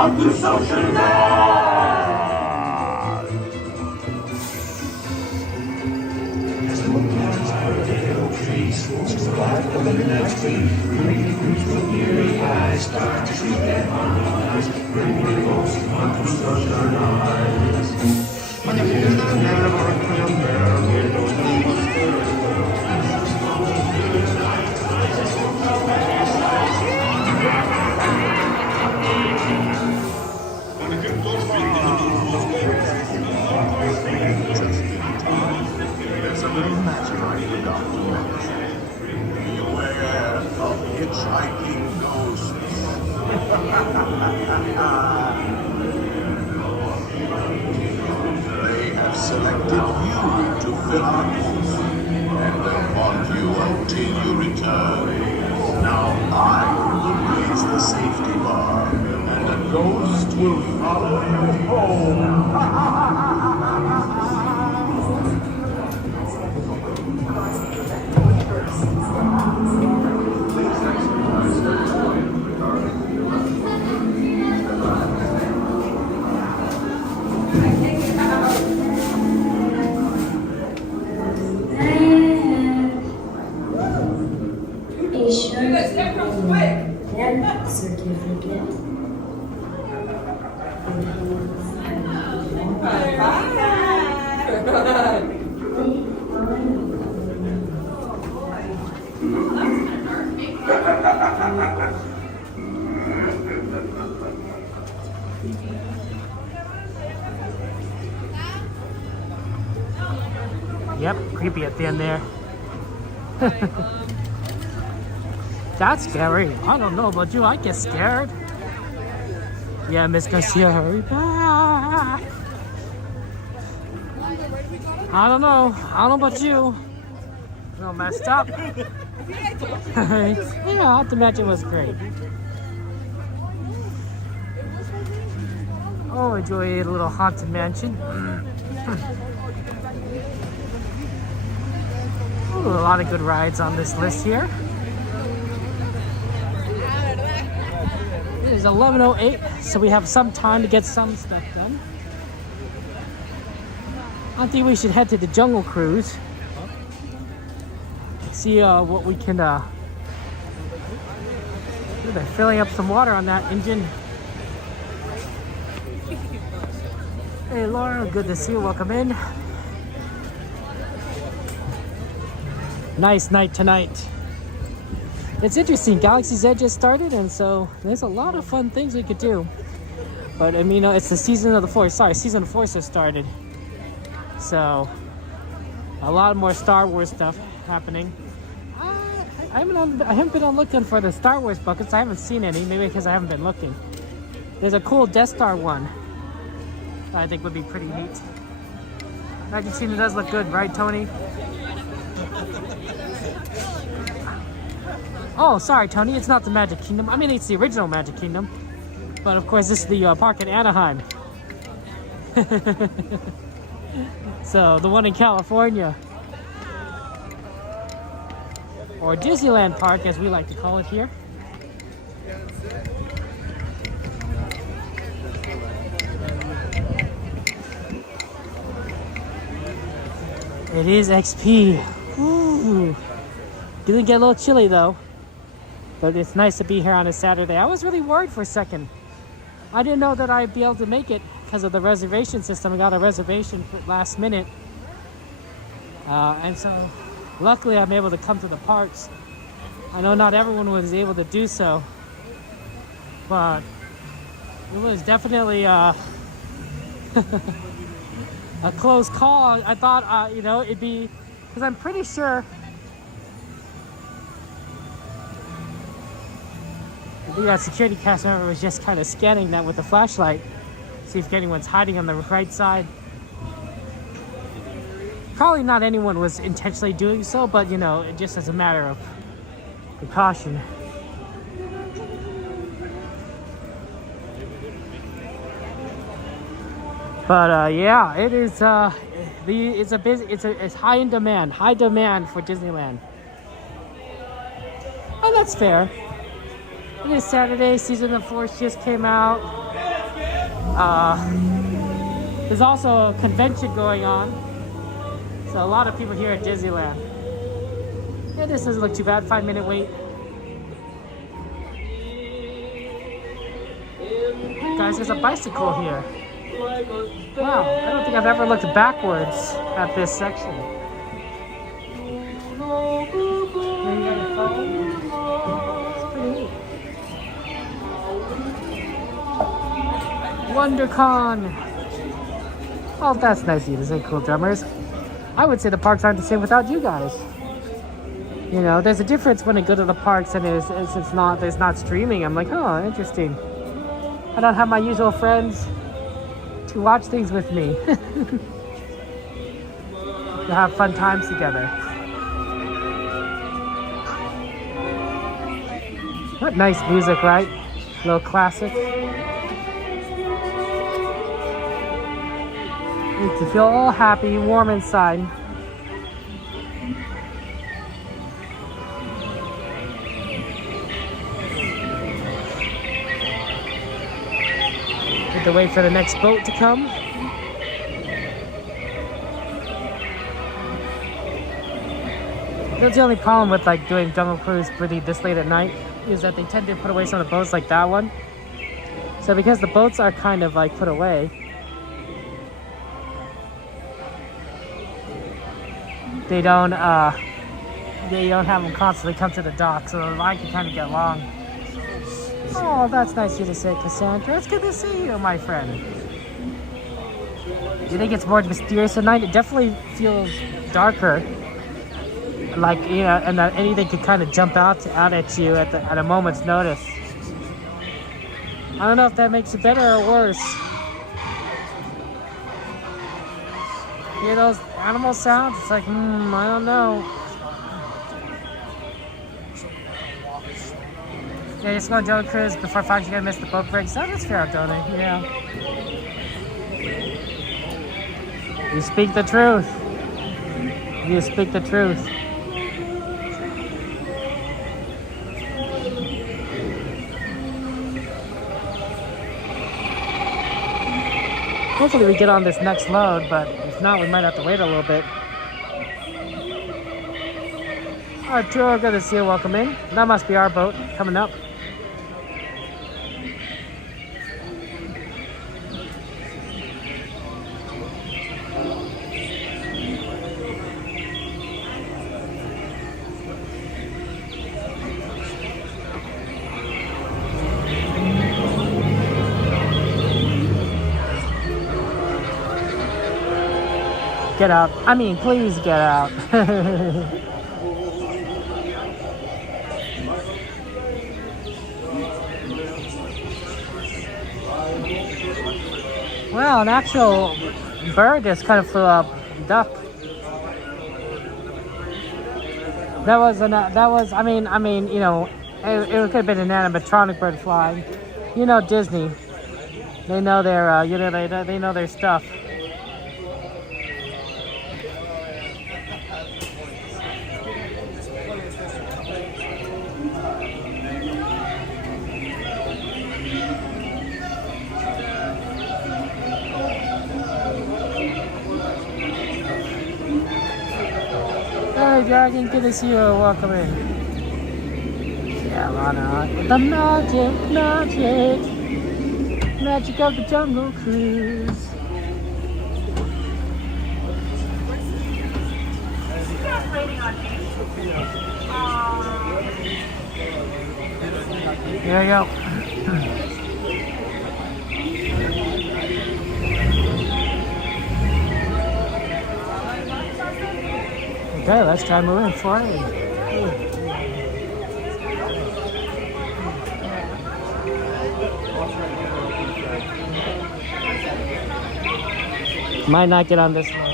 To socialize. As the moon turns her dead oak trees, since the light of the midnight screen, bringing creeps with weary eyes, start to shriek and harmonize, bringing ghosts unto socialize. When you hear the never-ending bell, hear those demons There's a little magic I forgot to mention. Beware of hitchhiking ghosts. They have selected you to fill our booth, and they'll haunt you until you return. Now I will raise the safety bar, and a ghost will follow you home. Yep, creepy at the end there. That's scary. I don't know about you, I get scared. Yeah, Miss Garcia, hurry back. I don't know about you. A little messed up. Yeah, Haunted Mansion was great. Oh, enjoy a little Haunted Mansion. Ooh, a lot of good rides on this list here. It is 11:08, so we have some time to get some stuff done. I think we should head to the Jungle Cruise. See what we can. They're filling up some water on that engine. Hey Laura, good to see you. Welcome in. Nice night tonight. It's interesting. Galaxy's Edge just started, and so there's a lot of fun things we could do. But I mean, it's the season of the Force. Sorry, season of the Force has started. So a lot more Star Wars stuff happening. I haven't been on looking for the Star Wars buckets. I haven't seen any, maybe because I haven't been looking. There's a cool Death Star one that I think would be pretty neat. Magic Kingdom does look good, right, Tony? Oh, sorry, Tony. It's not the Magic Kingdom. I mean, it's the original Magic Kingdom. But, of course, this is the park in Anaheim. So, the one in California. Or Disneyland Park, as we like to call it here. It is XP. Ooh. Didn't get a little chilly though, but it's nice to be here on a Saturday. I was really worried for a second. I didn't know that I'd be able to make it because of the reservation system. I got a reservation for last minute, and so luckily I'm able to come to the parks. I know not everyone was able to do so, but it was definitely a close call. I thought, you know, it'd be, because I'm pretty sure the security cast member was just kind of scanning that with a flashlight, see if anyone's hiding on the right side. Probably not anyone was intentionally doing so, but you know, just as a matter of precaution. But yeah, it is it's high in demand, high demand for Disneyland. And that's fair. It is Saturday, Season of Force just came out. There's also a convention going on, so a lot of people here at Disneyland. Yeah, this doesn't look too bad, 5-minute wait. Guys, there's a bicycle here. Wow, I don't think I've ever looked backwards at this section. WonderCon! Oh, that's nice of you to say, cool drummers. I would say the parks aren't the same without you guys. You know, there's a difference when I go to the parks and there's not streaming. I'm like, oh, interesting. I don't have my usual friends to watch things with me. To have fun times together. What nice music, right? A little classic. Makes you feel all happy, warm inside. Have to wait for the next boat to come. That's the only problem with like doing Jungle Cruise really this late at night, is that they tend to put away some of the boats like that one. So because the boats are kind of like put away, they don't have them constantly come to the dock, so the line can kind of get long. Oh, that's nice of you to say, Cassandra. It's good to see you, my friend. Do you think it's more mysterious at night? It definitely feels darker. Like, you know, and that anything could kind of jump out at you at a moment's notice. I don't know if that makes it better or worse. You hear those animal sounds? It's like, I don't know. Yeah, just go Donut Cruise before 5 you're gonna miss the boat breaks. Oh, that's fair, Donut. Yeah. You speak the truth. You speak the truth. Hopefully we get on this next load, but if not, we might have to wait a little bit. Arturo, good to see you. Welcome in. That must be our boat coming up. Get out. I mean, please get out. Well, an actual bird just kind of flew up. Duck. I mean, you know, it could have been an animatronic bird flying. You know, Disney. They know their, they know their stuff. Hey Dragon, good to see you. Welcome in. Yeah, Lana. The magic of the Jungle Cruise. There you go. Okay, let's try moving forward. Might not get on this one.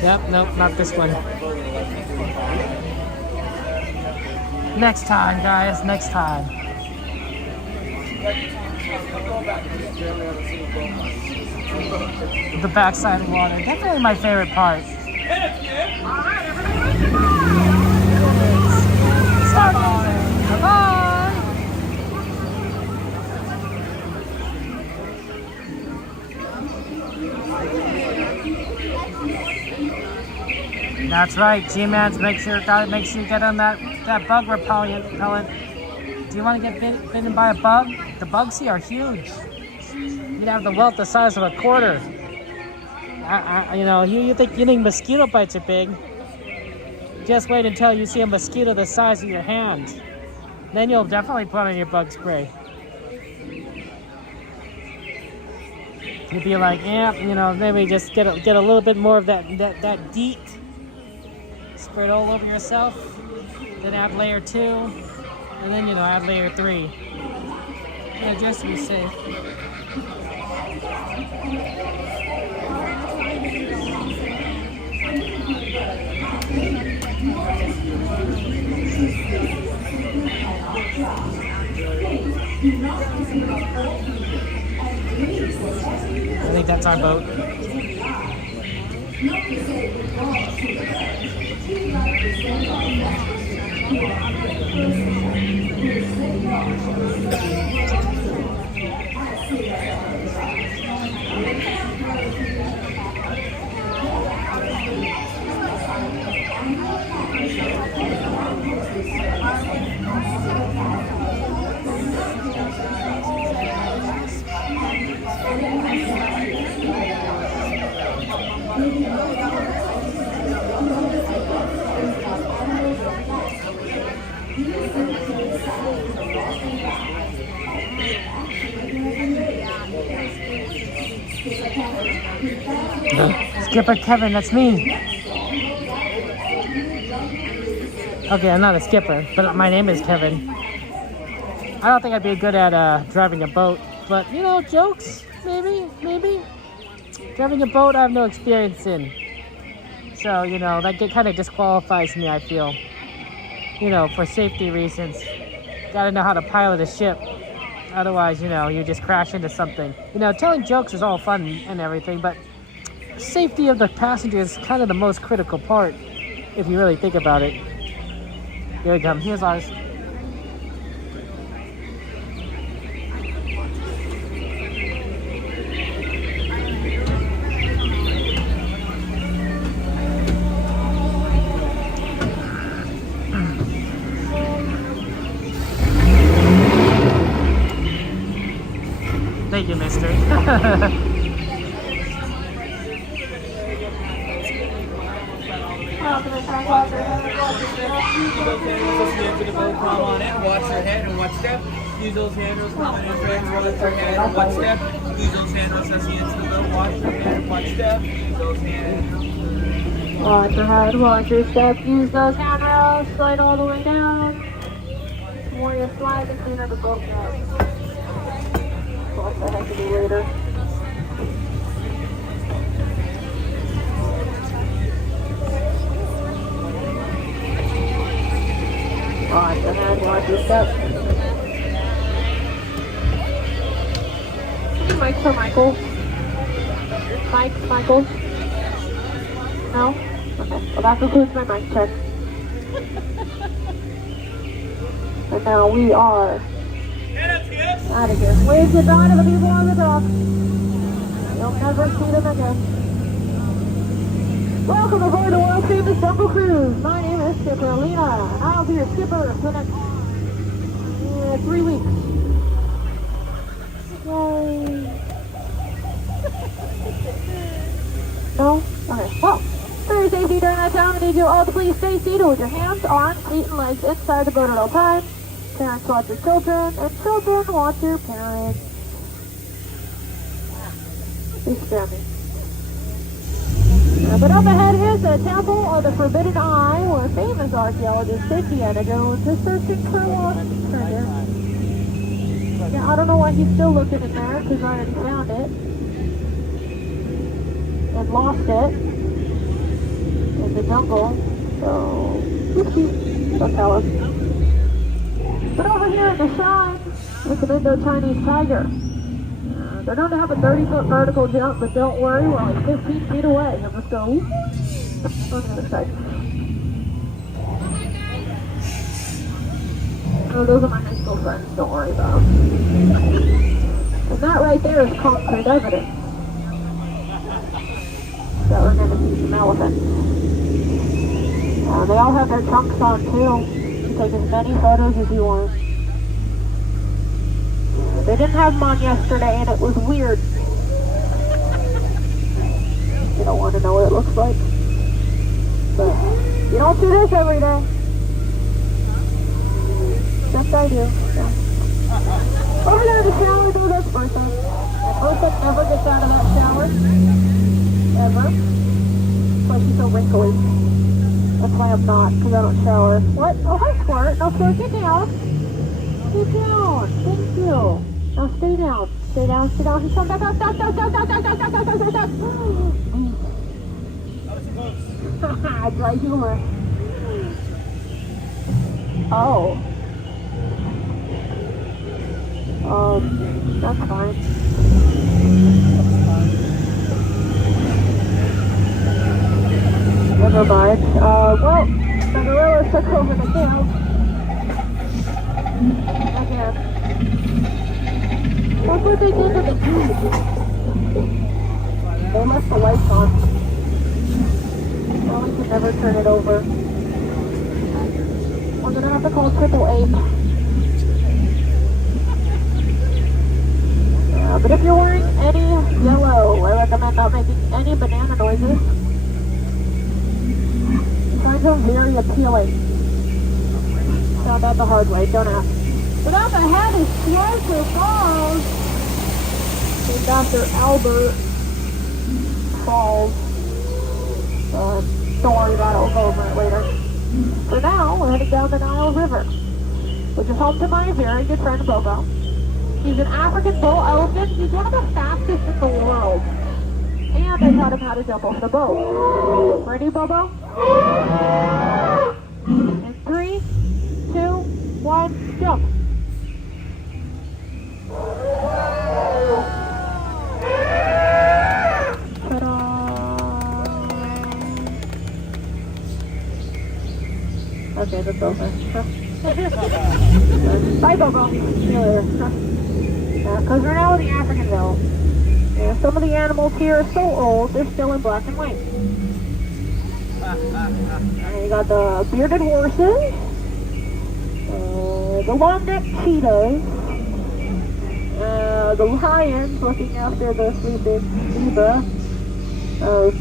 Yep, nope, not this one. Next time, guys, next time. The backside of water, definitely my favorite part. Bye-bye. That's right, G-Mans, make sure you get on that bug repellent. Do you want to get bitten by a bug? The bugs here are huge. You'd have the welt the size of a quarter. You know, you think mosquito bites are big. Just wait until you see a mosquito the size of your hand. Then you'll definitely put on your bug spray. You'd be like, yeah, you know, maybe just get a little bit more of that DEET. Spray it all over yourself. Then add layer 2, and then add layer 3. Yeah, just to be safe. I think that's our boat. Skipper Kevin, that's me. Okay, I'm not a skipper, but my name is Kevin. I don't think I'd be good at driving a boat, but you know, jokes, maybe. Driving a boat, I have no experience in. So, you know, that kind of disqualifies me, I feel. You know, for safety reasons. Gotta know how to pilot a ship. Otherwise, you know, you just crash into something. You know, telling jokes is all fun and everything, but safety of the passenger is kind of the most critical part, if you really think about it. Here we come. Here's ours. Thank you, mister. Come on in, watch your head and watch step. Use those handrails, come on in, friends, watch your head and watch step. Use those handrails as you into the boat, watch your head and watch step. Use those handrails. Watch your head, watch your step. Use those handrails, slide all the way down. The more you slide, the cleaner the boat gets. What the heck to do later? Watch your head, watch your step. Mic for Michael. Michael. No? Okay. Well, that concludes my mic check. And now we are out of here. Wave goodbye to the people on the dock. You'll never see them again. Welcome aboard the world famous Jungle Cruise. My name is Skipper Lena, and I'll be your skipper for the next 3 weeks. Yay. No? Okay. Well, for your safety during that time, I need you all to please stay seated with your hands, arms, feet, and legs inside the boat at all times. Parents watch your children, and children watch your parents. Please spare me. But up ahead is the Temple of the Forbidden Eye, where famous archaeologist Indiana Jones is searching for lost treasure. Yeah, I don't know why he's still looking in there, because I already found it. And lost it. In the jungle. So, don't tell us. But over here in the shrine is the Indo-Chinese tiger. They're known to have a 30-foot vertical jump, but don't worry, we're like 15 feet away. And let's go on the other side. Oh, those are my high school friends. Don't worry about them. And that right there is concrete evidence that we're going to see some elephants. They all have their trunks on too. You can take as many photos as you want. They didn't have them on yesterday, and it was weird. You don't want to know what it looks like. But you don't see this every day. Yes, I do. Yeah. Over there in the shower, do this Bertha. And Bertha never gets out of that shower. Ever. That's why she's so wrinkly. That's why I'm not, because I don't shower. What? Oh, hi, Squirt. No, Squirt, get down. Get down. Thank you. Now stay down. Stay down, stay down. He's coming back up. Stop. Dry humor. Oh. That's fine. Never mind. Well, the gorillas took over the camp. Again. That's what they did to the food. They left the lights on. Well, we can never turn it over. We're gonna have to call AAA. But if you're wearing any yellow, I recommend not making any banana noises. Signs are very appealing. Found out the hard way, don't ask. Without the heavy explosive balls, named after Albert Falls. Don't worry about it, we'll go over it later. For now, we're heading down the Nile River, which is home to my very good friend Bobo. He's an African bull elephant. He's one of the fastest in the world. And I taught him how to jump off the boat. Ready, Bobo? In 3, 2, 1, jump. Ta-da! Okay, that's over. Bye, Bobo. See you later. Because we're now in the Africanville. Yeah, some of the animals here are so old, they're still in black and white. And you got the bearded horses, the long-necked cheetahs, the lions looking after the sleeping zebra. Oh,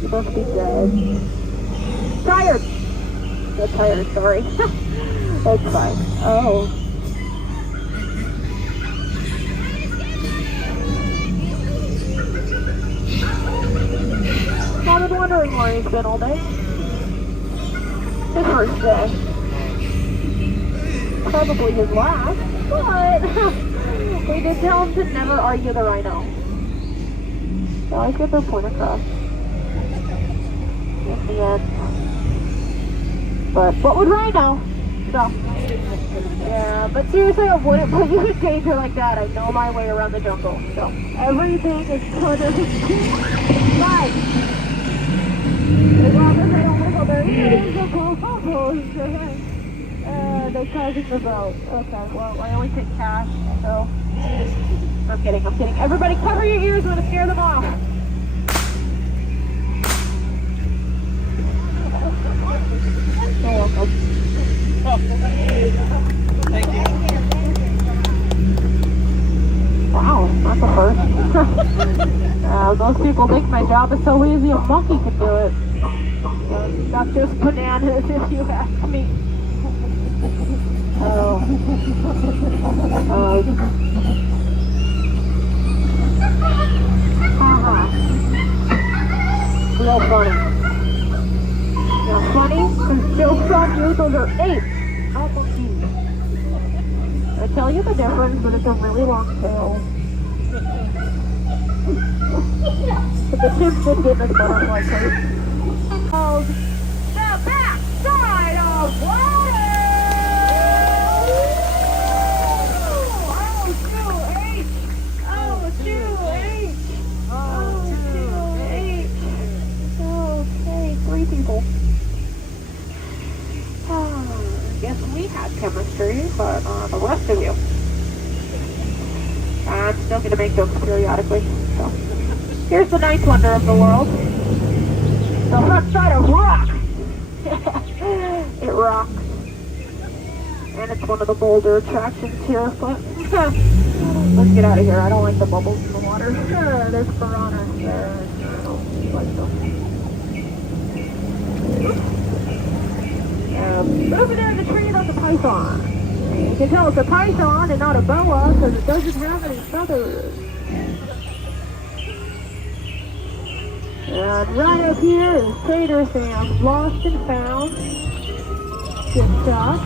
you must be dead. Tired! Not tired, sorry. That's fine. Oh. I've been wondering where he's been all day. His first day. Probably his last, but we did tell him to never argue the rhino. So I get their point across. In the end. But what would rhino? So. Yeah, but seriously, I wouldn't put you in danger like that. I know my way around the jungle. So everything is under his feet. Bye. As long as I don't wiggle their ears, they're causing the boat. Okay, well, I only take cash, so... I'm kidding. Everybody cover your ears, I'm gonna scare them off. You're welcome. Thank you. Wow, not the first. Those people think my job is so easy, a monkey can do it. Not just bananas, if you ask me. Real funny. Now funny, because still from you, those are 8. How monkeys? I tell you the difference, but it's a really long tail. But the chimp did give us butterfly coat. Called the backside of water! Okay, 3 people. Guess we had chemistry, but the rest of you. I'm still going to make jokes periodically. So. Here's the 9th wonder of the world. The front side of rock! It rocks. And it's one of the bolder attractions here, but let's get out of here. I don't like the bubbles in the water. There's piranhas there. I don't like them. But over there in the tree, that's a python. You can tell it's a python and not a boa because it doesn't have any feathers. And right up here is Trader Sam's Lost and Found. Good stuff.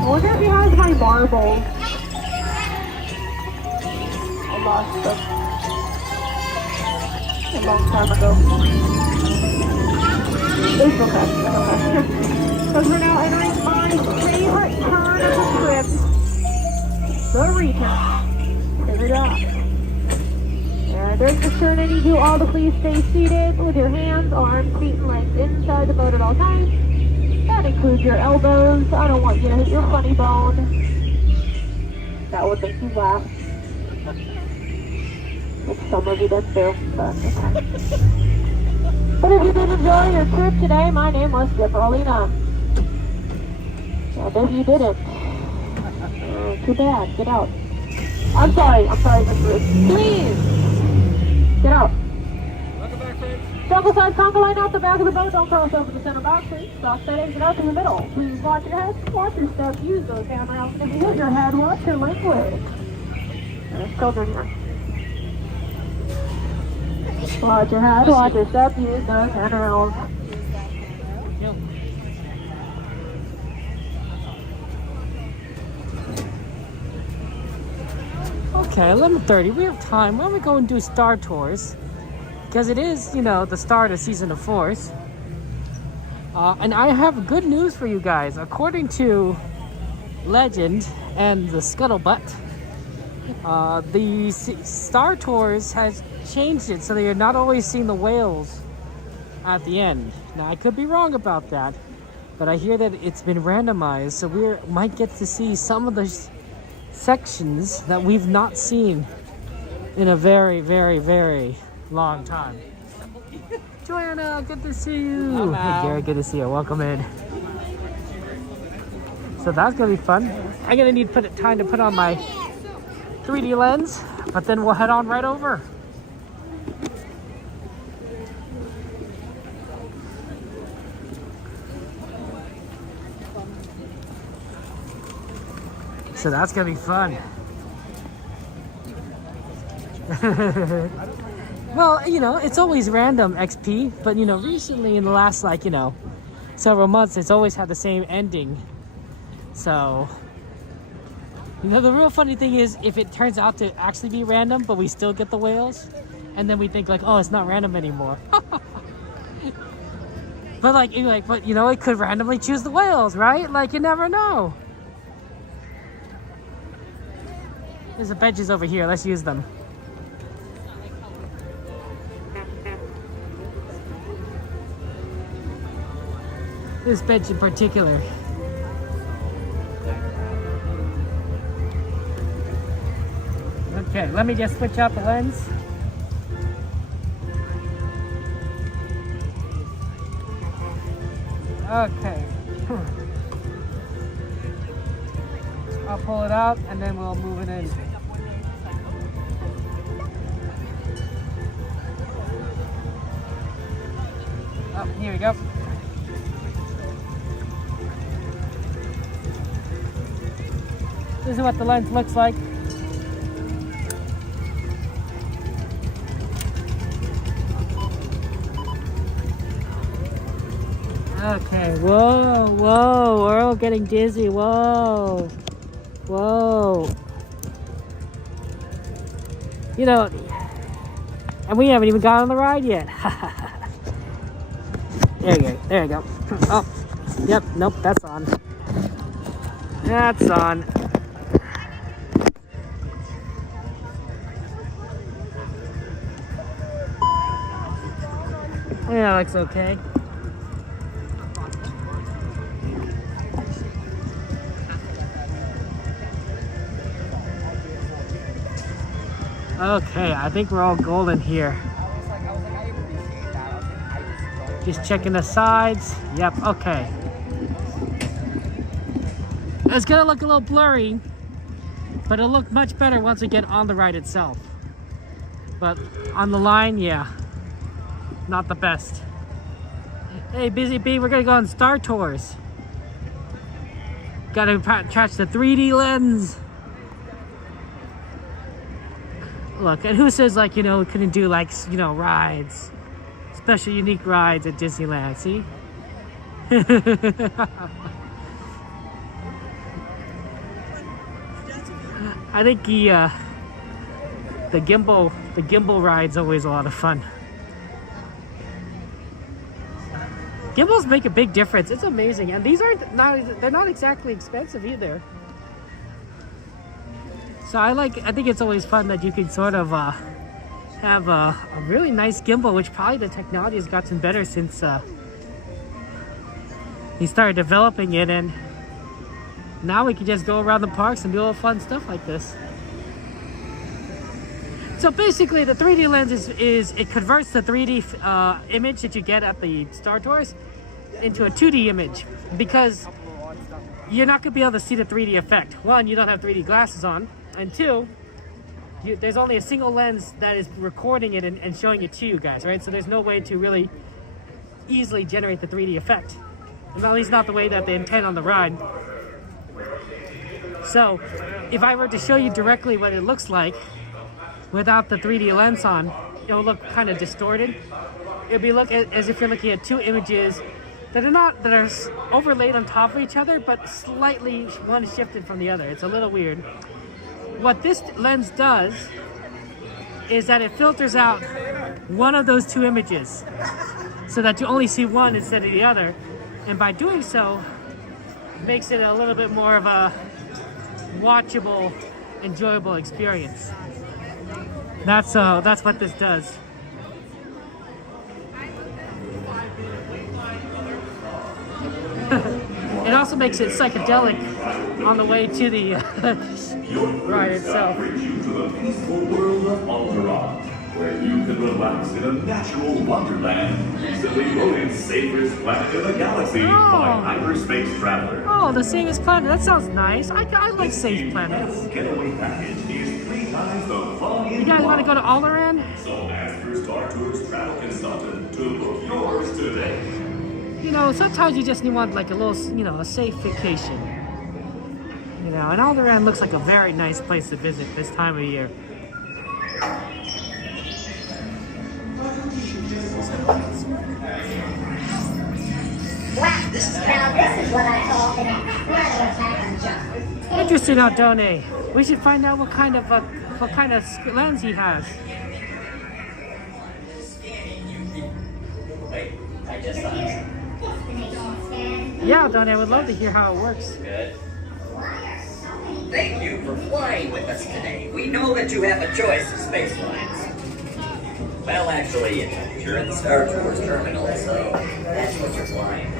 I wonder if he has my marbles. I lost them a long time ago. It's okay. Because we're now entering my favorite turn of the trip. The return. Here we go. During this turn, I need you all to please stay seated with your hands, arms, feet, and legs inside the boat at all times. That includes your elbows. I don't want you to hit your funny bone. That would make you laugh. Which some of you did too, but if you did enjoy your trip today, my name was Skipperlina. And if you didn't, too bad. Get out. I'm sorry, Mr. Please! Get out. Welcome back, friends. Double side conga line out the back of the boat. Don't cross over the center box. Please stop that exit out to the middle. Please watch your head, watch your steps, use those handrails. And if you hit your head, watch your language. There's children here. Watch your head, watch your steps, use those handrails. Okay, 11:30. We have time. Why don't we go and do Star Tours? Because it is, you know, the start of season of Force. And I have good news for you guys. According to legend and the scuttlebutt, the Star Tours has changed it so that you're not always seeing the whales at the end. Now, I could be wrong about that, but I hear that it's been randomized, so we might get to see some of the sections that we've not seen in a very, very, very long time. Joanna, good to see you. Hello. Hey, Gary, good to see you. Welcome in. So that's gonna be fun. I'm gonna need time to put on my 3D lens, but then we'll head on right over. So that's gonna be fun. Well, you know, it's always random XP, but you know, recently in the last, like, you know, several months, it's always had the same ending. So, you know, the real funny thing is if it turns out to actually be random, but we still get the whales, and then we think like, oh, it's not random anymore. But like, you're like, but you know, it could randomly choose the whales, right? Like, you never know. There's the benches over here. Let's use them. This bench in particular. Okay, let me just switch out the lens. Okay. I'll pull it out and then we'll move it in. Oh, here we go. This is what the lens looks like. Okay, whoa, whoa, we're all getting dizzy, whoa, whoa. You know, and we haven't even got on the ride yet. There you go. Oh, yep, nope, that's on. That's on. Yeah, looks okay. Okay, I think we're all golden here. Just checking the sides. Yep, okay. It's gonna look a little blurry, but it'll look much better once we get on the ride itself. But on the line, yeah, not the best. Hey, Busy Bee, we're gonna go on Star Tours. Gotta attach the 3D lens. Look, and who says, like, you know, we couldn't do, like, you know, rides, special unique rides at Disneyland, see? I think the gimbal ride's always a lot of fun. Gimbals make a big difference. It's amazing, and these they're not exactly expensive either. So I think it's always fun that you can sort of have a really nice gimbal, which probably the technology has gotten better since he started developing it, and now we can just go around the parks and do all fun stuff like this. So basically the 3D lens is it converts the 3D image that you get at the Star Tours into a 2D image, because you're not going to be able to see the 3D effect. One, you don't have 3D glasses on, and two, there's only a single lens that is recording it and showing it to you guys, right? So there's no way to really easily generate the 3D effect, and at least not the way that they intend on the ride. So if I were to show you directly what it looks like without the 3D lens on, it'll look kind of distorted. It'll be as if you're looking at two images that are overlaid on top of each other, but slightly one shifted from the other. It's a little weird. What this lens does is that it filters out one of those two images so that you only see one instead of the other, and by doing so makes it a little bit more of a watchable, enjoyable experience. That's what this does. It also makes it psychedelic on the way to the ride itself. Brings you to the peaceful world of Alderaan, where you can relax in a natural wonderland, recently voted safest planet in the galaxy by Hyperspace Traveler. Oh, the safest planet. That sounds nice. I like safe planets. Getaway package is 3 times the fun. You guys want to go to Alderaan? So ask your Star Tours travel consultant to book yours today. You know, sometimes you just want like a little, a safe vacation. You know, and Alderaan looks like a very nice place to visit this time of year. Wow, this is what I call an incredible passenger. Interesting, Aldone. We should find out what kind of lens he has. Yeah, Aldone, I would love to hear how it works. Good. Thank you for flying with us today. We know that you have a choice of space lines. Well, actually, you're in the Star Tours terminal, so that's what you're flying.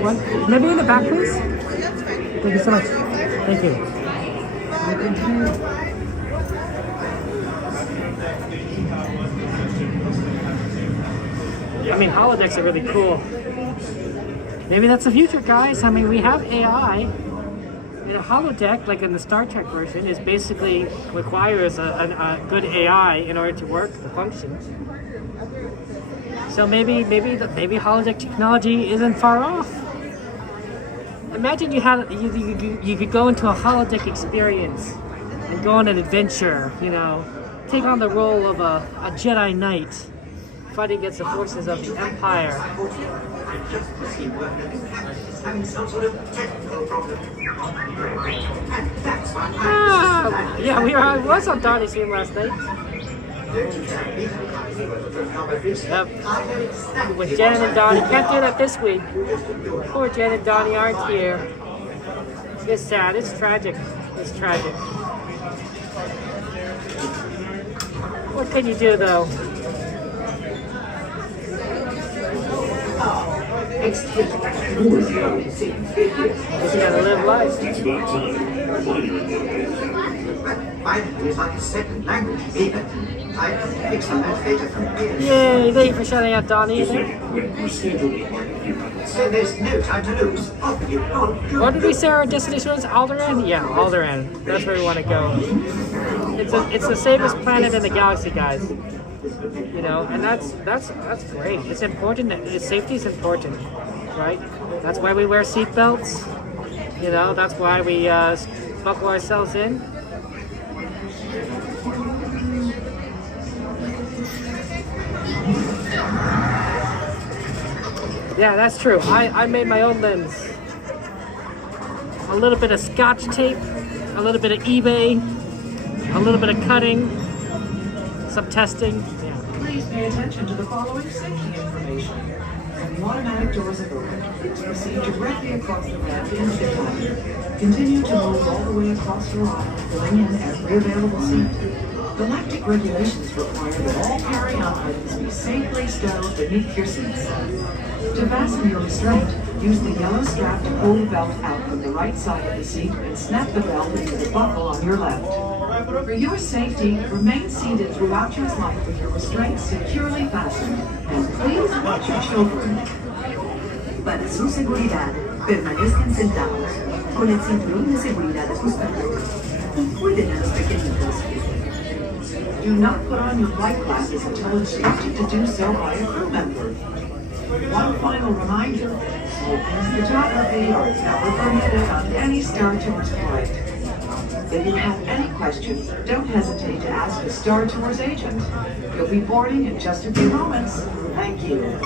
One, maybe in the back, please. Thank you so much. Thank you. I mean, holodecks are really cool. Maybe that's the future, guys. I mean, we have AI. And a holodeck, like in the Star Trek version, is basically requires a good AI in order to work the function. So maybe holodeck technology isn't far off. Imagine you could go into a holodeck experience and go on an adventure. Take on the role of a Jedi Knight, fighting against the forces of the Empire. Yeah, I was on Donnie's stream last night. Yep. With Jan and Donnie. Can't do that this week. Poor Jan and Donnie aren't here. It's sad. It's tragic. It's tragic. What can you do, though? Just gotta live life. Finally, it's like a second language, even. I picked up that data from here. Yay, thank you for shutting up, Donnie. So there's no time to lose. Off you go. What did we say our destination was? Alderaan? Yeah, Alderaan. That's where we want to go. It's the safest planet in the galaxy, guys. And that's great. It's important. Safety is important, right? That's why we wear seatbelts. That's why we buckle ourselves in. Yeah, that's true. I made my own lens. A little bit of Scotch tape, a little bit of eBay, a little bit of cutting, some testing. Please pay attention to the following safety information. The automatic doors have opened. Please proceed directly across the ramp into the cabin. Continue to move all the way across your aisle, filling in every available seat. Galactic regulations require that all carry-on items be safely stowed beneath your seats. To fasten your restraint, use the yellow strap to pull the belt out from the right side of the seat and snap the belt into the buckle on your left. For your safety, remain seated throughout your flight with your restraints securely fastened. And please watch your children. Para su seguridad, permanezcan sentados, con el cinturón de seguridad ajustado, y cuiden a los pequeñitos. Do not put on your flight glasses until instructed to do so by a crew member. One final reminder, smoking and photography are never permitted on any Star Tours flight. If you have any questions, don't hesitate to ask a Star Tours agent. You'll be boarding in just a few moments. Thank you.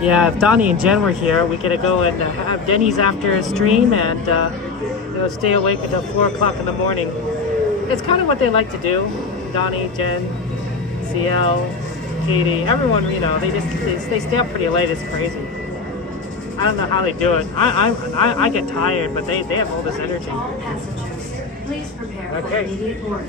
Yeah, if Donnie and Jen were here, we could go and have Denny's after a stream and stay awake until 4 o'clock in the morning. It's kind of what they like to do. Donnie, Jen, CL, Katie, everyone, you know, they stay up pretty late. It's crazy. I don't know how they do it. I get tired, but they have all this energy. All passengers, please prepare for immediate boarding.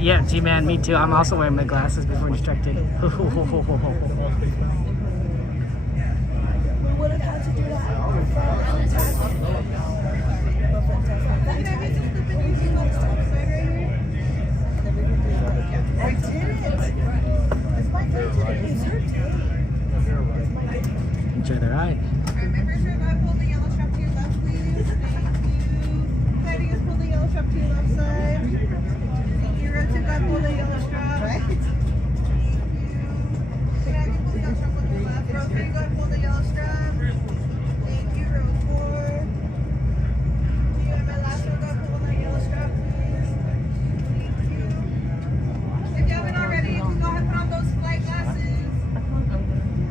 Yeah, G-Man, me too. I'm also wearing my glasses before distracted. We would have had to do that. I didn't. It's my birthday. It's her day. Enjoy the ride. Remember to pull the yellow strap to your left, please. Thank you. Try to just pull the yellow strap to your left side. Thank you. Row 2, guys, pull the yellow strap. Right. Thank you. Can I pull the yellow strap on the left? Row 3, guys, pull the yellow strap. Thank you. Row 4. Do you have my last row, guys, pull the yellow strap, please? Thank you. If you haven't already, you can go ahead and put on those flight glasses.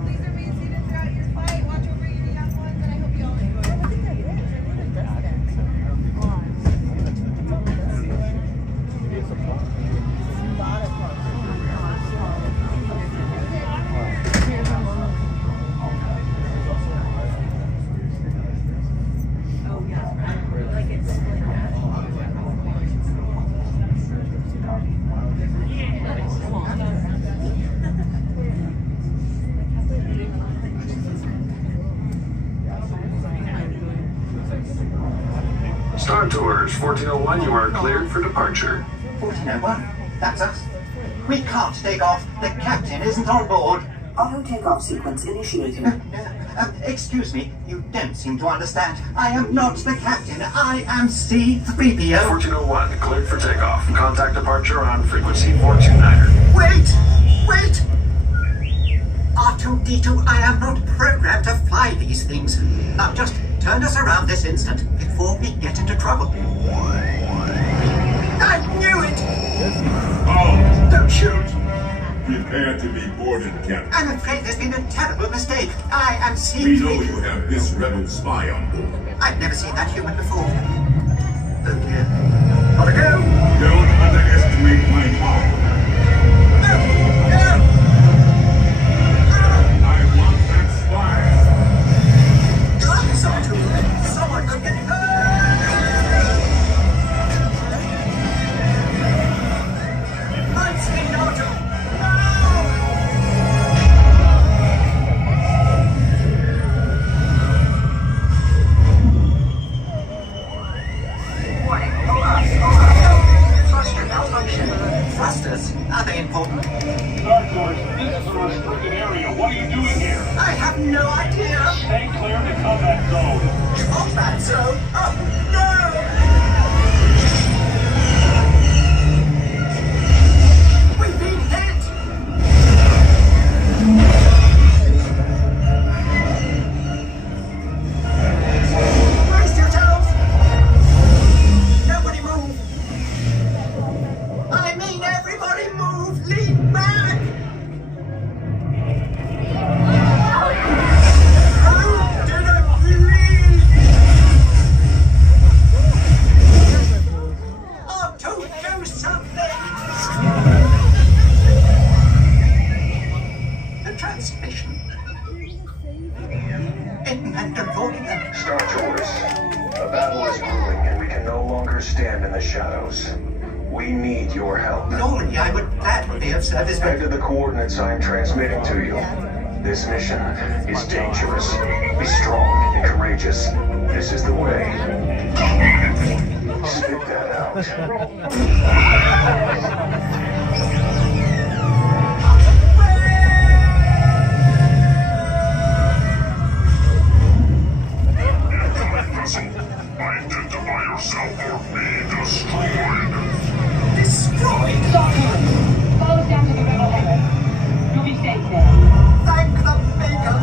Please remain seated throughout your flight. Watch over your young ones, and I hope you all enjoy it. I think I did. It really does that. Star Tours 1401, you are cleared for departure. 1401? That's us. We can't take off. The captain isn't on board. Auto takeoff sequence initiated. Excuse me, you don't seem to understand. I am not the captain. I am C-3PO. 1401, cleared for takeoff. Contact departure on frequency 429er. Wait! R2-D2, I am not programmed to fly these things. Now just turn us around this instant before we get into trouble. I knew it! Oh, don't shoot! Prepare to be boarded, Captain. I'm afraid there's been a terrible mistake. I am C-3PO. We know you have this rebel spy on board. I've never seen that human before. Okay. Gotta go! Don't underestimate my power. No! What are you doing here? I have no idea. Stay clear of the combat zone. Combat zone? Oh, no! We've been hit! Brace yourselves! Nobody move! I mean, everybody move! Lean back! Who didn't believe? Oh, to do something! The transmission. In Mandalorian. Star Tours, a battle is brewing and we can no longer stand in the shadows. We need your help. Normally, I would gladly be of service, Head but to the coordinates I am transmitting to you. This mission is dangerous. Be strong and courageous. This is the way. Spit that out. Identify yourself or be destroyed. destroyed. Close down to the middle heaven. You'll be safe there. Thank the maker.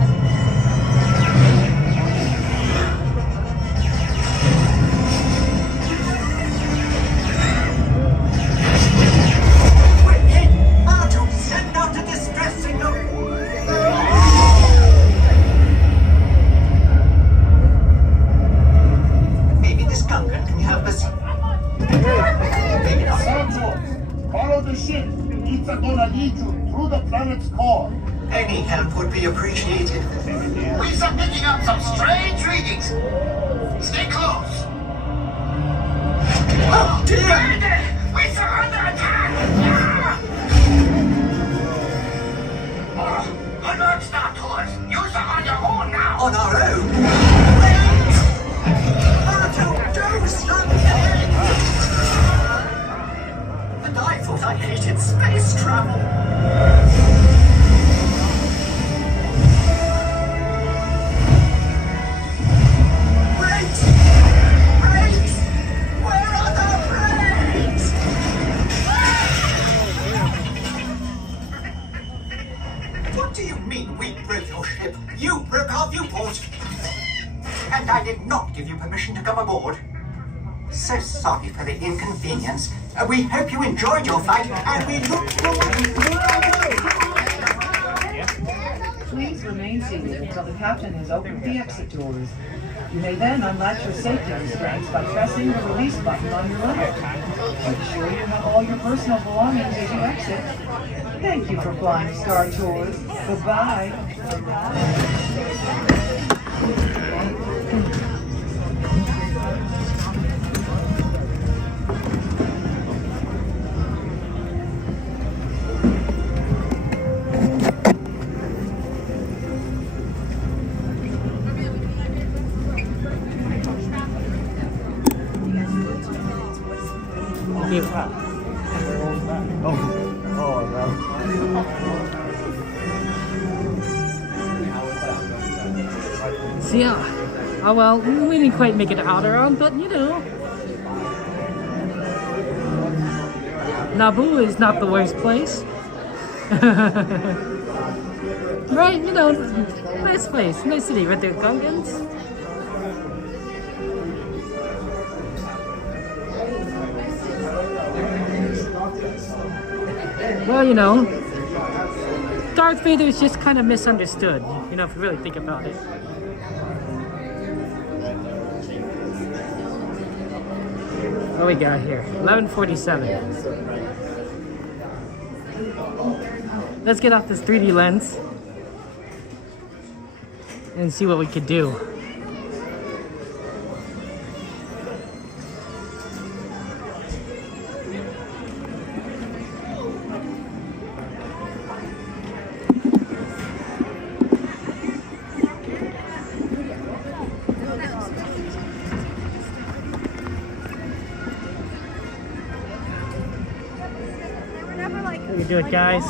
We're hit. R2, send out a distress signal. Maybe this Gungan can help us. Maybe not. Follow the ship. It's gonna lead you through the planet's core. Any help would be appreciated. We are picking up some strange readings. Stay close. Oh dear! We are under attack! Alert, Star Tours! Use them on your own now! On our own? Wait! R2, do something! And I thought I hated space travel. Brakes! Brakes! Where are the brakes? What do you mean we broke your ship? You broke our viewport! And I did not give you permission to come aboard. So sorry for the inconvenience. We hope you enjoyed your flight, and we look Please remain seated until the captain has opened the exit doors. You may then unlatch your safety restraints by pressing the release button on your left. Make sure you have all your personal belongings as you exit. Thank you for flying Star Tours. Goodbye. So yeah, oh well, we didn't quite make it out around, but you know, Naboo is not the worst place. Right, you know, nice place, nice city with their Gungans. Well, you know, Darth Vader is just kind of misunderstood, you know, if you really think about it. What we got here? 11:47. Let's get off this 3D lens and see what we could do. How you doing, guys?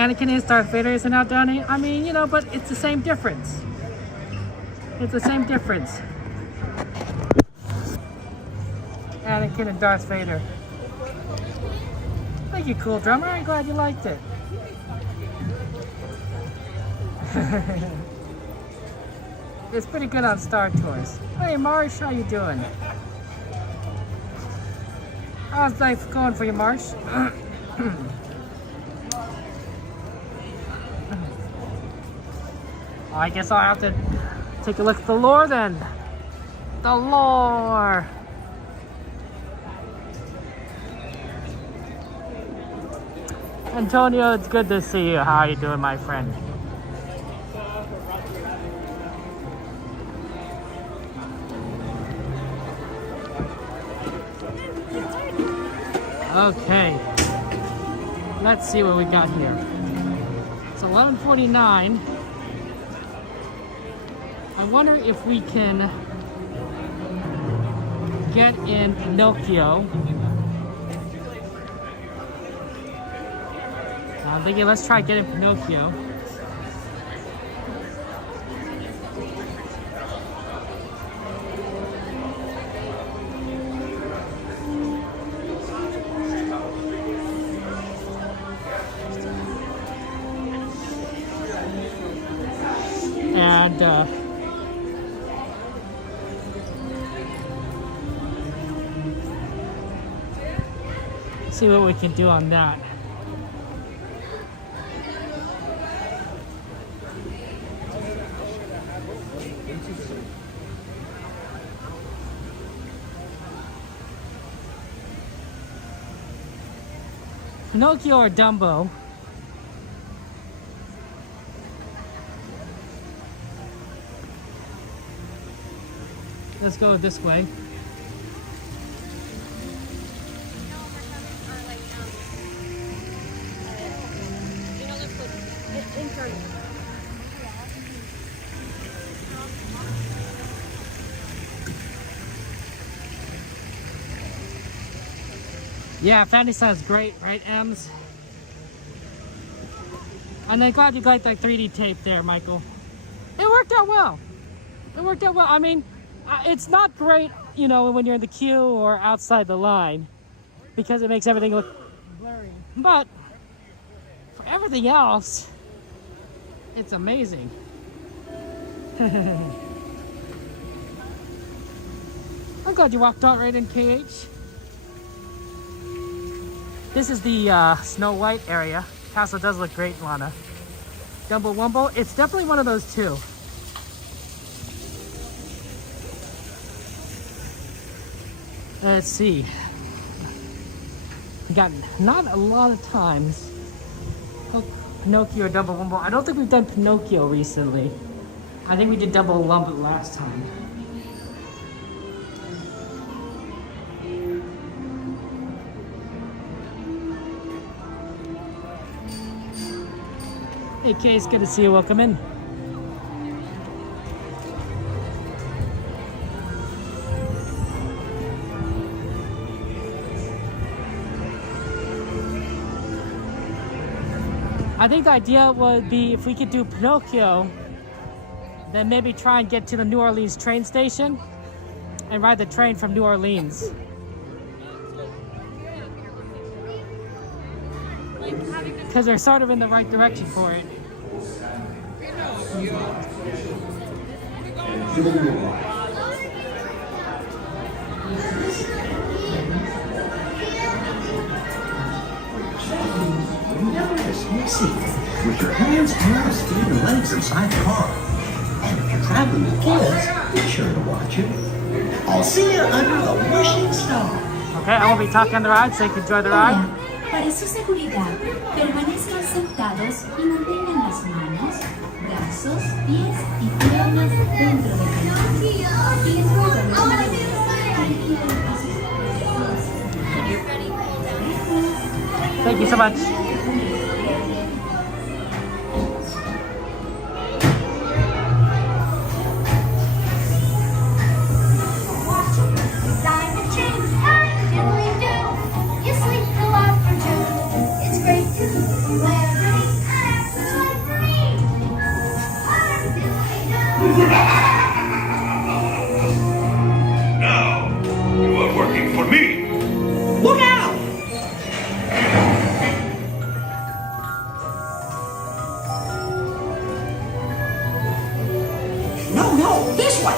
Anakin is, Darth Vader is now, Donnie. I mean, you know, but it's the same difference. It's the same difference. Anakin and Darth Vader. Thank you, Cool Drummer. I'm glad you liked it. It's pretty good on Star Tours. Hey, Marsh, how you doing? How's life going for you, Marsh? I guess I'll have to take a look at the lore then. The lore. Antonio, it's good to see you. How are you doing, my friend? Okay. Let's see what we got here. It's 11:49. I wonder if we can get in Pinocchio. I'm thinking let's try getting Pinocchio. And see what we can do on that. Pinocchio or Dumbo? Let's go this way. Yeah, Fantasy's great, right, Ems? And I'm glad you got that 3D tape there, Michael. It worked out well. It worked out well. I mean, it's not great, you know, when you're in the queue or outside the line because it makes everything look blurry. But for everything else, it's amazing. I'm glad you walked out right in, KH. This is the Snow White area. Castle does look great, Lana. Dumbo Wumbo, it's definitely one of those two. Let's see. We got not a lot of times. Pinocchio or Dumbo Wumbo. I don't think we've done Pinocchio recently. I think we did Dumbo Wumbo last time. Hey Kay, it's good to see you. Welcome in. I think the idea would be if we could do Pinocchio, then maybe try and get to the New Orleans train station and ride the train from New Orleans. Because they're sort of in the right direction for it. With your hands, arms, feet, and legs inside the car. And if you're traveling with kids, be sure to watch it. I'll see you under the wishing star. Okay, I won't be talking on the ride, so you can enjoy the ride. Para su seguridad, permanezcan sentados y mantengan las manos, brazos, pies y piernas dentro del canal. Y les ruego Thank you so much. Look out! No, this way!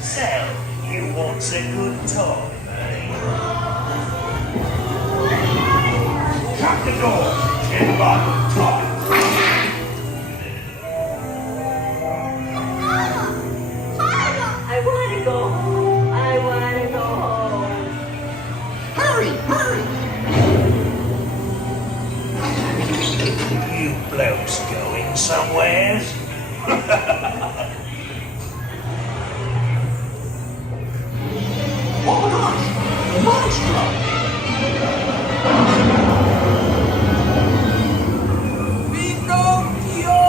So, you want a good time, eh? Shut the door! Everybody, talk! I want to go home. I want to go home. Hurry, hurry! You blokes going somewheres? Oh gosh! A monster! Pinocchio!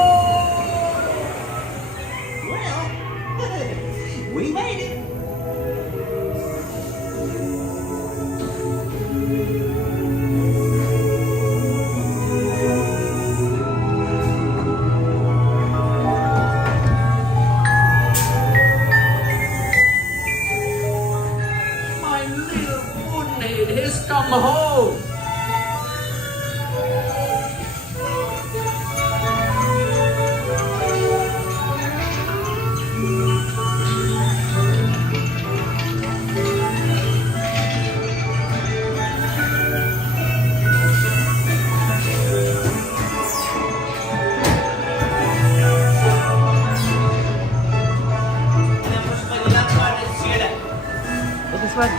Well, we made it. My little woodenhead has come home! Look this way.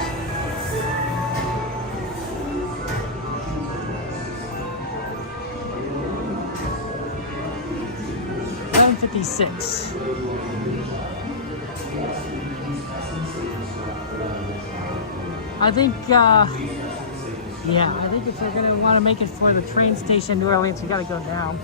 $11.56. I think, yeah, I think if we're gonna want to make it for the train station in New Orleans, we gotta go down.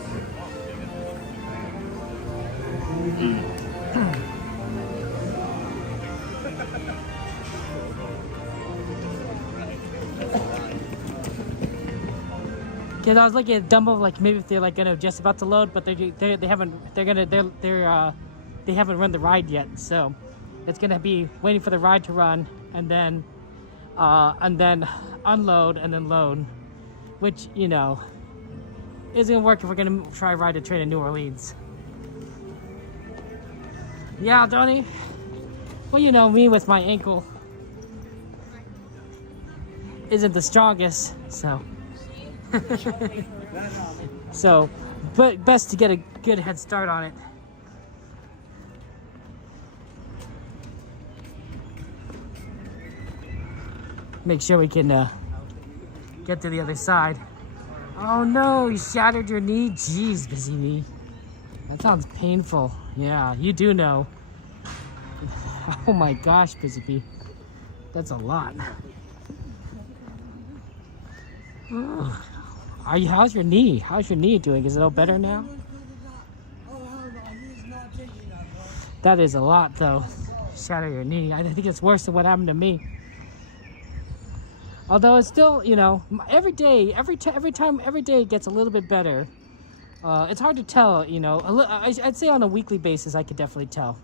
Because I was looking at Dumbo, like maybe if they're like gonna just about to load, but they haven't run the ride yet, so it's gonna be waiting for the ride to run and then unload and then load, which, you know, isn't gonna work if we're gonna try to ride a train in New Orleans. Yeah, Donnie. Well, you know me with my ankle isn't the strongest, so. So, but best to get a good head start on it. Make sure we can get to the other side. Oh no, you shattered your knee? Jeez, busy knee. That sounds painful. Yeah, you do know. Oh my gosh, Busy Bee. That's a lot. Ugh. How's your knee? How's your knee doing? Is it all better now? That is a lot, though. Shatter your knee. I think it's worse than what happened to me. Although it's still, you know, every day it gets a little bit better. It's hard to tell, you know. I'd say on a weekly basis, I could definitely tell.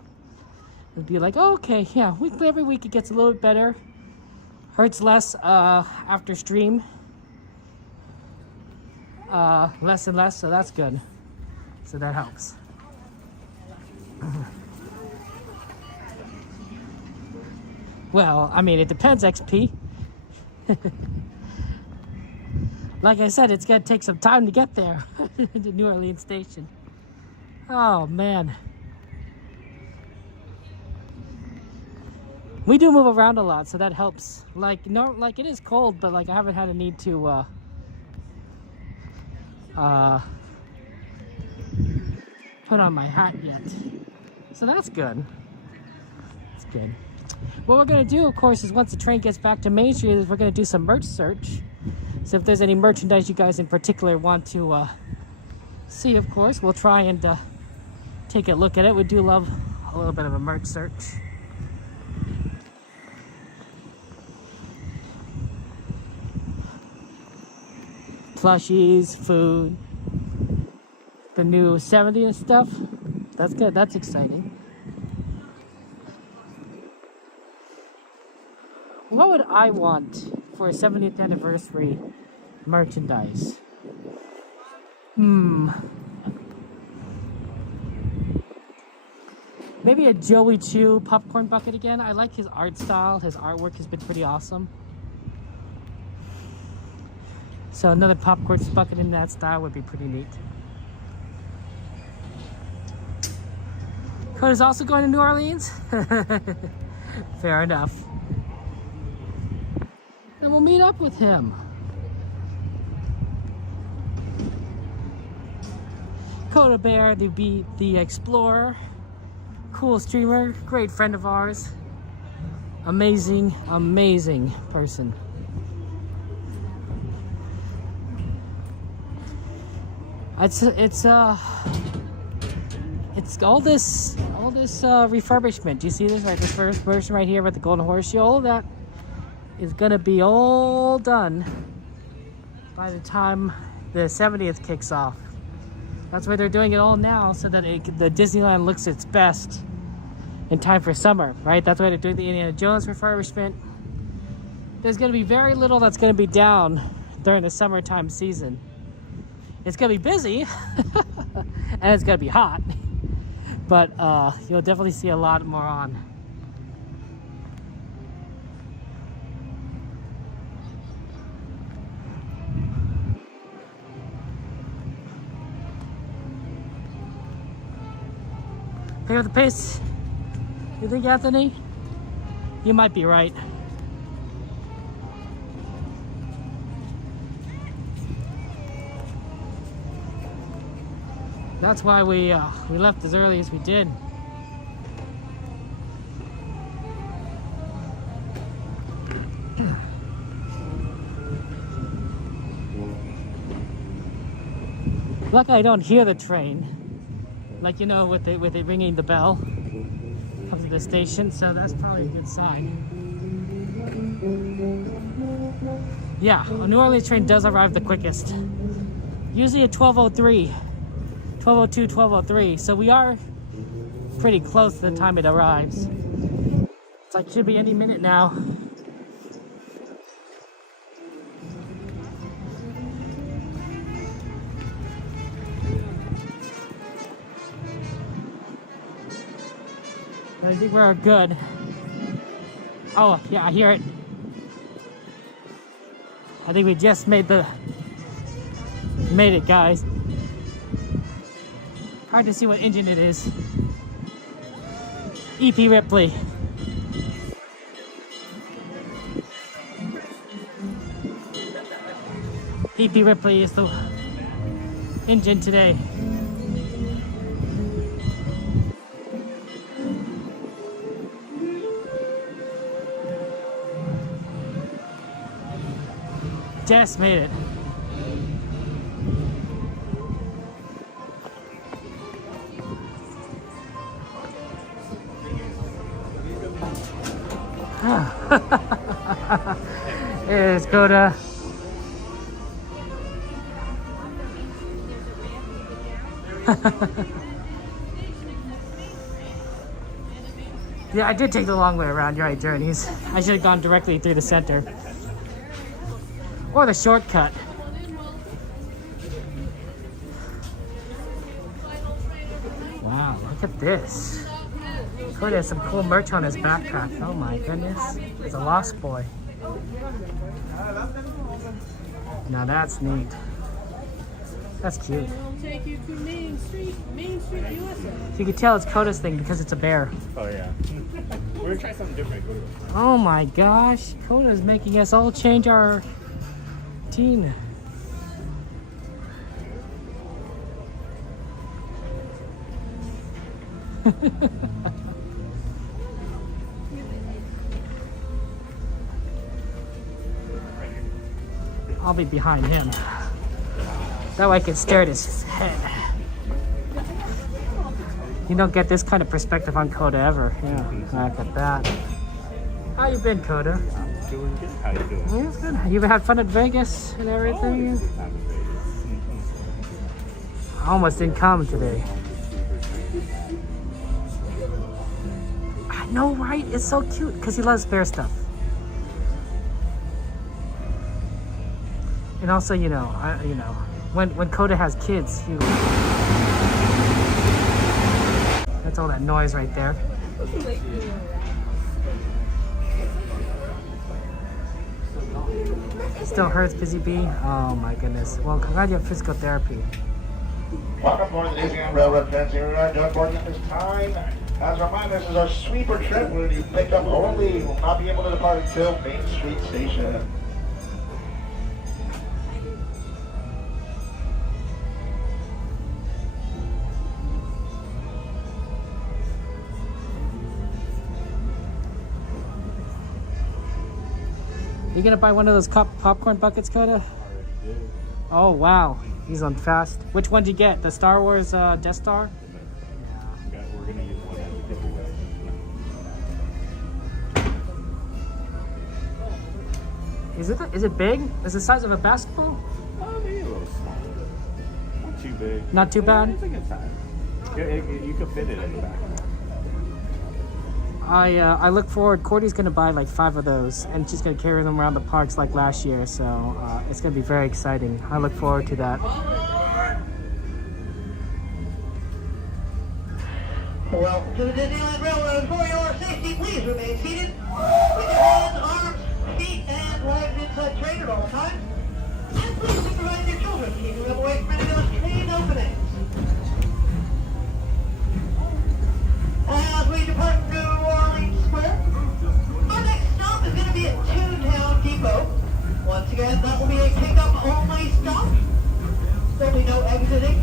It'd be like, oh, okay, yeah, every week it gets a little bit better. Hurts less after stream. Less and less, so that's good. So that helps. Well, I mean, it depends, XP. Like I said, it's gonna take some time to get there. The New Orleans station. Oh man. We do move around a lot, so that helps. Like, no, like it is cold, but like I haven't had a need to put on my hat yet. So that's good. That's good. What we're gonna do, of course, is once the train gets back to Main Street, is we're gonna do some merch search. So if there's any merchandise you guys in particular want to see, of course, we'll try and take a look at it. We do love a little bit of a merch search. Plushies, food, the new 70th stuff. That's good. That's exciting. What would I want for a 70th anniversary merchandise? Maybe a Joey Chew popcorn bucket again. I like his art style. His artwork has been pretty awesome. So another popcorn bucket in that style would be pretty neat. Coda's also going to New Orleans? Fair enough. Then we'll meet up with him. Coda Bear, the explorer, cool streamer, great friend of ours. Amazing, amazing person. It's all this refurbishment. Do you see this right? This first version right here with the golden horseshoe. All of that is gonna be all done by the time the 70th kicks off. That's why they're doing it all now, so that the Disneyland looks its best in time for summer, right? That's why they're doing the Indiana Jones refurbishment. There's gonna be very little that's gonna be down during the summertime season. It's gonna be busy, and it's gonna be hot, but you'll definitely see a lot more on. Pick up the pace. You think, Anthony? You might be right. That's why we left as early as we did. Luckily, I don't hear the train. Like, you know, with it ringing the bell, comes to the station, so that's probably a good sign. Yeah, a New Orleans train does arrive the quickest. Usually at 12:03, 12:02, 12:03, so we are pretty close to the time it arrives. It's like, should be any minute now. I think we're good. Oh, yeah, I hear it. I think we just made it, guys. Hard to see what engine it is. EP Ripley. EP Ripley is the engine today. Just made it. Let's go to yeah, I did take the long way around. You're right, Journeys. I should have gone directly through the center. Or the shortcut. Wow, look at this. Cody has some cool merch on his backpack. Oh my goodness. It's a Lost Boy. Now that's neat. That's cute. Take you to Main Street, USA. So you can tell it's Coda's thing because it's a bear. Oh yeah. We're gonna try something different. Go to it. Oh my gosh, Coda's making us all change our routine. I'll be behind him. That way I can stare at his head. You don't get this kind of perspective on Coda ever. Yeah, look at that. How you been, Coda? Doing good. How you doing? Yeah, it's good. You had fun at Vegas and everything? I almost didn't come today. I know, right? It's so cute because he loves bear stuff. And also, you know, when Coda has kids, that's all that noise right there. Still hurts, Busy Bee? Oh my goodness. Well, glad you have physical therapy. Welcome aboard the Disneyland Railroad Fantasmic. Join board at this time. As a reminder, this is our sweeper trip where you pick up only. Will not be able to depart until Main Street Station. You gonna buy one of those popcorn buckets, Coda? Oh wow, he's on fast. Which one did you get? The Star Wars Death Star? We're gonna use one as a giveaway. Is it big? Is it the size of a basketball? Maybe a little small. Not too big. Not too bad? It's a good size. You could fit it in the back. I look forward. Cordy's gonna buy like 5 of those, and she's gonna carry them around the parks like last year. So it's gonna be very exciting. I look forward to that. Welcome to the Disneyland Railroad. For your safety, please remain seated with your hands, arms, feet, and legs inside train at all times. And please supervise your children, keeping them away from any of those train openings. As we depart New Orleans Square, our next stop is going to be at Toontown Depot. Once again, that will be a pick-up only stop. There'll be no exiting.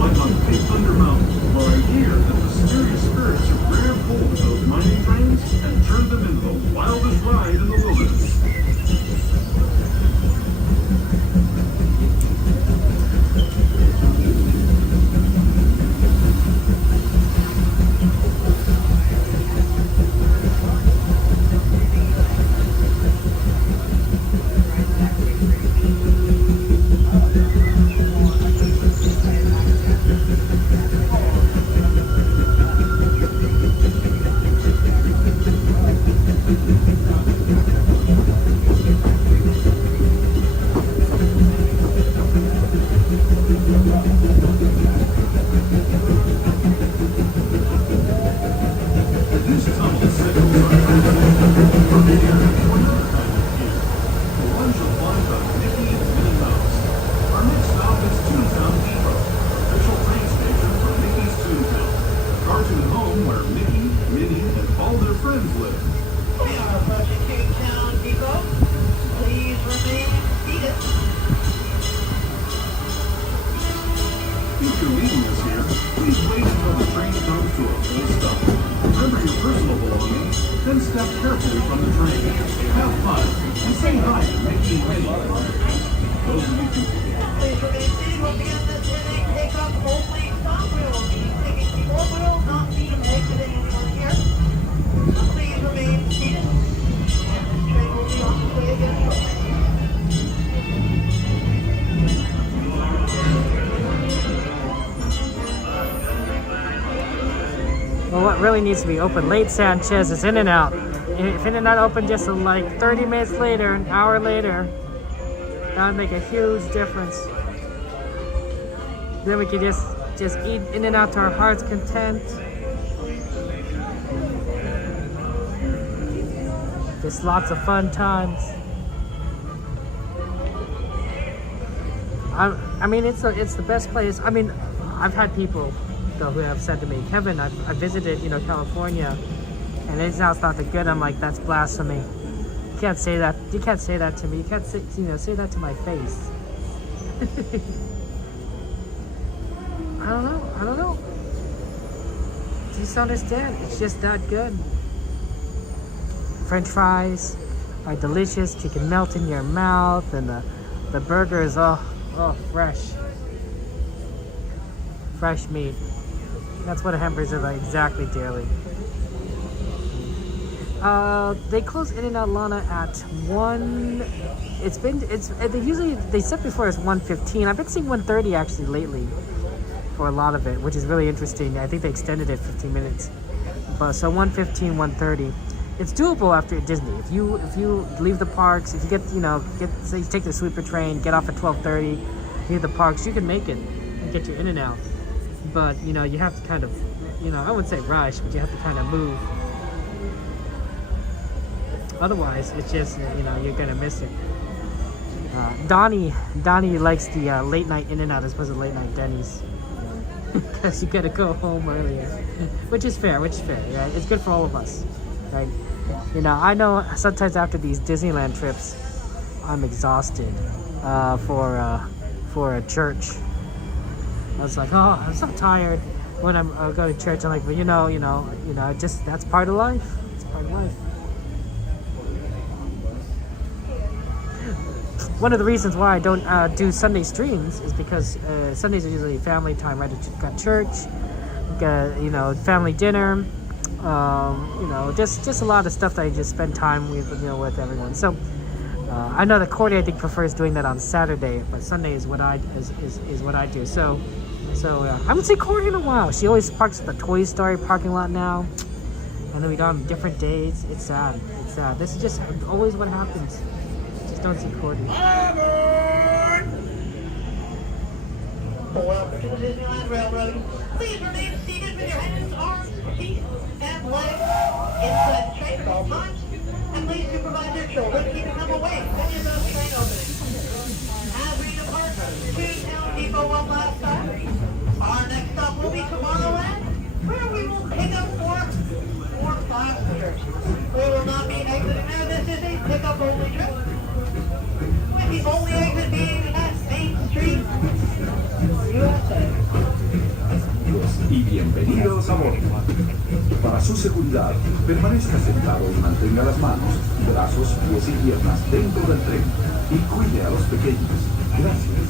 Like on Big Thunder Mountain, This tunnel signals are from here. Lunch will find the Mickey and Minnie Mouse. Our next stop is Toontown Depot, official train station for Mickey's Toontown, the cartoon home where Mickey, Minnie, and all their friends live. We are approaching Toontown Depot. Please remain seated. If you're meeting us here, please wait until the train comes to a full stop. Remember your personal belongings, then step carefully from the train. Have fun, and say hi to Mickey and Minnie. Those of you who Please remain seated. Once again, this is a take-up only stop. We will be taking people. We will not be exiting anyone here. So please remain seated. This train will be on its way again shortly. Well, what really needs to be open late, Sanchez, is In-N-Out. If In-N-Out opened just like 30 minutes later, an hour later, that would make a huge difference. Then we could just eat In-N-Out to our heart's content. Just lots of fun times. I mean, it's the best place. I mean, I've had people who have said to me, Kevin, I visited, California, and In-N-Out's not that good. I'm like, that's blasphemy. You can't say that. You can't say that to me. You can't say, say that to my face. I don't know. Just understand. It's just that good. French fries are delicious. You can melt in your mouth, and the burger is fresh meat. That's what a hamburger is like, exactly, dearly. They close In-N-Out Lana at 1. They said before it's 1:15. I've been seeing 1:30 actually lately for a lot of it, which is really interesting. I think they extended it 15 minutes. But so 1:15, 1:30. It's doable after Disney. If you leave the parks, if you say you take the sleeper train, get off at 12:30, leave the parks, you can make it and get your In-N-Out. But you have to kind of, I wouldn't say rush, but you have to kind of move. Otherwise, it's just, you're gonna miss it. Donnie likes the late night In-N-Out as opposed to late night Denny's, because you gotta go home earlier, which is fair, right? It's good for all of us, right? I know sometimes after these Disneyland trips, I'm exhausted for a church. I was like, oh, I'm so tired when I'm going to church. I'm like, but just that's part of life. It's part of life. One of the reasons why I don't do Sunday streams is because Sundays are usually family time, right? We've got church, we've got, family dinner, just a lot of stuff that I just spend time with, with everyone. So I know that Cordy, I think, prefers doing that on Saturday, but Sunday is what I do. So I haven't seen Cordy in a while. She always parks at the Toy Story parking lot now, and then we go on different days. It's sad. This is just always what happens. Just don't see Cordy. Welcome to the Disneyland Railroad. Please remain seated with your hands, arms, feet, and legs inside the train at all times. And please supervise your children, keeping them away from your train opening. As we depart Toontown Depot one last time, our next stop will be Tomorrowland, where we will pick up more passengers. We will not be exiting there. This is a pickup only trip, with the only exit being at Main Street, USA. Y bienvenidos a bordo. Para su seguridad, permanezca sentado y mantenga las manos, brazos, pies y piernas dentro del tren y cuide a los pequeños. Gracias.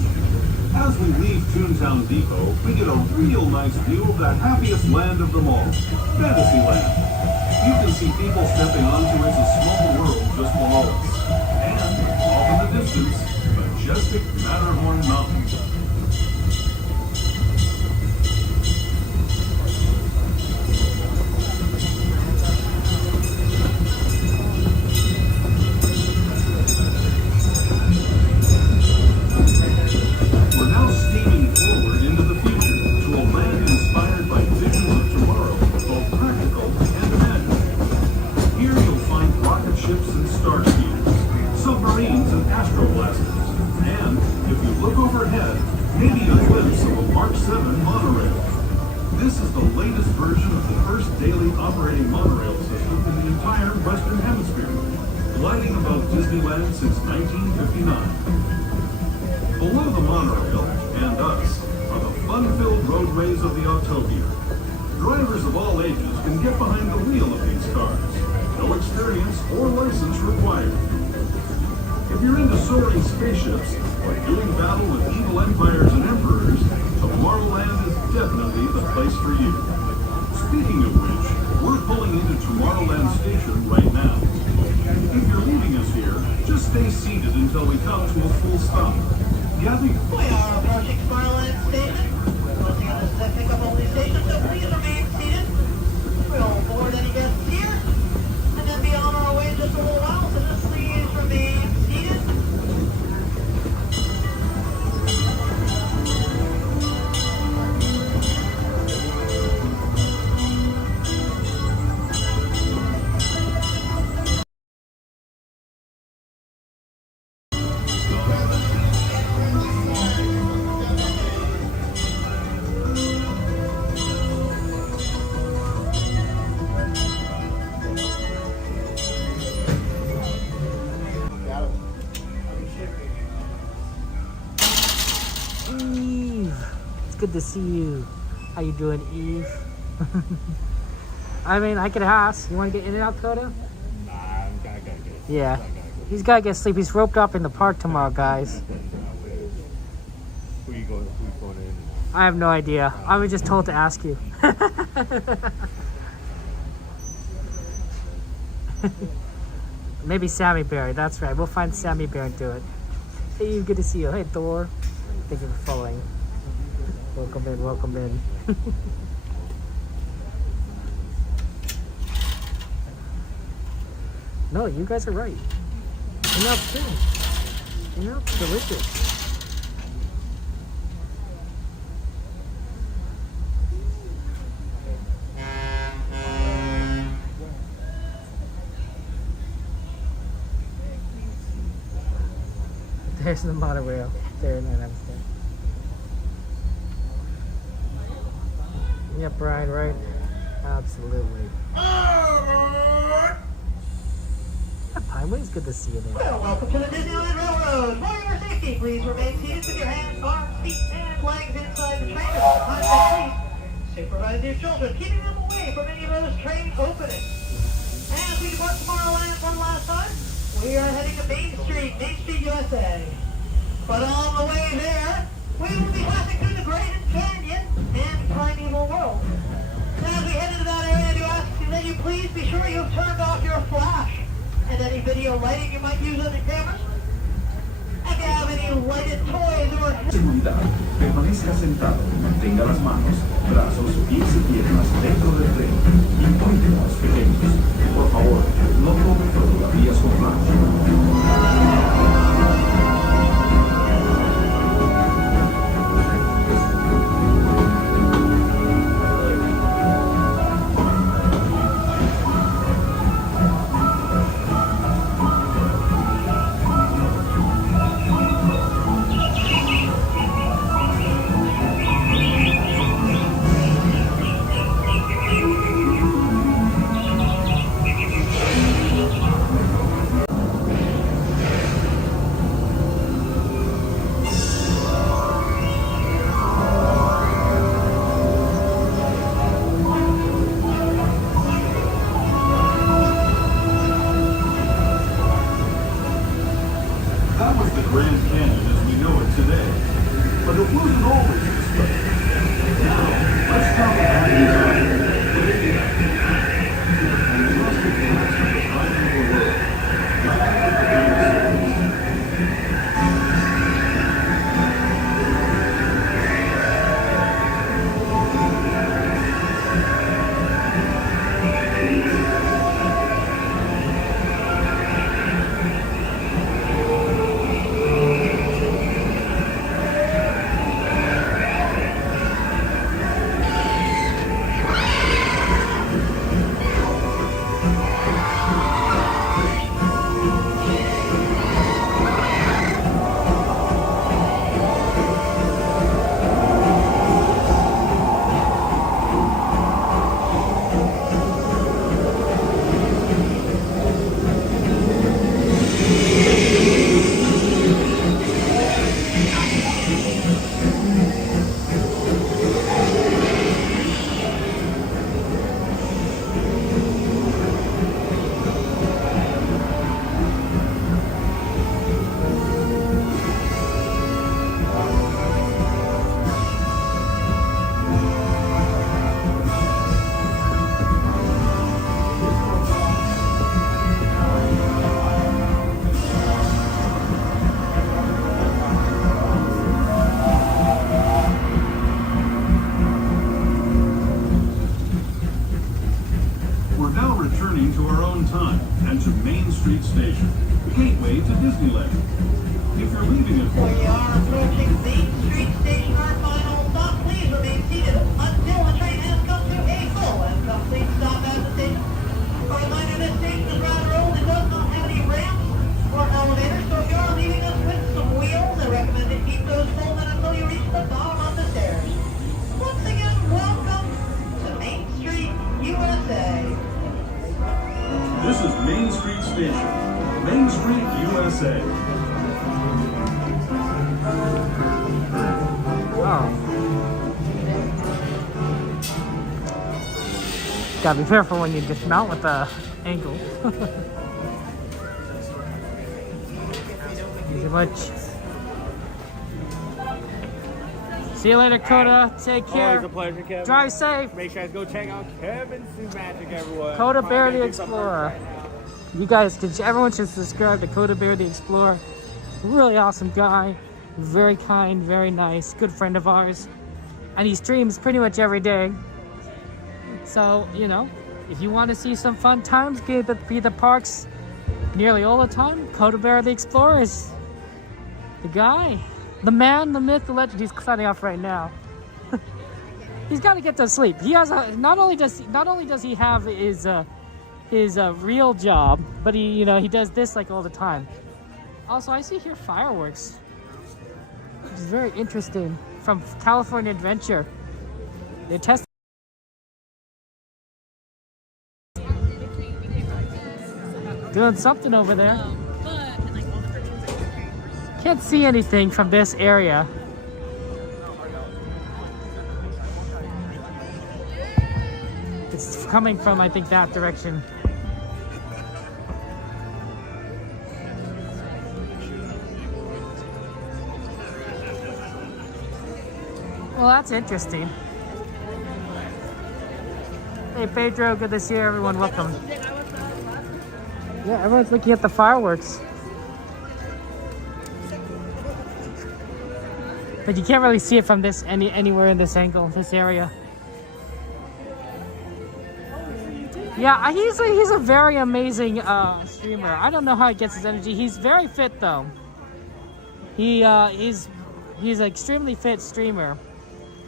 As we leave Toontown Depot, we get a real nice view of the happiest land of them all, Fantasyland. You can see people stepping onto its small world just below us. And, off in the distance, majestic Matterhorn Mountains. We're now steaming forward Mark 7 monorail. This is the latest version of the first daily operating monorail system in the entire Western Hemisphere, gliding above Disneyland since 1959. Below the monorail, and us, are the fun-filled roadways of the Autopia. Drivers of all ages can get behind the wheel of these cars. No experience or license required. If you're into soaring spaceships or doing battle with evil empires and emperors, Tomorrowland is definitely the place for you. Speaking of which, we're pulling into Tomorrowland Station right now. If you're leaving us here, just stay seated until we come to a full stop. Gabby? We are approaching Tomorrowland Station. Once again, this is a pickup-only station, so please remain seated. We'll board any guests here, and then be on our way in just a little while, so just please remain seated. Eve, it's good to see you. How you doing, Eve? I mean, I could ask. You want to get in and out, Coda? Nah, I gotta get it. Yeah. He's got to get sleep. He's roped up in the park tomorrow, guys. Who you going in? I have no idea. I was just told to ask you. Maybe Sammy Berry. That's right. We'll find Sammy Bear and do it. Hey, Eve, good to see you. Hey, Thor. Thank you for following. Welcome in, welcome in. No, you guys are right. Enough too. Enough, delicious. There's the monorail. There in that upstairs. Yep, Brian, right? Absolutely. Pineway, it's good to see you there. Well, welcome to the Disneyland Railroad. For your safety, please remain seated with your hands, arms, feet, and legs inside the train at all times, and please supervise your children, keeping them away from any of those train openings. As we depart Tomorrowland one last time, we are heading to Main Street, USA. But on the way there, we will be passing through the Great Canyon and Primeval World. As we head into that area, I do ask that you please be sure you've turned off your flash and any video lighting you might use on your cameras. If you have any lighted toys or... Seguridad. Permanezca sentado y mantenga las manos, brazos, pies y piernas dentro del tren, incluidos los pequeños. Por favor, no tome fotografías con flash. to Main Street Station, the gateway to Disneyland. If you're leaving at We are approaching Main Street Station, our final stop. Please remain seated until the train has come to a full and complete stop at the station. A reminder, this station is rather old. It does not have any ramps or elevators, so if you're leaving us with some wheels, I recommend to keep those folded until you reach the bottom of the stairs. Once again, welcome to Main Street, USA. This is Main Street Station, Main Street, USA. Wow. Gotta be careful when you dismount with the ankle. Thank you much. See you later, Coda. Take care. Always a pleasure, Kevin. Drive safe. Make sure you guys go check out Kevin's Zoo Magic, everyone. Coda Bear the Explorer. You guys, everyone should subscribe to Coda Bear the Explorer. Really awesome guy. Very kind, very nice. Good friend of ours. And he streams pretty much every day. So, you know, if you want to see some fun times, be at the parks nearly all the time, Coda Bear the Explorer is the guy. The man, the myth, the legend. He's signing off right now. He's got to get to sleep. He has a, not only does he have his real job, but he does this like all the time. Also, I see here fireworks, which is very interesting, from California Adventure. They're testing. Doing something over there. Can't see anything from this area. It's coming from, I think, that direction. Well, that's interesting. Hey, Pedro, good to see everyone. Welcome. Yeah, everyone's looking at the fireworks. But you can't really see it from this anywhere in this angle, this area. Yeah, he's a very amazing streamer. I don't know how he gets his energy. He's very fit though. He's an extremely fit streamer.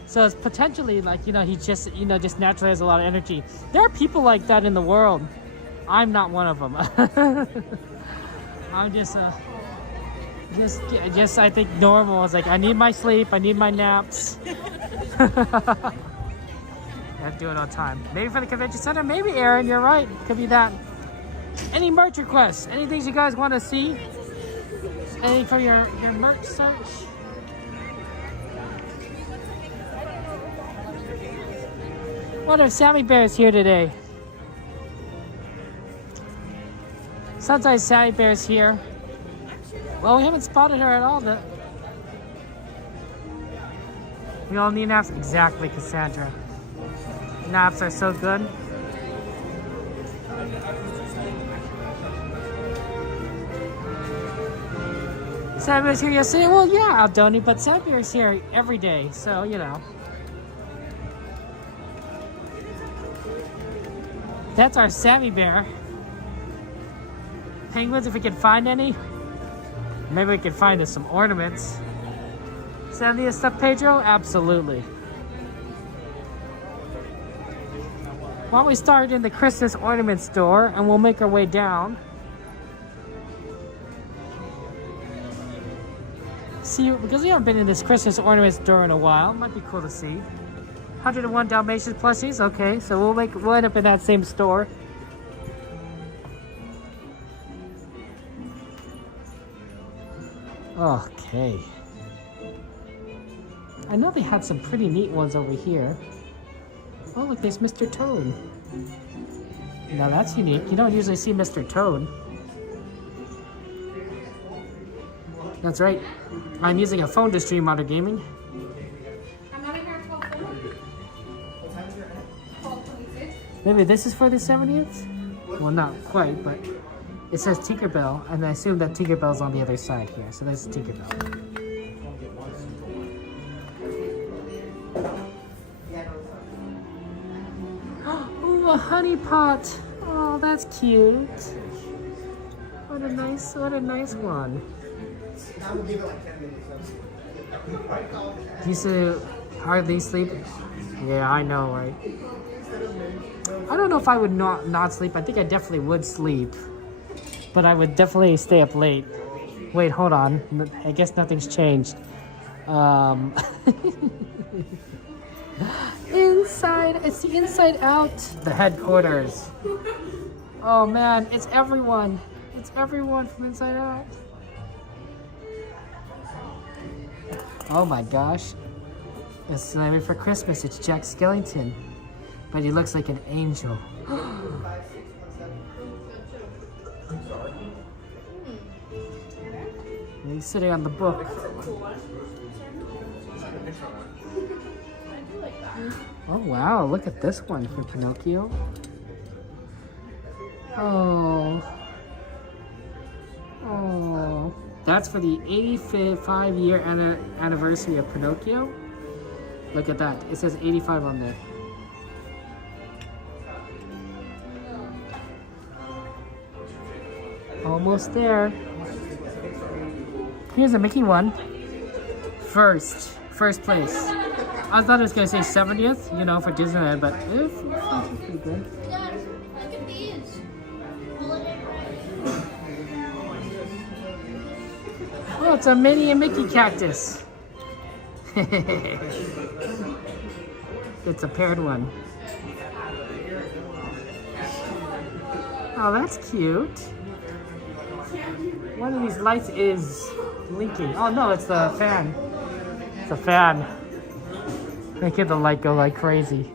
So it's potentially like, he just naturally has a lot of energy. There are people like that in the world. I'm not one of them. I'm just I think normal. It's like, I need my sleep, I need my naps. I do it all the time. Maybe for the convention center, maybe, Aaron, you're right. Could be that. Any merch requests? Any things you guys want to see? Anything for your merch search? Wonder if Sammy Bear is here today. Sometimes Sammy Bear's here. Well, we haven't spotted her at all. We all need naps. Exactly, Cassandra. Naps are so good. Sammy Bear's here yesterday? Well, yeah, Aldoni, but Sammy Bear's here every day, so, That's our Sammy Bear. Penguins, if we can find any. Maybe we can find us some ornaments. Send me a stuff, Pedro? Absolutely. Why don't we start in the Christmas ornament store and we'll make our way down. See, because we haven't been in this Christmas ornament store in a while, it might be cool to see. 101 Dalmatians plushies, okay, so we'll end up in that same store. Okay. I know they had some pretty neat ones over here. Oh, look, there's Mr. Toad. Now that's unique. You don't usually see Mr. Toad. That's right. I'm using a phone to stream Modern Gaming. Maybe this is for the 70th? Well, not quite, but it says Tinkerbell, and I assume that Tinkerbell's on the other side here. So there's Tinkerbell. Ooh, a honey pot. Oh, that's cute. What a nice one. I will give it like 10 minutes. Do you still hardly sleep? Yeah, I know, right? I don't know if I would not sleep. I think I definitely would sleep. But I would definitely stay up late. Wait, hold on. I guess nothing's changed. Inside, it's the inside out. The headquarters. Oh man, it's everyone. It's everyone from inside out. Oh my gosh. It's Slamming for Christmas. It's Jack Skellington. But he looks like an angel. He's sitting on the book. Oh wow, look at this one from Pinocchio. Oh. Oh. That's for the 85-year anniversary of Pinocchio. Look at that. It says 85 on there. Almost there. Here's a Mickey one. First place. I thought it was gonna say 70th, you know, for Disneyland, but it's pretty good. Dad, look at these. Oh, it's a Minnie and Mickey cactus. It's a paired one. Oh, that's cute. One of these lights is blinking. Oh no, it's the fan. It's a fan. Making the light go like crazy.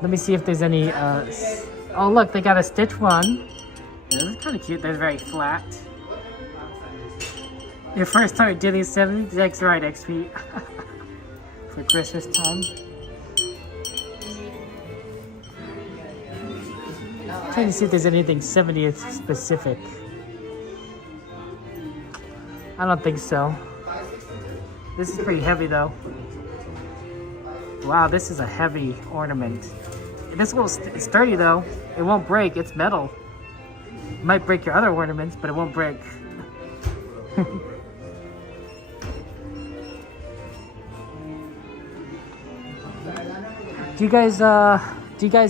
Let me see if there's any, oh look, they got a Stitch one. Yeah, this is kind of cute. They're very flat. Your first time at Disney 70? That's right, XP. For Christmas time. Trying to see if there's anything 70th specific. I don't think so. This is pretty heavy though. Wow, this is a heavy ornament. This will, it's sturdy though. It won't break, it's metal. It might break your other ornaments, but it won't break. Do you guys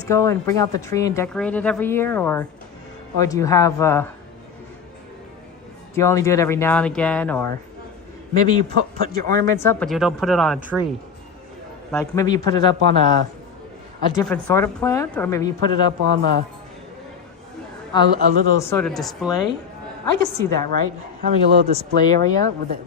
go and bring out the tree and decorate it every year, or do you have do you only do it every now and again, or maybe you put your ornaments up but you don't put it on a tree? Like maybe you put it up on a different sort of plant, or maybe you put it up on a little sort of display. I can see that, right? Having a little display area with it.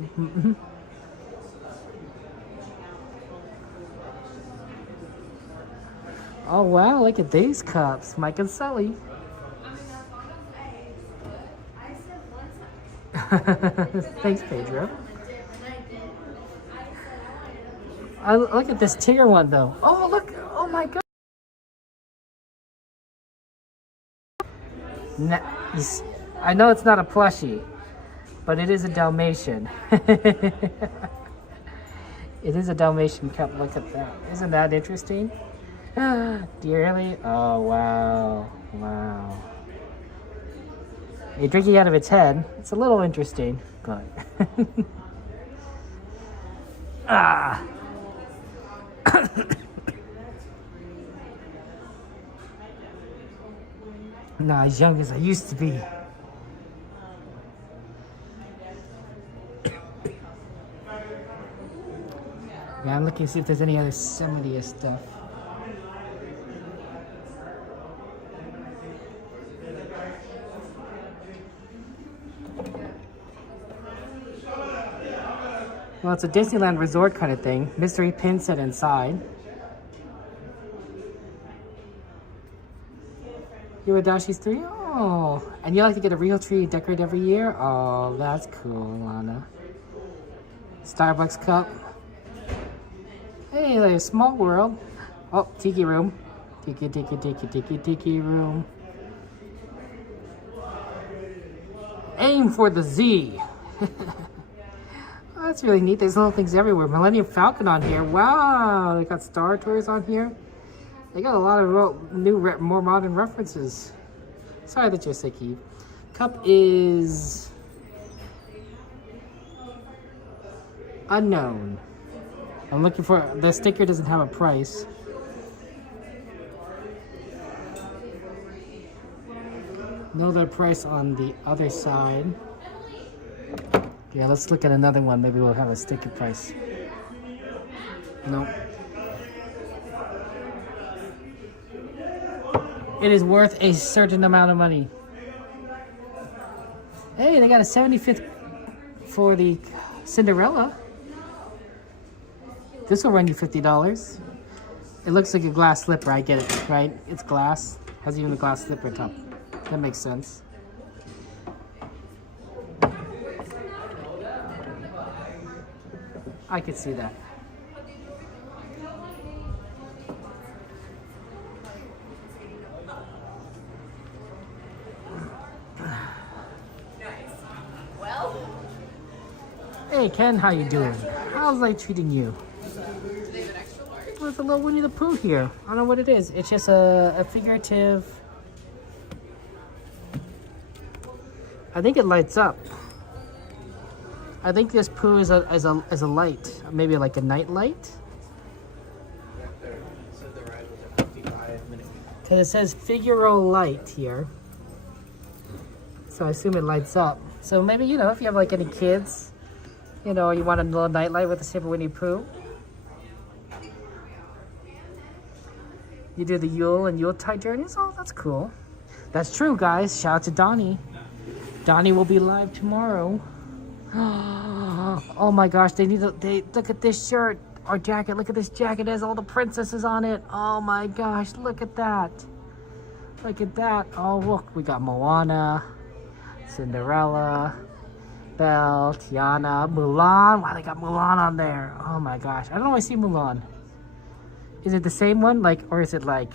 Oh wow, look at these cups. Mike and Sully. Thanks, Pedro. Look at this Tigger one though. Oh look, oh my god. I know it's not a plushie, but it is a Dalmatian. It is a Dalmatian cup, look at that. Isn't that interesting? Dearly? Oh, wow. Wow. You're drinking out of its head. It's a little interesting, but... Ah! Not as young as I used to be. Yeah, I'm looking to see if there's any other 70th stuff. Well, it's a Disneyland Resort kind of thing. Mystery pin set inside. You're with Dashi's 3? Oh, and you like to get a real tree decorated every year? Oh, that's cool, Lana. Starbucks cup. Hey, there's Small World. Oh, Tiki Room. Tiki Room. Aim for the Z. Oh, That's really neat. There's little things everywhere. Millennium Falcon on here. Wow, they got Star Tours on here. They got a lot of new, more modern references. Sorry that you're sick, Eve. Cup is unknown. I'm looking for, the sticker doesn't have a price. Know the price on the other side. Yeah, let's look at another one. Maybe we'll have a sticker price. Nope. It is worth a certain amount of money. Hey, they got a 75th for the Cinderella. This will run you $50. It looks like a glass slipper. I get it, right? It's glass. Has even a glass slipper top. That makes sense. I could see that. Hey Ken, how you doing? How's life treating you? There's a little Winnie the Pooh here. I don't know what it is. It's just a figurative. I think it lights up. I think this Pooh is a light, maybe like a night light. Because it says Figaro light here. So I assume it lights up. So maybe, you know, if you have like any kids, you know, you want a little night light with the shape of Winnie Pooh. You do the Yule and Yuletide journeys. Oh, that's cool. That's true, guys. Shout out to Donnie. Donnie will be live tomorrow. Oh my gosh, they look at this shirt or jacket. Look at this jacket. It has all the princesses on it. Oh my gosh, look at that. Look at that. Oh, look, we got Moana, Cinderella, Belle, Tiana, Mulan. Wow, they got Mulan on there. Oh my gosh. I don't always see Mulan. Is it the same one? Like, or is it like,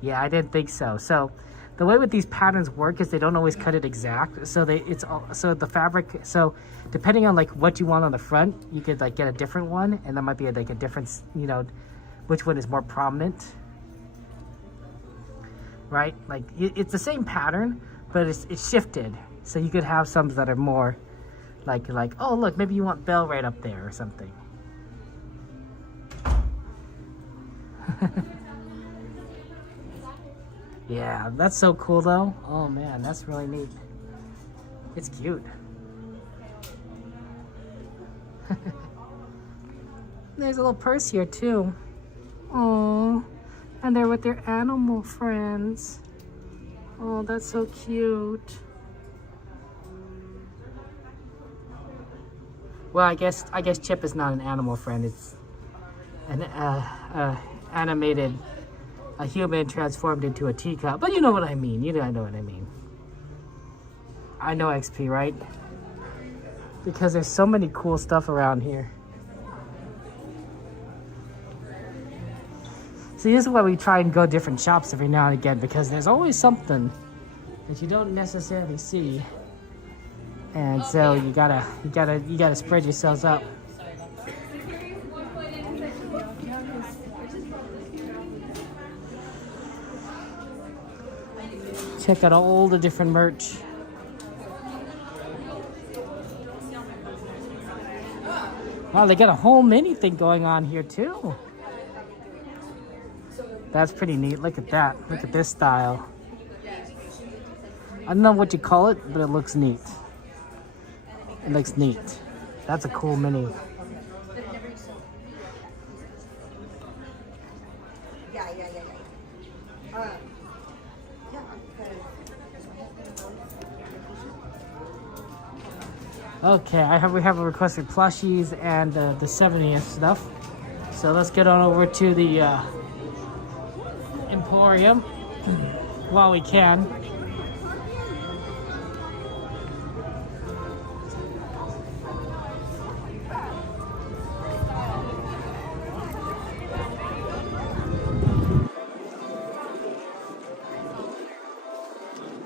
yeah, I didn't think so. So the way with these patterns work is they don't always cut it exact. So so the fabric, so depending on like what you want on the front, you could like get a different one, and that might be like a difference, you know, which one is more prominent, right? Like it's the same pattern, but it's shifted. So you could have some that are more like, oh look, maybe you want Belle right up there or something. Yeah, that's so cool though. Oh man, that's really neat. It's cute. There's a little purse here too. Oh, and they're with their animal friends. Oh, that's so cute. Well, I guess Chip is not an animal friend. It's an animated, a human transformed into a teacup. But you know what I mean. You know, I know what I mean. I know XP, right? Because there's so many cool stuff around here. See, this is why we try and go different shops every now and again, because there's always something that you don't necessarily see. And so you gotta spread yourselves out. Check out all the different merch. Wow, they got a whole mini thing going on here too. That's pretty neat. Look at that. Look at this style. I don't know what you call it, but it looks neat. It looks neat. That's a cool mini. Okay, we have a request for plushies and the 70th stuff. So let's get on over to the Emporium while we can.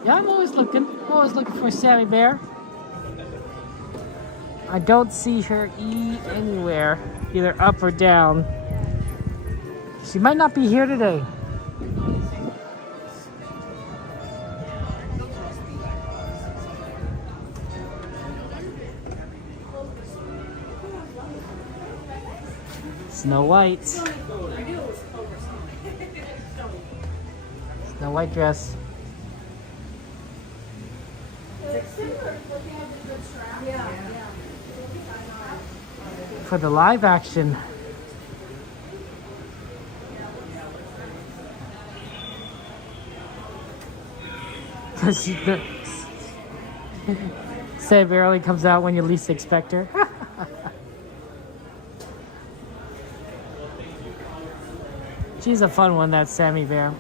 Yeah, I'm always looking for Sammy Bear. I don't see her anywhere, either up or down. She might not be here today. Snow White. Snow White dress. For the live action. Say barely comes out when you least expect her. She's a fun one, that Sammy Bear.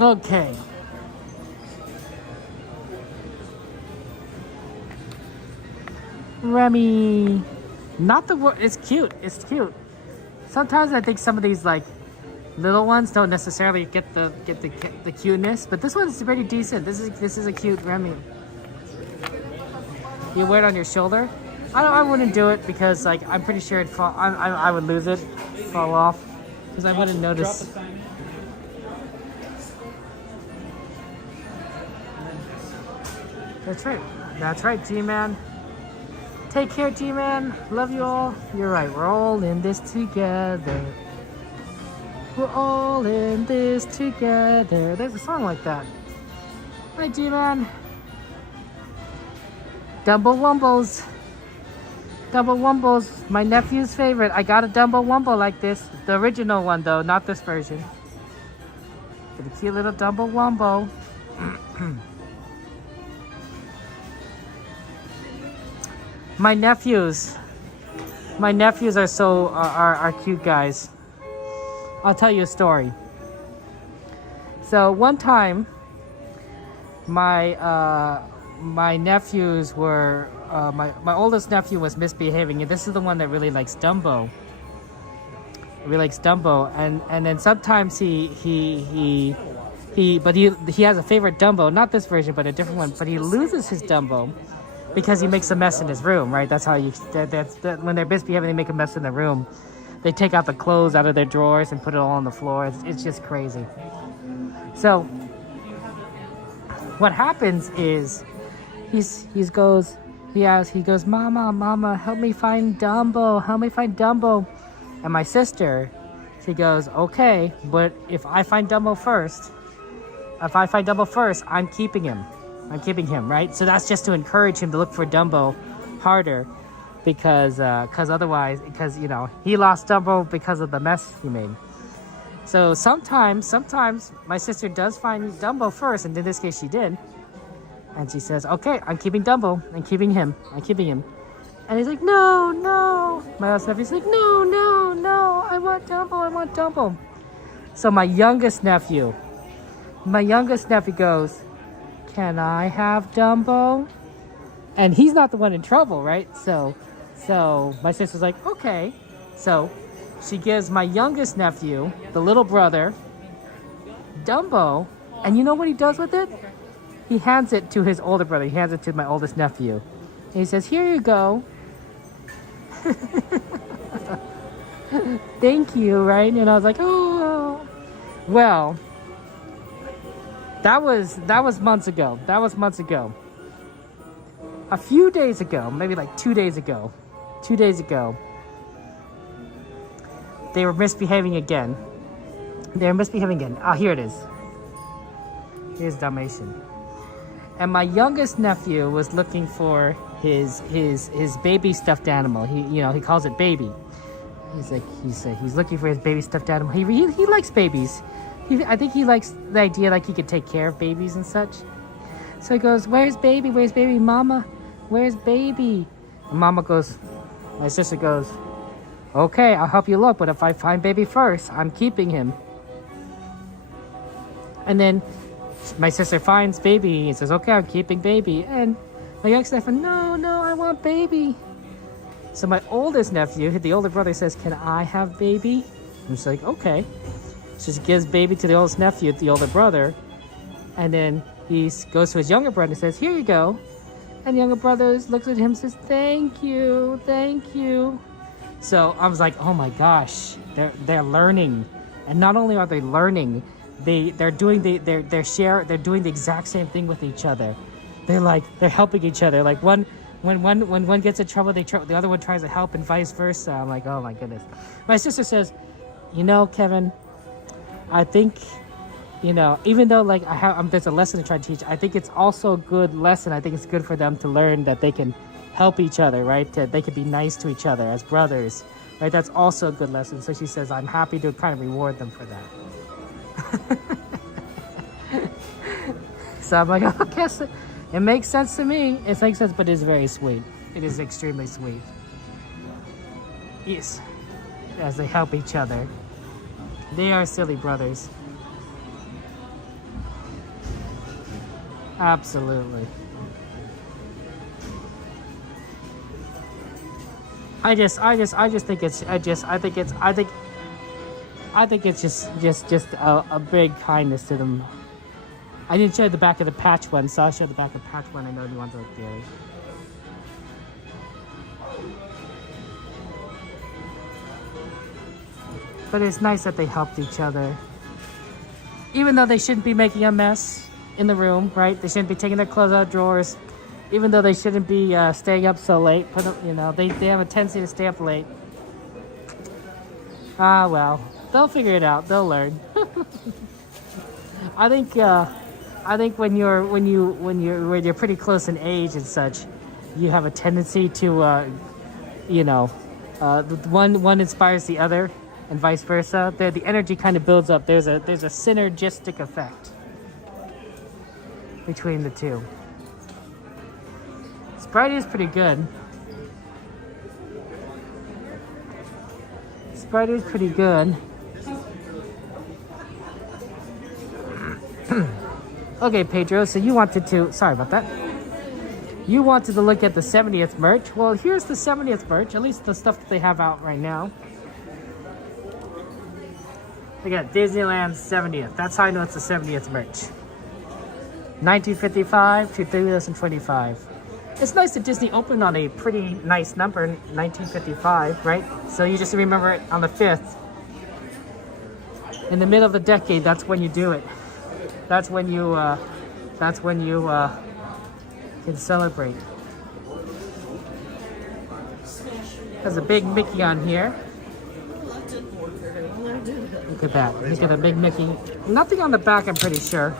Okay. Remy. Not the word. It's cute. It's cute. Sometimes I think some of these like little ones don't necessarily get the cuteness, but this one's pretty decent. This is a cute Remy. You wear it on your shoulder. I wouldn't do it because like I'm pretty sure it'd fall. I would lose it, fall off, because I wouldn't notice. That's right. That's right, G-Man. Take care, G-Man. Love you all. You're right. We're all in this together. We're all in this together. There's a song like that. Hi, G-Man. Dumbo Wumbles. Dumbo Wumbles, my nephew's favorite. I got a Dumbo Wumble like this. The original one, though, not this version. Got a cute little Dumbo Wumble. My nephews are so are cute guys. I'll tell you a story. So one time, my nephews were my oldest nephew was misbehaving, and this is the one that really likes Dumbo. Really likes Dumbo, and then sometimes he has a favorite Dumbo, not this version, but a different one. But he loses his Dumbo because he makes a mess in his room, right? That's how when they're misbehaving, they make a mess in the room. They take out the clothes out of their drawers and put it all on the floor. It's just crazy. So what happens is he goes, Mama, help me find Dumbo. And my sister, she goes, okay, but if I find Dumbo first, I'm keeping him, right? So that's just to encourage him to look for Dumbo harder, because otherwise, you know, he lost Dumbo because of the mess he made. So sometimes my sister does find Dumbo first, and in this case she did. And she says, okay, I'm keeping Dumbo. I'm keeping him. And he's like, no. My other nephew's like, no. I want Dumbo. So my youngest nephew goes, can I have Dumbo? And he's not the one in trouble, right? So my sister's like, okay. So she gives my youngest nephew, the little brother, Dumbo. And you know what he does with it? He hands it to his older brother. He hands it to my oldest nephew. And he says, here you go. Thank you, right? And I was like, oh. Well, that was months ago. A few days ago, maybe like 2 days ago, they were misbehaving again. Oh, here it is. Here's Dalmatian. And my youngest nephew was looking for his baby stuffed animal. He calls it baby. He's looking for his baby stuffed animal. He likes babies. I think he likes the idea like he could take care of babies and such. So he goes, where's baby? Mama? Where's baby? And my sister goes, okay, I'll help you look, but if I find baby first, I'm keeping him. And then my sister finds baby and says, okay, I'm keeping baby. And my youngest nephew, no, I want baby. So my oldest nephew, the older brother, says, can I have baby? And she's like, okay. She just gives baby to the oldest nephew, the older brother. And then he goes to his younger brother and says, "Here you go." And the younger brother looks at him and says, "Thank you, thank you." So I was like, oh my gosh, they're learning. And not only are they learning, they're doing the exact same thing with each other. They're helping each other. Like when one gets in trouble, the other one tries to help, and vice versa. I'm like, oh my goodness. My sister says, "You know, Kevin, I think, you know, even though like there's a lesson to try to teach, I think it's also a good lesson. I think it's good for them to learn that they can help each other, right? They can be nice to each other as brothers, right? That's also a good lesson." So she says, "I'm happy to kind of reward them for that." So I'm like, oh, I guess it makes sense to me. It makes sense, but it's very sweet. It is extremely sweet. Yes, as they help each other. They are silly brothers. Absolutely. I think it's just a big kindness to them. I didn't show the back of the patch one, so I'll show the back of the patch one. I know you want to look there. But it's nice that they helped each other. Even though they shouldn't be making a mess in the room, right? They shouldn't be taking their clothes out of drawers. Even though they shouldn't be staying up so late. But, you know, they have a tendency to stay up late. Ah, well. They'll figure it out. They'll learn. I think when you're pretty close in age and such, you have a tendency to, one inspires the other, and vice versa. The energy kind of builds up. There's a synergistic effect between the two. Sprite is pretty good. Sprite is pretty good. Okay, Pedro, so you wanted to, sorry about that. You wanted to look at the 70th merch. Well, here's the 70th merch, at least the stuff that they have out right now. They got Disneyland 70th. That's how I know it's the 70th merch. 1955 to 2025. It's nice that Disney opened on a pretty nice number, 1955, right? So you just remember it on the 5th. In the middle of the decade, that's when you do it. That's when you can celebrate. There's a big Mickey on here. Look at that. Look at the big Mickey. Nothing on the back, I'm pretty sure.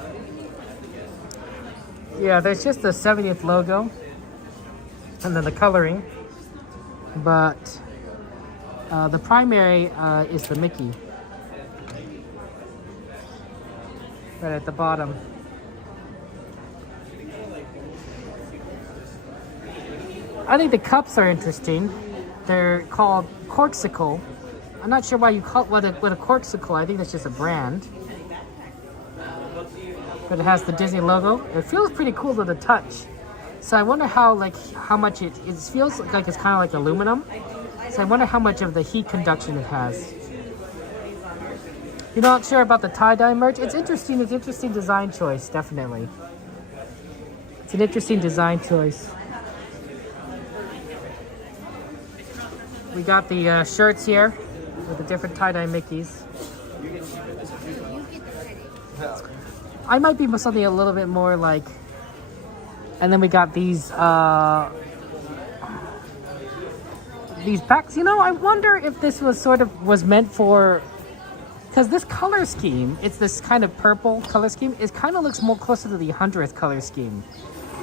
Yeah, there's just the 70th logo. And then the coloring. But the primary is the Mickey. Right at the bottom. I think the cups are interesting. They're called Corksicle. I'm not sure why you call it what a Corksicle. I think that's just a brand. But it has the Disney logo. It feels pretty cool to the touch. So I wonder how much it feels like it's kind of like aluminum. So I wonder how much of the heat conduction it has. You're not sure about the tie-dye merch? It's interesting. It's an interesting design choice, definitely. It's an interesting design choice. We got the shirts here with the different tie-dye Mickeys. I might be something a little bit more like... And then we got these packs. You know, I wonder if this was meant for... Because this color scheme, it's this kind of purple color scheme. It kind of looks more closer to the 100th color scheme,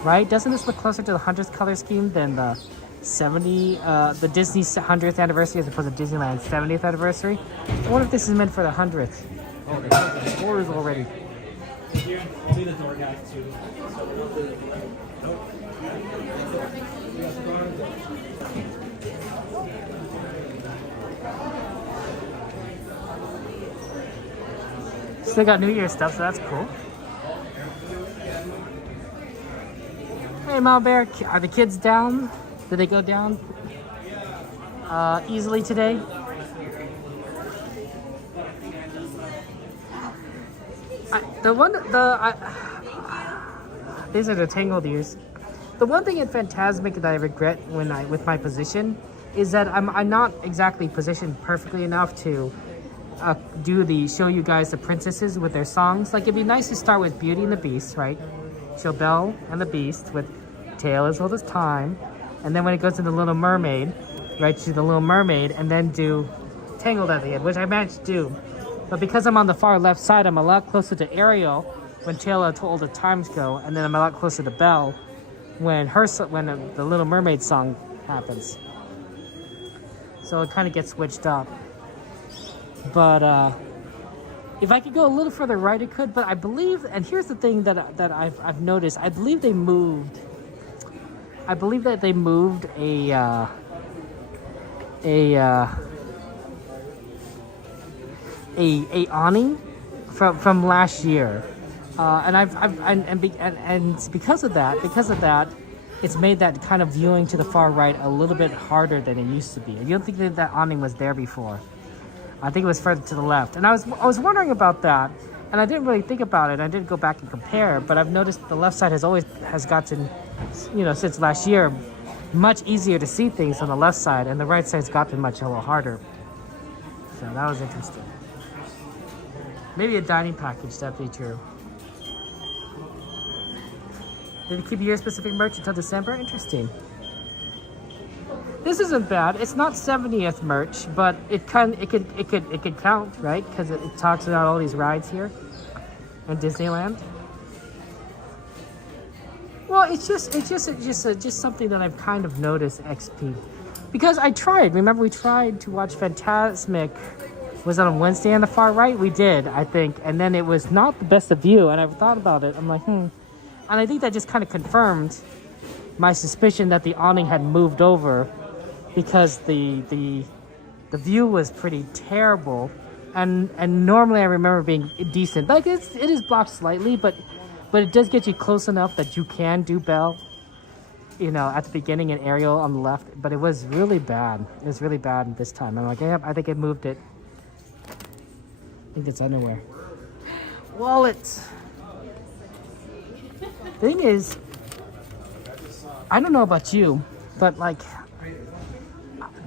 right? Doesn't this look closer to the 100th color scheme than the the Disney 100th anniversary as opposed to Disneyland 70th anniversary? I wonder if this is meant for the 100th. Oh, the doors already. I'll be the door guy too. Still got New Year's stuff, so that's cool. Hey, Mama Bear, are the kids down? Did they go down easily today? These are the tangled ears. The one thing in Fantasmic that I regret with my position is that I'm not exactly positioned perfectly enough to show you guys the princesses with their songs. Like, it'd be nice to start with Beauty and the Beast, right? Show Belle and the Beast with Tale as Old as Time. And then when it goes to the Little Mermaid, right, to the Little Mermaid, and then do Tangled at the end, which I managed to do. But because I'm on the far left side, I'm a lot closer to Ariel when Tale as Old as Times go, and then I'm a lot closer to Belle when the Little Mermaid song happens. So it kind of gets switched up. But if I could go a little further right, it could. But I believe, and here's the thing that I've noticed. I believe they moved. I believe that they moved a awning from last year, and because of that, it's made that kind of viewing to the far right a little bit harder than it used to be. I don't think that awning was there before. I think it was further to the left, and I was wondering about that, and I didn't really think about it. I didn't go back and compare, but I've noticed the left side has gotten, since last year, much easier to see things on the left side, and the right side's gotten a little harder. So that was interesting. Maybe a dining package, that'd be true. Did they keep year-specific merch until December? Interesting. This isn't bad. It's not 70th merch, but it could count, right? Because it talks about all these rides here in Disneyland. Well, it's just something that I've kind of noticed, XP, because I tried. Remember, we tried to watch Fantasmic. Was it on Wednesday on the far right? We did, I think, and then it was not the best of view. And I've thought about it. I'm like, and I think that just kind of confirmed my suspicion that the awning had moved over, because the view was pretty terrible, and normally I remember being decent. Like, it is blocked slightly, but it does get you close enough that you can do Belle, at the beginning, and Ariel on the left. But it was really bad. It was really bad this time. I'm like, yeah, I think it moved it. I think it's underwear. Wallets. Thing is, I don't know about you, but like,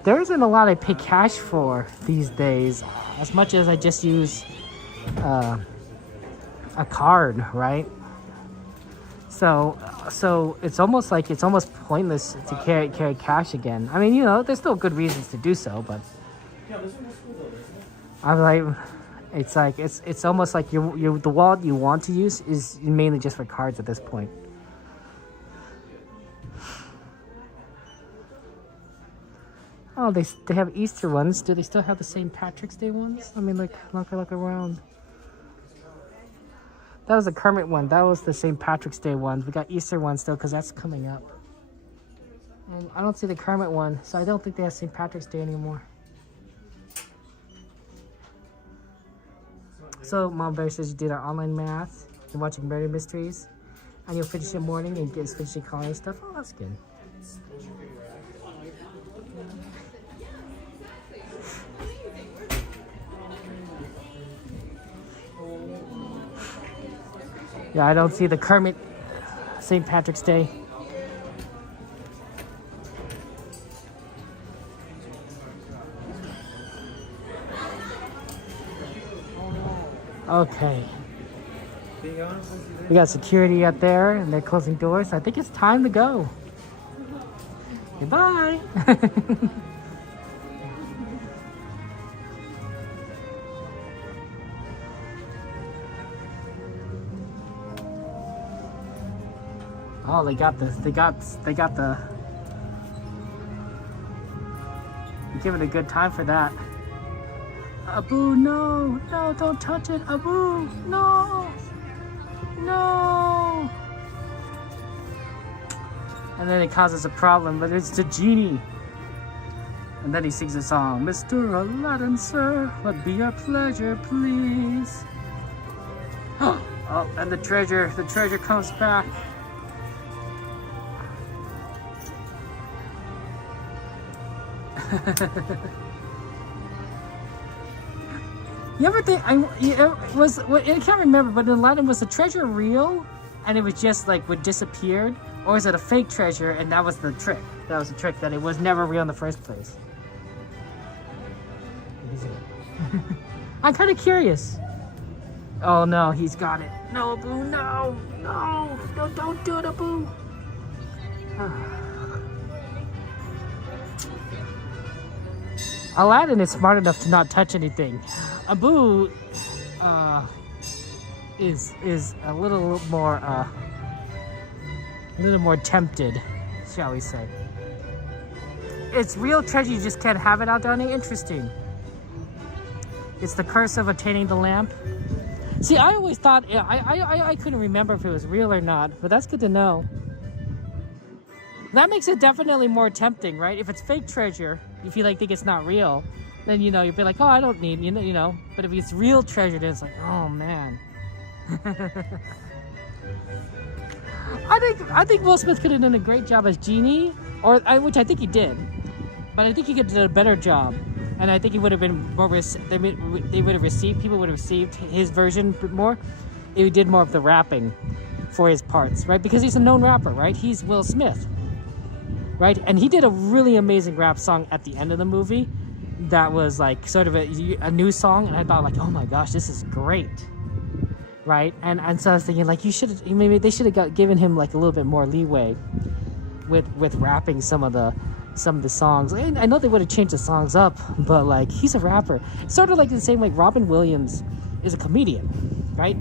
there isn't a lot I pay cash for these days, as much as I just use a card, right? So it's almost pointless to carry cash again. I mean, there's still good reasons to do so, but I'm like, it's almost like the wallet you want to use is mainly just for cards at this point. Oh, they have Easter ones. Do they still have the St. Patrick's Day ones? I mean, look around. That was the Kermit one. That was the St. Patrick's Day ones. We got Easter ones still, because that's coming up. And I don't see the Kermit one, so I don't think they have St. Patrick's Day anymore. So Mom Bear says you did our online math. You're watching Murder Mysteries, and you'll finish in the morning and get finishing calling and stuff. Oh, that's good. Yeah, I don't see the Kermit St. Patrick's Day. Okay. We got security out there, and they're closing doors. I think it's time to go. Goodbye. Oh, they got the. You give it a good time for that. Abu, no, don't touch it, Abu, no. And then it causes a problem, but it's the genie. And then he sings a song, Mr. Aladdin, sir, what be your pleasure, please? Oh, and the treasure comes back. You ever think I can't remember, but in Aladdin, was the treasure real, and it was just like would disappeared, or is it a fake treasure and that was the trick? That was the trick, that it was never real in the first place. I'm kind of curious. Oh no, he's got it. No, Abu, no, no, no, don't do it, Abu. Aladdin is smart enough to not touch anything. Abu is a little more tempted, shall we say. It's real treasure, you just can't have it out down there. Interesting. It's the curse of attaining the lamp. See, I always thought, I couldn't remember if it was real or not, but that's good to know. That makes it definitely more tempting, right? If it's fake treasure, if you like think it's not real, then you know you'd be like, oh, I don't need, you know. But if it's real treasure, then it's like, oh man. I think Will Smith could have done a great job as Genie, which I think he did, but I think he could have done a better job, and I think he would have been more. People would have received his version more if he did more of the rapping for his parts, right? Because he's a known rapper, right? He's Will Smith. Right, and he did a really amazing rap song at the end of the movie that was like sort of a new song, and I thought like, oh my gosh, this is great, right? And so I was thinking like, maybe they should have given him like a little bit more leeway with rapping some of the songs. I know they would have changed the songs up, but like he's a rapper, sort of like the same way Robin Williams is a comedian, right?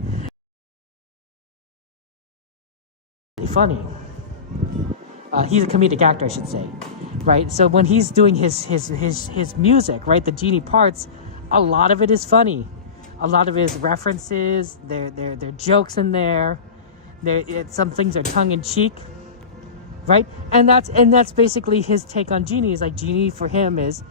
Funny. He's a comedic actor, I should say, right? So when he's doing his music, right, the Genie parts, a lot of it is funny. A lot of his references, there jokes in there. Some things are tongue in cheek, right? And that's basically his take on Genie. Is like Genie for him is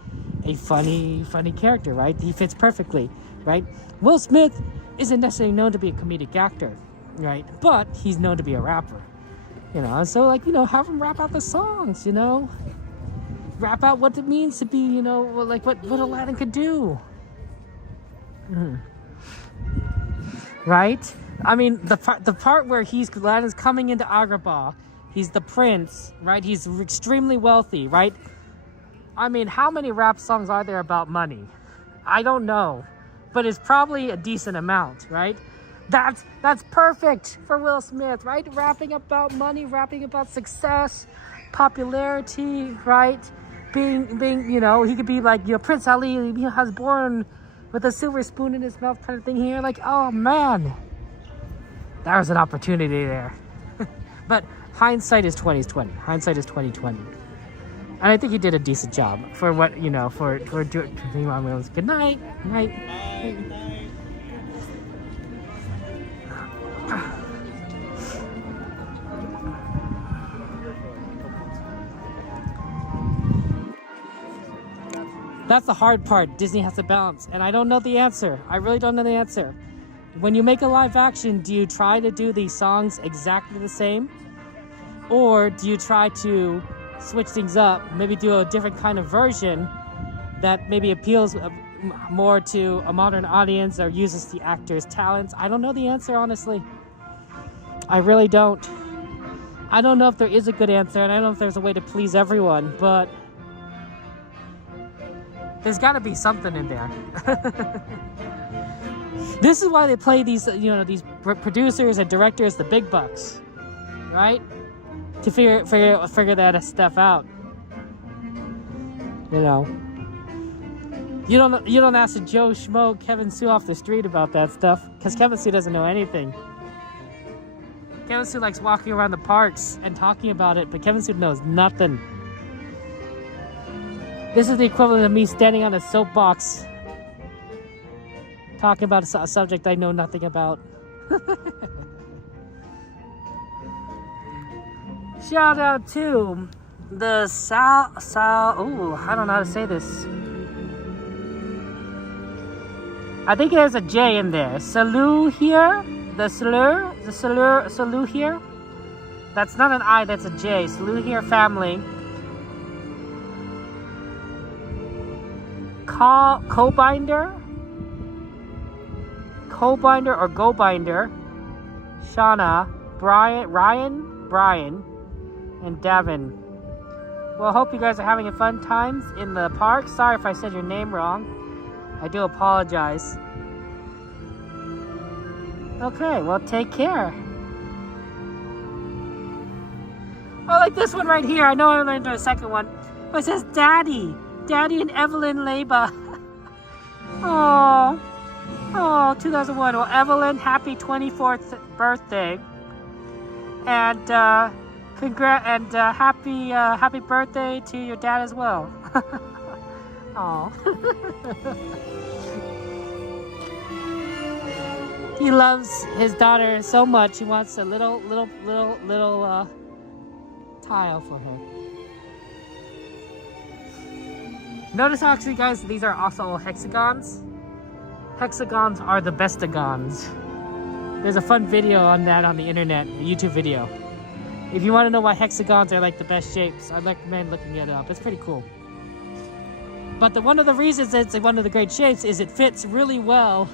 a funny character, right? He fits perfectly, right? Will Smith isn't necessarily known to be a comedic actor, right? But he's known to be a rapper. You know, so like, you know, have him rap out the songs, you know, rap out what it means to be, you know, like what Aladdin could do. Right? I mean, the part where Aladdin's coming into Agrabah, he's the prince, right? He's extremely wealthy, right? I mean, how many rap songs are there about money? I don't know, but it's probably a decent amount, right? That's perfect for Will Smith, right? Rapping about money, rapping about success, popularity, right? Being, you know, he could be like, you know, Prince Ali, he was born with a silver spoon in his mouth kind of thing here. Like, oh man, there was an opportunity there. But hindsight is 20/20. Hindsight is 20/20. And I think he did a decent job for what, you know, for doing Williams. Good night. Night. That's the hard part. Disney has to balance, and I don't know the answer. I really don't know the answer. When you make a live action, do you try to do these songs exactly the same? Or do you try to switch things up, maybe do a different kind of version that maybe appeals more to a modern audience or uses the actor's talents? I don't know the answer, honestly. I really don't. I don't know if there is a good answer, and I don't know if there's a way to please everyone, but there's got to be something in there. This is why they play these, you know, these producers and directors the big bucks, right? To figure that stuff out. You know, you don't ask a Joe Schmo, Kevin Sue off the street about that stuff, because Kevin Sue doesn't know anything. Kevin Sue likes walking around the parks and talking about it, but Kevin Sue knows nothing. This is the equivalent of me standing on a soapbox talking about a subject I know nothing about. Shout out to the I don't know how to say this. I think there's a J in there. Salu here? The Salu here? That's not an I, that's a J. Salu here family. Co-binder or go-binder, Shauna, Brian, and Devin. Well, I hope you guys are having a fun times in the park. Sorry if I said your name wrong. I do apologize. Okay, well, take care. Oh, like this one right here. I know I learned the second one. But it says Daddy. Daddy and Evelyn Leba. Oh. Oh, 2001. Well, Evelyn, happy 24th birthday. And happy birthday to your dad as well. Oh. He loves his daughter so much. He wants a little tile for her. Notice how actually, guys, these are also all hexagons. Hexagons are the bestagons. There's a fun video on that on the internet, a YouTube video. If you want to know why hexagons are like the best shapes, I'd recommend looking it up. It's pretty cool. But one of the reasons it's one of the great shapes is it fits really well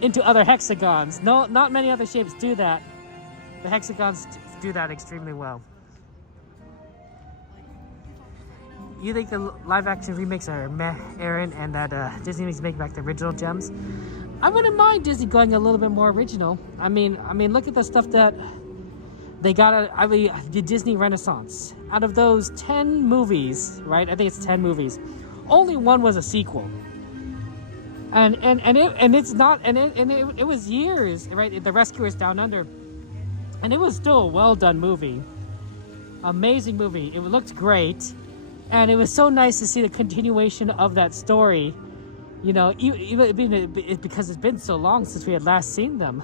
into other hexagons. No, not many other shapes do that. The hexagons do that extremely well. You think the live-action remakes are meh, Aaron, and that Disney needs to make back the original gems? I wouldn't mind Disney going a little bit more original. I mean, look at the stuff that they got. The Disney Renaissance. Out of those 10 movies, right? I think it's 10 movies. Only one was a sequel. And it was years, right? The Rescuers Down Under, and it was still a well done movie. Amazing movie. It looked great. And it was so nice to see the continuation of that story, you know, even because it's been so long since we had last seen them.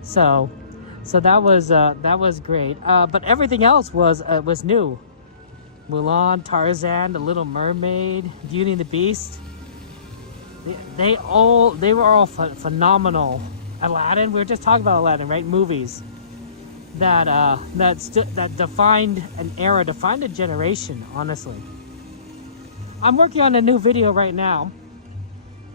so that was great. But everything else was new. Mulan, Tarzan, The Little Mermaid, Beauty and the Beast. They were all phenomenal. Aladdin. We were just talking about Aladdin, right? Movies. That defined an era, defined a generation, honestly. I'm working on a new video right now.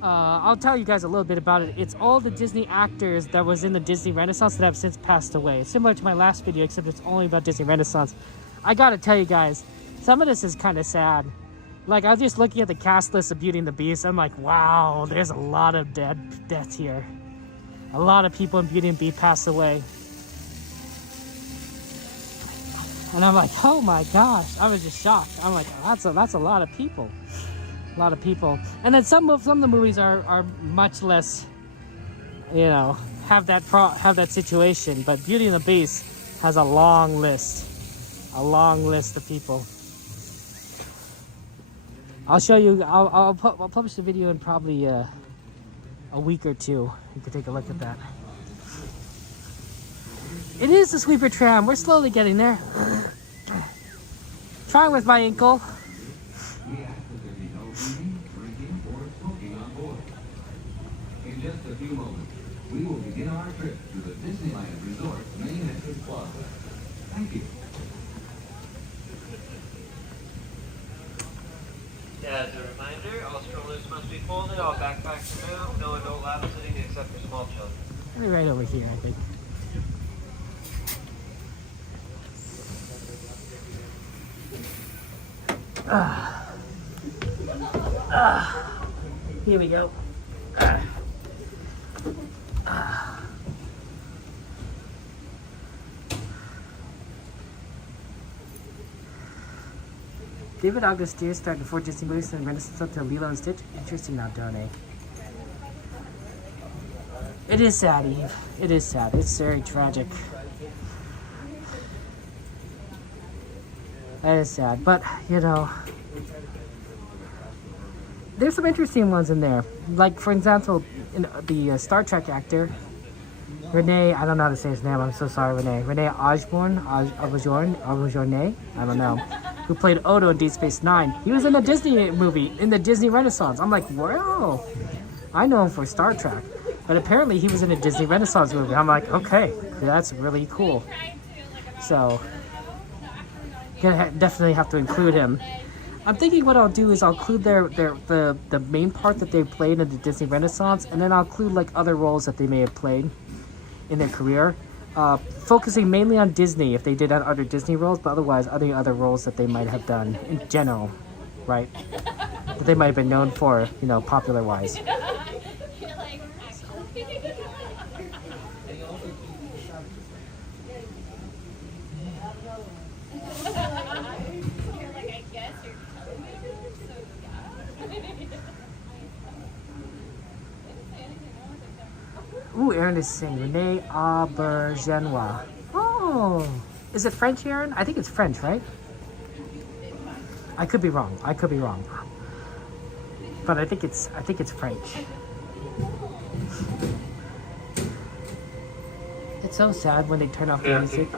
I'll tell you guys a little bit about it. It's all the Disney actors that was in the Disney Renaissance that have since passed away. Similar to my last video, except it's only about Disney Renaissance. I gotta tell you guys, some of this is kind of sad. Like, I was just looking at the cast list of Beauty and the Beast. I'm like, wow, there's a lot of deaths here. A lot of people in Beauty and the Beast passed away. And I'm like, oh my gosh, I was just shocked. I'm like, that's a lot of people. A lot of people. And then some of the movies are much less, you know, have that situation. But Beauty and the Beast has a long list of people. I'll show you. I'll publish the video in probably a week or two. You can take a look at that. It is the Sweeper Tram. We're slowly getting there. Trying with my ankle. In just a few moments, we will begin our trip to the Disneyland Resort main entrance plaza. Thank you. As a reminder, all strollers must be folded, all backpacks removed, no adult lap sitting except for small children. Maybe right over here, I think. Here we go. David August Deere started before Disney movies and Renaissance up to Lilo and Stitch. Interesting now, don't they? It is sad, Eve. It is sad. It's very tragic. That is sad, but you know, there's some interesting ones in there. Like, for example, in the Star Trek actor, Renee, I don't know how to say his name, I'm so sorry, Renee Osborne, Auberjourne, I don't know, who played Odo in Deep Space Nine. He was in a Disney movie, in the Disney Renaissance. I'm like, wow, I know him for Star Trek. But apparently he was in a Disney Renaissance movie. I'm like, okay, that's really cool. So, gonna definitely have to include him. I'm thinking what I'll do is I'll include the main part that they played in the Disney Renaissance, and then I'll include like other roles that they may have played. in their career, focusing mainly on Disney if they did other Disney roles, but otherwise other roles that they might have done in general, right? That they might have been known for, you know, popular wise. Ooh, Aaron is saying Rene Aubergenois. Oh, is it French, Aaron? I think it's French, right? I could be wrong. I could be wrong. But I think it's French. It's so sad when they turn off the music.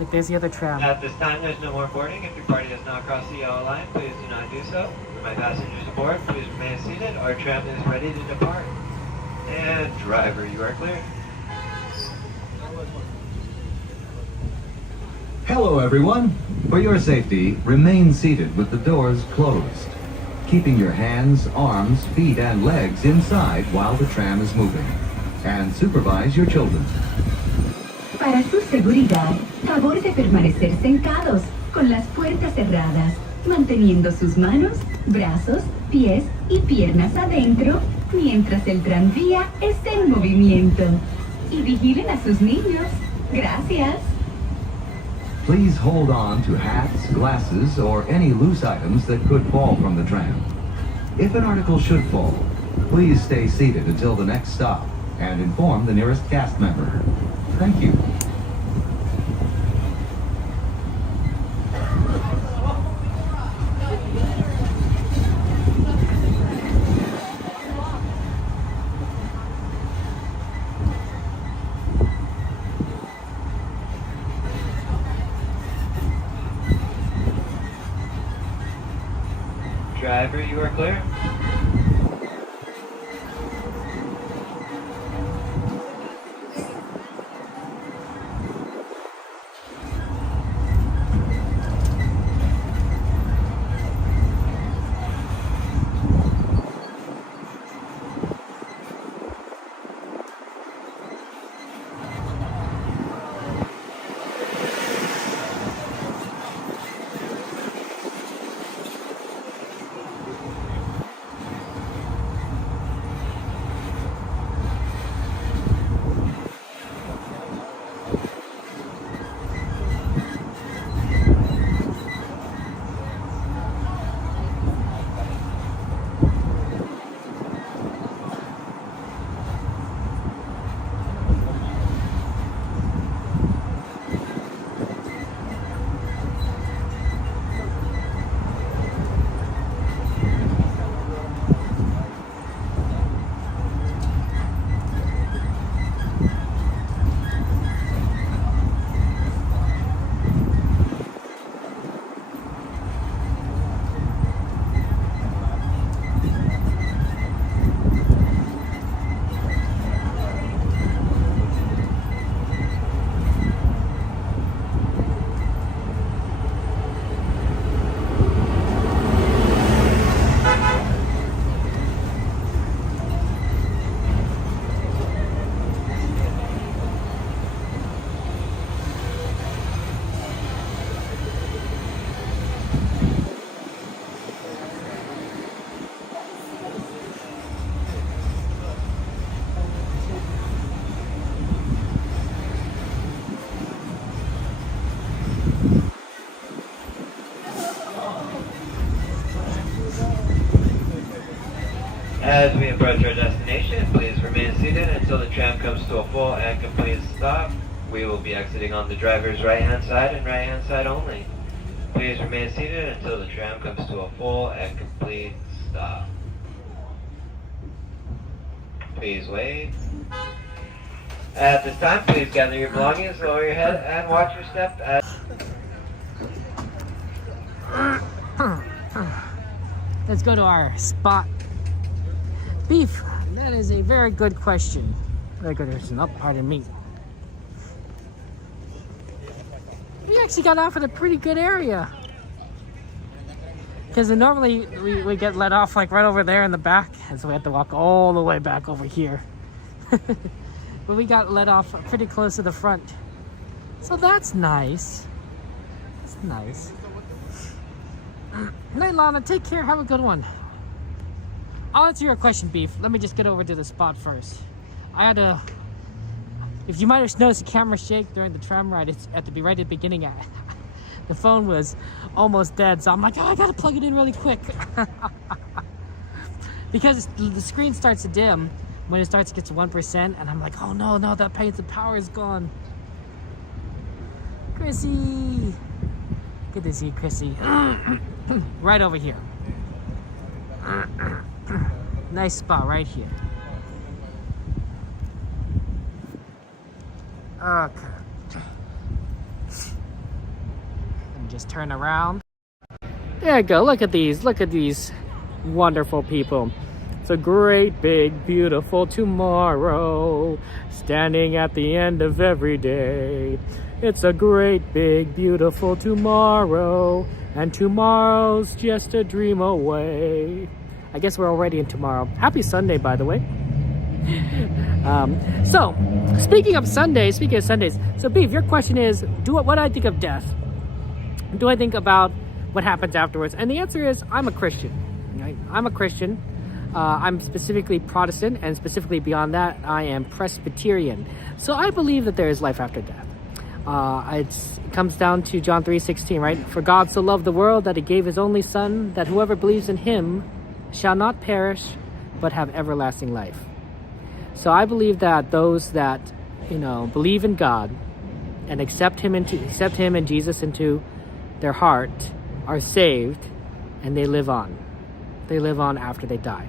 Like there's the other tram. At this time, there's no more boarding. If your party has not crossed the yellow line, please do not do so. For my passengers aboard, please remain seated. Our tram is ready to depart. And driver, you are clear. Hello, everyone. For your safety, remain seated with the doors closed, keeping your hands, arms, feet, and legs inside while the tram is moving. And supervise your children. Para su seguridad, favor de permanecer sentados, con las puertas cerradas, manteniendo sus manos, brazos, pies y piernas adentro, mientras el tranvía esté en movimiento. Y vigilen a sus niños. Gracias. Please hold on to hats, glasses, or any loose items that could fall from the tram. If an article should fall, please stay seated until the next stop and inform the nearest cast member. Thank you. Driver, you are clear. As we approach our destination, please remain seated until the tram comes to a full and complete stop. We will be exiting on the driver's right-hand side and right-hand side only. Please remain seated until the tram comes to a full and complete stop. Please wait. At this time, please gather your belongings, lower your head, and watch your step as... Let's go to our spot. Beef, that is a very good question. Very good question. Oh, pardon me. We actually got off at a pretty good area. Because normally we get let off like right over there in the back. And so we have to walk all the way back over here. but we got let off pretty close to the front. So that's nice. It's nice. Night, Lana. Take care. Have a good one. I'll answer your question, Beef. Let me just get over to the spot first. I had to... If you might have noticed the camera shake during the tram ride, it's at the right at the beginning. The phone was almost dead, so I'm like, oh, I gotta plug it in really quick. Because the screen starts to dim when it starts to get to 1%, and I'm like, oh no, that pains, the power is gone. Chrissy! Good to see you, Chrissy. Right over here. Nice spot right here. Okay. And just turn around. There you go. Look at these. Look at these wonderful people. It's a great, big, beautiful tomorrow, standing at the end of every day. It's a great, big, beautiful tomorrow, and tomorrow's just a dream away. I guess we're already in tomorrow. Happy Sunday, by the way. So, speaking of Sundays, so Beef, your question is, what do I think of death? Do I think about what happens afterwards? And the answer is, I'm a Christian. Right? I'm a Christian. I'm specifically Protestant, and specifically beyond that, I am Presbyterian. So I believe that there is life after death. It comes down to John 3:16, right? For God so loved the world that he gave his only Son, that whoever believes in him shall not perish, but have everlasting life. So I believe that those that, believe in God and accept him and Jesus into their heart are saved, and they live on. They live on after they die.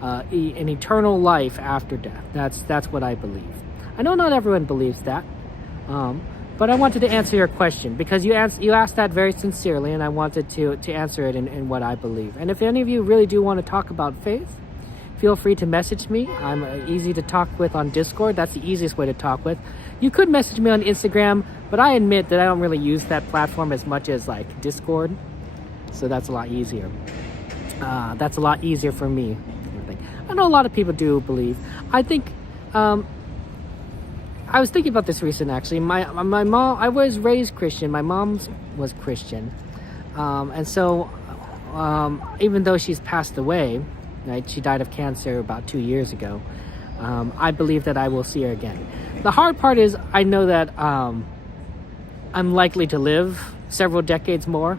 An eternal life after death. That's what I believe. I know not everyone believes that, but I wanted to answer your question because you asked that very sincerely, and I wanted to answer it in what I believe. And if any of you really do want to talk about faith, feel free to message me. I'm easy to talk with on Discord. That's the easiest way to talk with. You could message me on Instagram, but I admit that I don't really use that platform as much as like Discord, so that's a lot easier. That's a lot easier for me. I know a lot of people do believe. I think I was thinking about this recently, actually. My mom, I was raised Christian. My mom was Christian. And so even though she's passed away, right, she died of cancer about 2 years ago, I believe that I will see her again. The hard part is I know that I'm likely to live several decades more.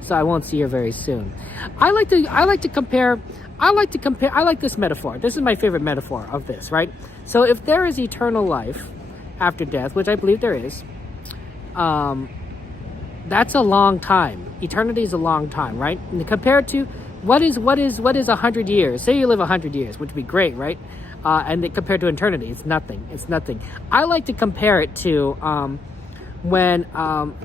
So I won't see her very soon. I like this metaphor. This is my favorite metaphor of this, right? So if there is eternal life after death, which I believe there is, that's a long time. Eternity is a long time, right? And compared to what is 100 years? Say you live 100 years, which would be great, right? And compared to eternity, it's nothing. It's nothing. I like to compare it to when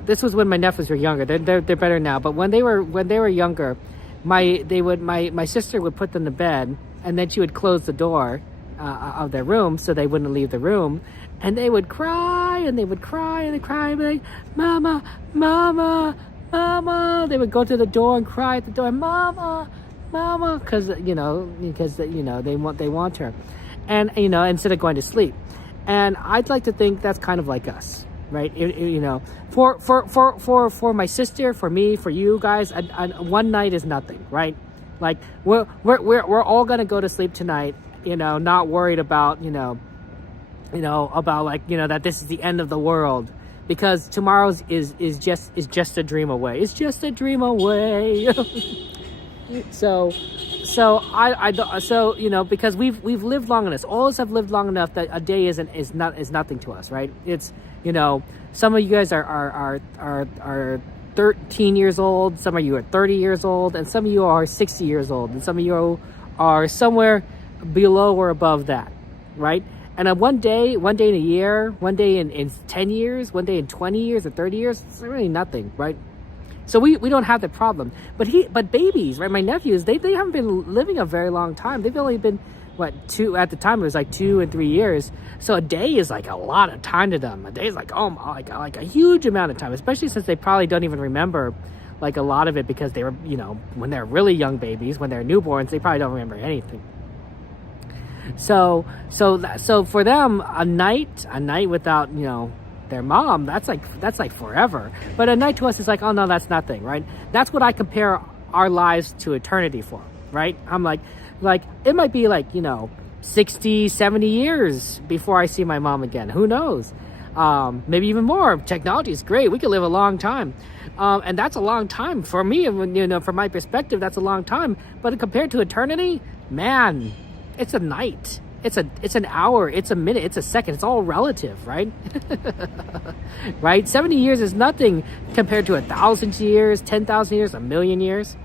this was when my nephews were younger. They're better now, but when they were younger, my sister would put them to bed, and then she would close the door of their room so they wouldn't leave the room, and they would cry and they would cry and they cry and be like, "Mama, Mama, Mama." They would go to the door and cry at the door, "Mama, Mama," because they want her, and instead of going to sleep. And I'd like to think that's kind of like us. Right, for my sister, for me, for you guys, one night is nothing, right? Like we're all gonna go to sleep tonight, not worried about that this is the end of the world, because tomorrow's is just a dream away. It's just a dream away. So because we've lived long enough, all of us have lived long enough that a day is nothing to us, right? It's some of you guys are 13 years old, some of you are 30 years old, and some of you are 60 years old, and some of you are somewhere below or above that, right? And one day in a year, one day in 10 years, one day in 20 years or 30 years, it's really nothing, right? So we don't have that problem. But babies, right? My nephews, they haven't been living a very long time. They've only been, at the time it was like 2 and 3 years. So a day is like a lot of time to them. A day is like a huge amount of time, especially since they probably don't even remember like a lot of it, because they were, when they're really young babies, when they're newborns, they probably don't remember anything. So for them, a night without, their mom, that's like forever. But a night to us is like, oh no, that's nothing, right? That's what I compare our lives to eternity for, right? I'm like it might be like, 60, 70 years before I see my mom again. Who knows? Maybe even more. Technology is great. We could live a long time. And that's a long time for me. From my perspective, that's a long time. But compared to eternity, man, it's a night. It's an hour. It's a minute. It's a second. It's all relative, right? Right? 70 years is nothing compared to 1,000 years, 10,000 years, 1,000,000 years.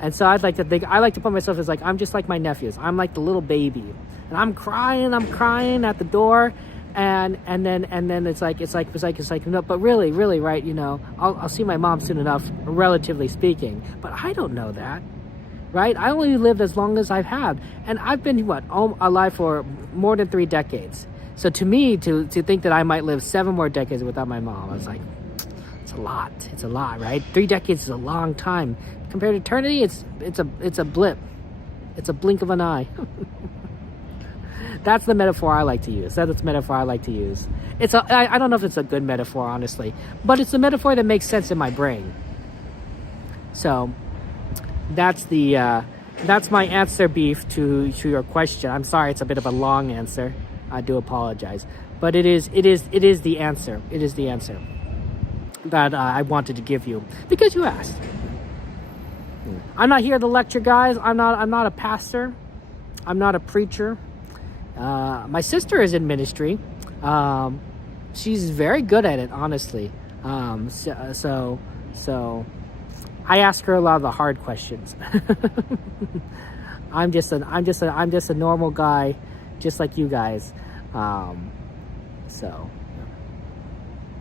And so I like to put myself as like, I'm just like my nephews. I'm like the little baby, and I'm crying at the door, and then it's like no, but really, right? I'll see my mom soon enough, relatively speaking. But I don't know that, right? I only lived as long as I've had, and I've been alive for more than 3 decades. So to me, to think that I might live 7 more decades without my mom, I was like, it's a lot, right? 3 decades is a long time. Compared to eternity, it's a blip. It's a blink of an eye. That's the metaphor I like to use. That's the metaphor I like to use. I don't know if it's a good metaphor, honestly, but it's a metaphor that makes sense in my brain. So that's my answer, Beef, to your question. I'm sorry, it's a bit of a long answer. I do apologize, but it is the answer. It is the answer that I wanted to give you because you asked. I'm not here to lecture, guys. I'm not a pastor. I'm not a preacher. My sister is in ministry. She's very good at it, honestly. So I ask her a lot of the hard questions. I'm just a normal guy, just like you guys. Oh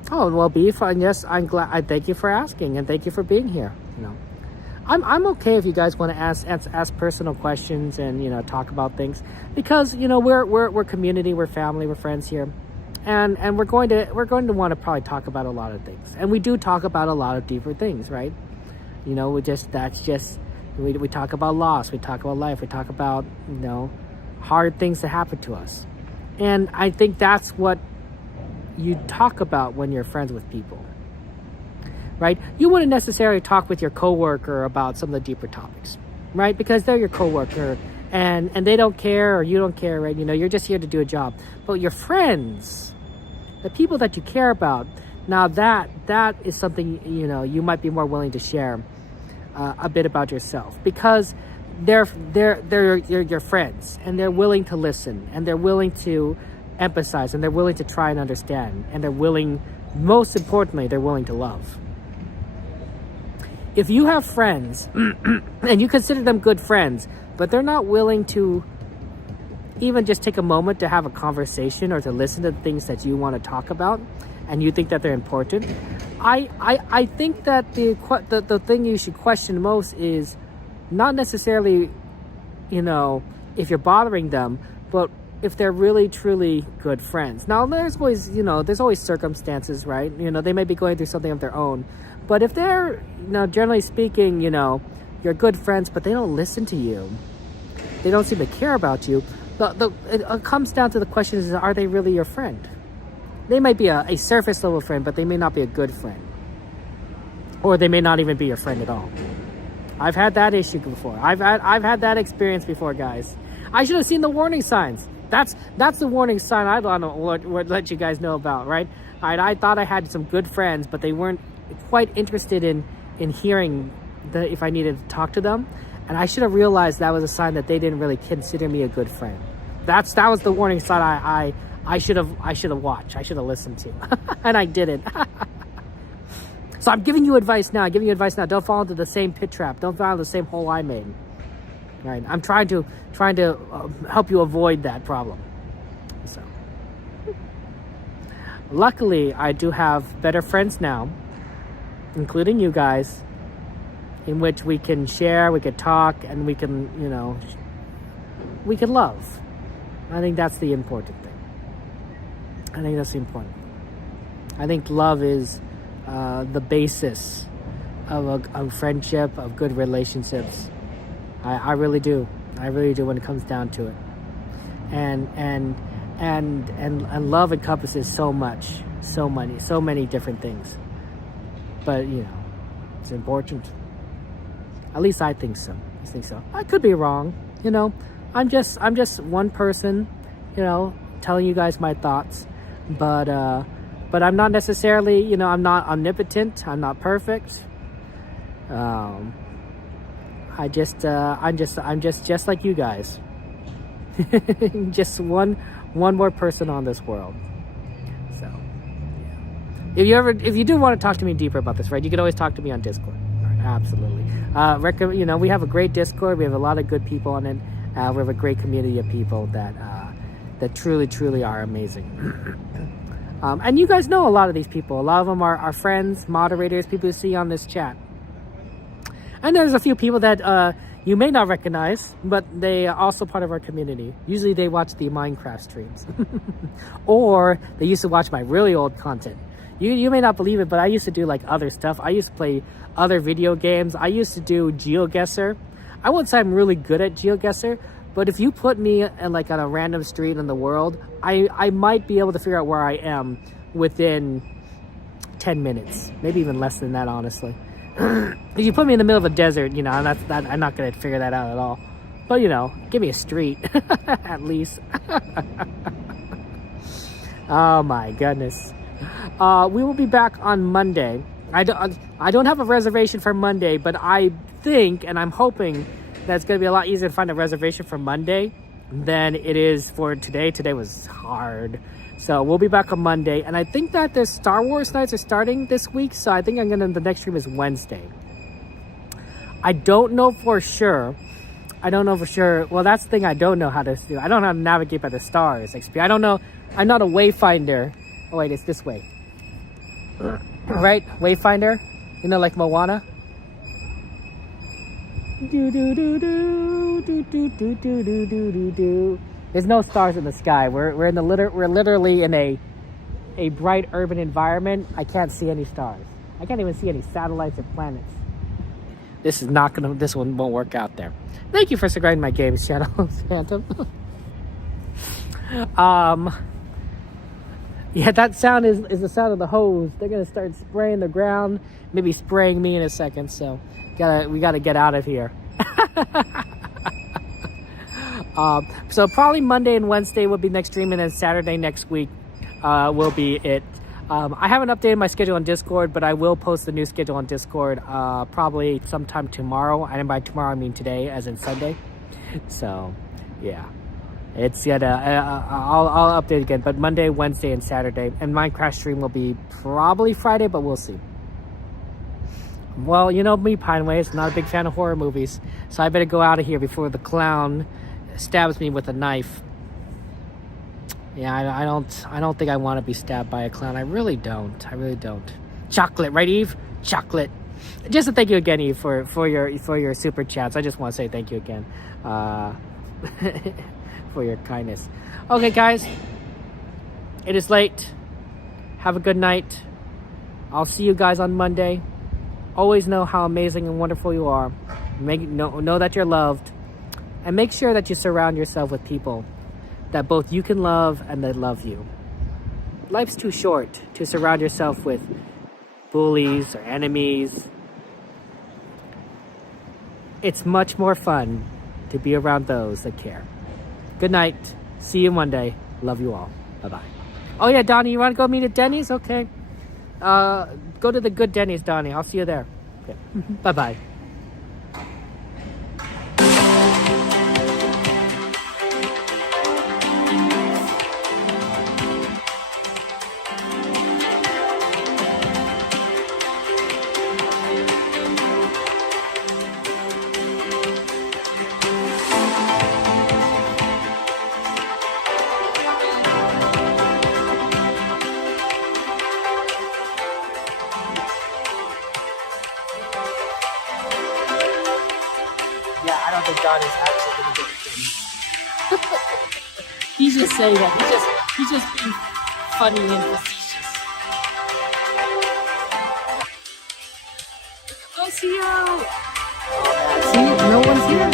well, Beef. Yes, I'm glad. I thank you for asking, and thank you for being here. I'm okay if you guys want to ask personal questions and talk about things, because we're community, we're family, we're friends here, and we're going to want to probably talk about a lot of things, and we do talk about a lot of deeper things, right? We talk about loss, we talk about life, we talk about hard things that happen to us, and I think that's what you talk about when you're friends with people. Right? You wouldn't necessarily talk with your coworker about some of the deeper topics, right? Because they're your coworker and they don't care, or you don't care, right? You're just here to do a job. But your friends, the people that you care about, now that is something, you might be more willing to share a bit about yourself, because they're your friends, and they're willing to listen, and they're willing to empathize, and they're willing to try and understand, and most importantly, they're willing to love. If you have friends and you consider them good friends, but they're not willing to even just take a moment to have a conversation or to listen to the things that you want to talk about, and you think that they're important, I think that the thing you should question most is not necessarily, if you're bothering them, but if they're really truly good friends. Now there's always circumstances, right? They may be going through something of their own. But if they're, generally speaking, you're good friends, but they don't listen to you, they don't seem to care about you, it comes down to the question is, are they really your friend? They might be a surface level friend, but they may not be a good friend. Or they may not even be your friend at all. I've had that issue before. I've had that experience before, guys. I should have seen the warning signs. That's the warning sign I'd let you guys know about, right? I thought I had some good friends, but they weren't quite interested in hearing if I needed to talk to them, and I should have realized that was a sign that they didn't really consider me a good friend. That was the warning sign I should have watched. I should have listened to, and I didn't. So I'm giving you advice now. Don't fall into the same pit trap. Don't fall into the same hole I made. Right? I'm trying to help you avoid that problem. So, luckily, I do have better friends now, including you guys, in which we can share, we can talk, and we can love. I think that's the important thing. I think love is the basis of a friendship, of good relationships. I really do when it comes down to it. and love encompasses so much, so many different things. But it's important. At least I think so. I could be wrong. I'm just one person, telling you guys my thoughts. But I'm not necessarily, I'm not omnipotent. I'm not perfect. I'm just like you guys. Just one more person on this world. So, if you do want to talk to me deeper about this, right? You can always talk to me on Discord. Right, absolutely. We have a great Discord. We have a lot of good people on it. We have a great community of people that truly are amazing. And you guys know a lot of these people. A lot of them are friends, moderators, people you see on this chat. And there's a few people that you may not recognize, but they are also part of our community. Usually they watch the Minecraft streams. Or they used to watch my really old content. You may not believe it, but I used to do like other stuff. I used to play other video games. I used to do GeoGuessr. I wouldn't say I'm really good at GeoGuessr, but if you put me on a random street in the world, I might be able to figure out where I am within 10 minutes. Maybe even less than that, honestly. If you put me in the middle of a desert, I'm not going to figure that out at all. But, give me a street, at least. Oh, my goodness. We will be back on Monday. I don't have a reservation for Monday, but I think, and I'm hoping, that it's going to be a lot easier to find a reservation for Monday than it is for today. Today was hard. So we'll be back on Monday. And I think that the Star Wars nights are starting this week. So I think the next stream is Wednesday. I don't know for sure. Well, that's the thing I don't know how to do. I don't know how to navigate by the stars. I don't know. I'm not a wayfinder. Oh, wait, it's this way. Right? Wayfinder? Like Moana? There's no stars in the sky. We're literally in a bright urban environment. I can't see any stars. I can't even see any satellites or planets. This one won't work out there. Thank you for subscribing my games, Shadow Phantom. Yeah, that sound is the sound of the hose. They're gonna start spraying the ground, maybe spraying me in a second. So we gotta get out of here. So probably Monday and Wednesday will be next stream, and then Saturday next week will be it. I haven't updated my schedule on Discord, but I will post the new schedule on Discord probably sometime tomorrow. And by tomorrow I mean today, as in Sunday. So yeah, it's yet I'll update again. But Monday, Wednesday, and Saturday, and Minecraft stream will be probably Friday, but we'll see. Well, me, Pineways, not a big fan of horror movies, so I better go out of here before the clown stabs me with a knife. Yeah, I don't think I want to be stabbed by a clown. I really don't. Chocolate, right, Eve? Chocolate. Just to thank you again, Eve, for your super chats. I just want to say thank you again for your kindness. Okay, guys, it is late. Have a good night. I'll see you guys on Monday. Always know how amazing and wonderful you are. Know that you're loved. And make sure that you surround yourself with people that both you can love and that love you. Life's too short to surround yourself with bullies or enemies. It's much more fun to be around those that care. Good night. See you Monday. Love you all. Bye-bye. Oh yeah, Donnie, you want to go meet at Denny's? Okay. Go to the good Denny's, Donnie. I'll see you there. Okay. Bye-bye. Donnie's actually gonna get it done. He's just saying that. He's just being funny and facetious. Oh, see you. See, no one's here.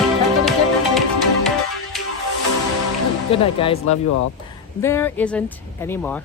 Good night, guys. Love you all. There isn't any more.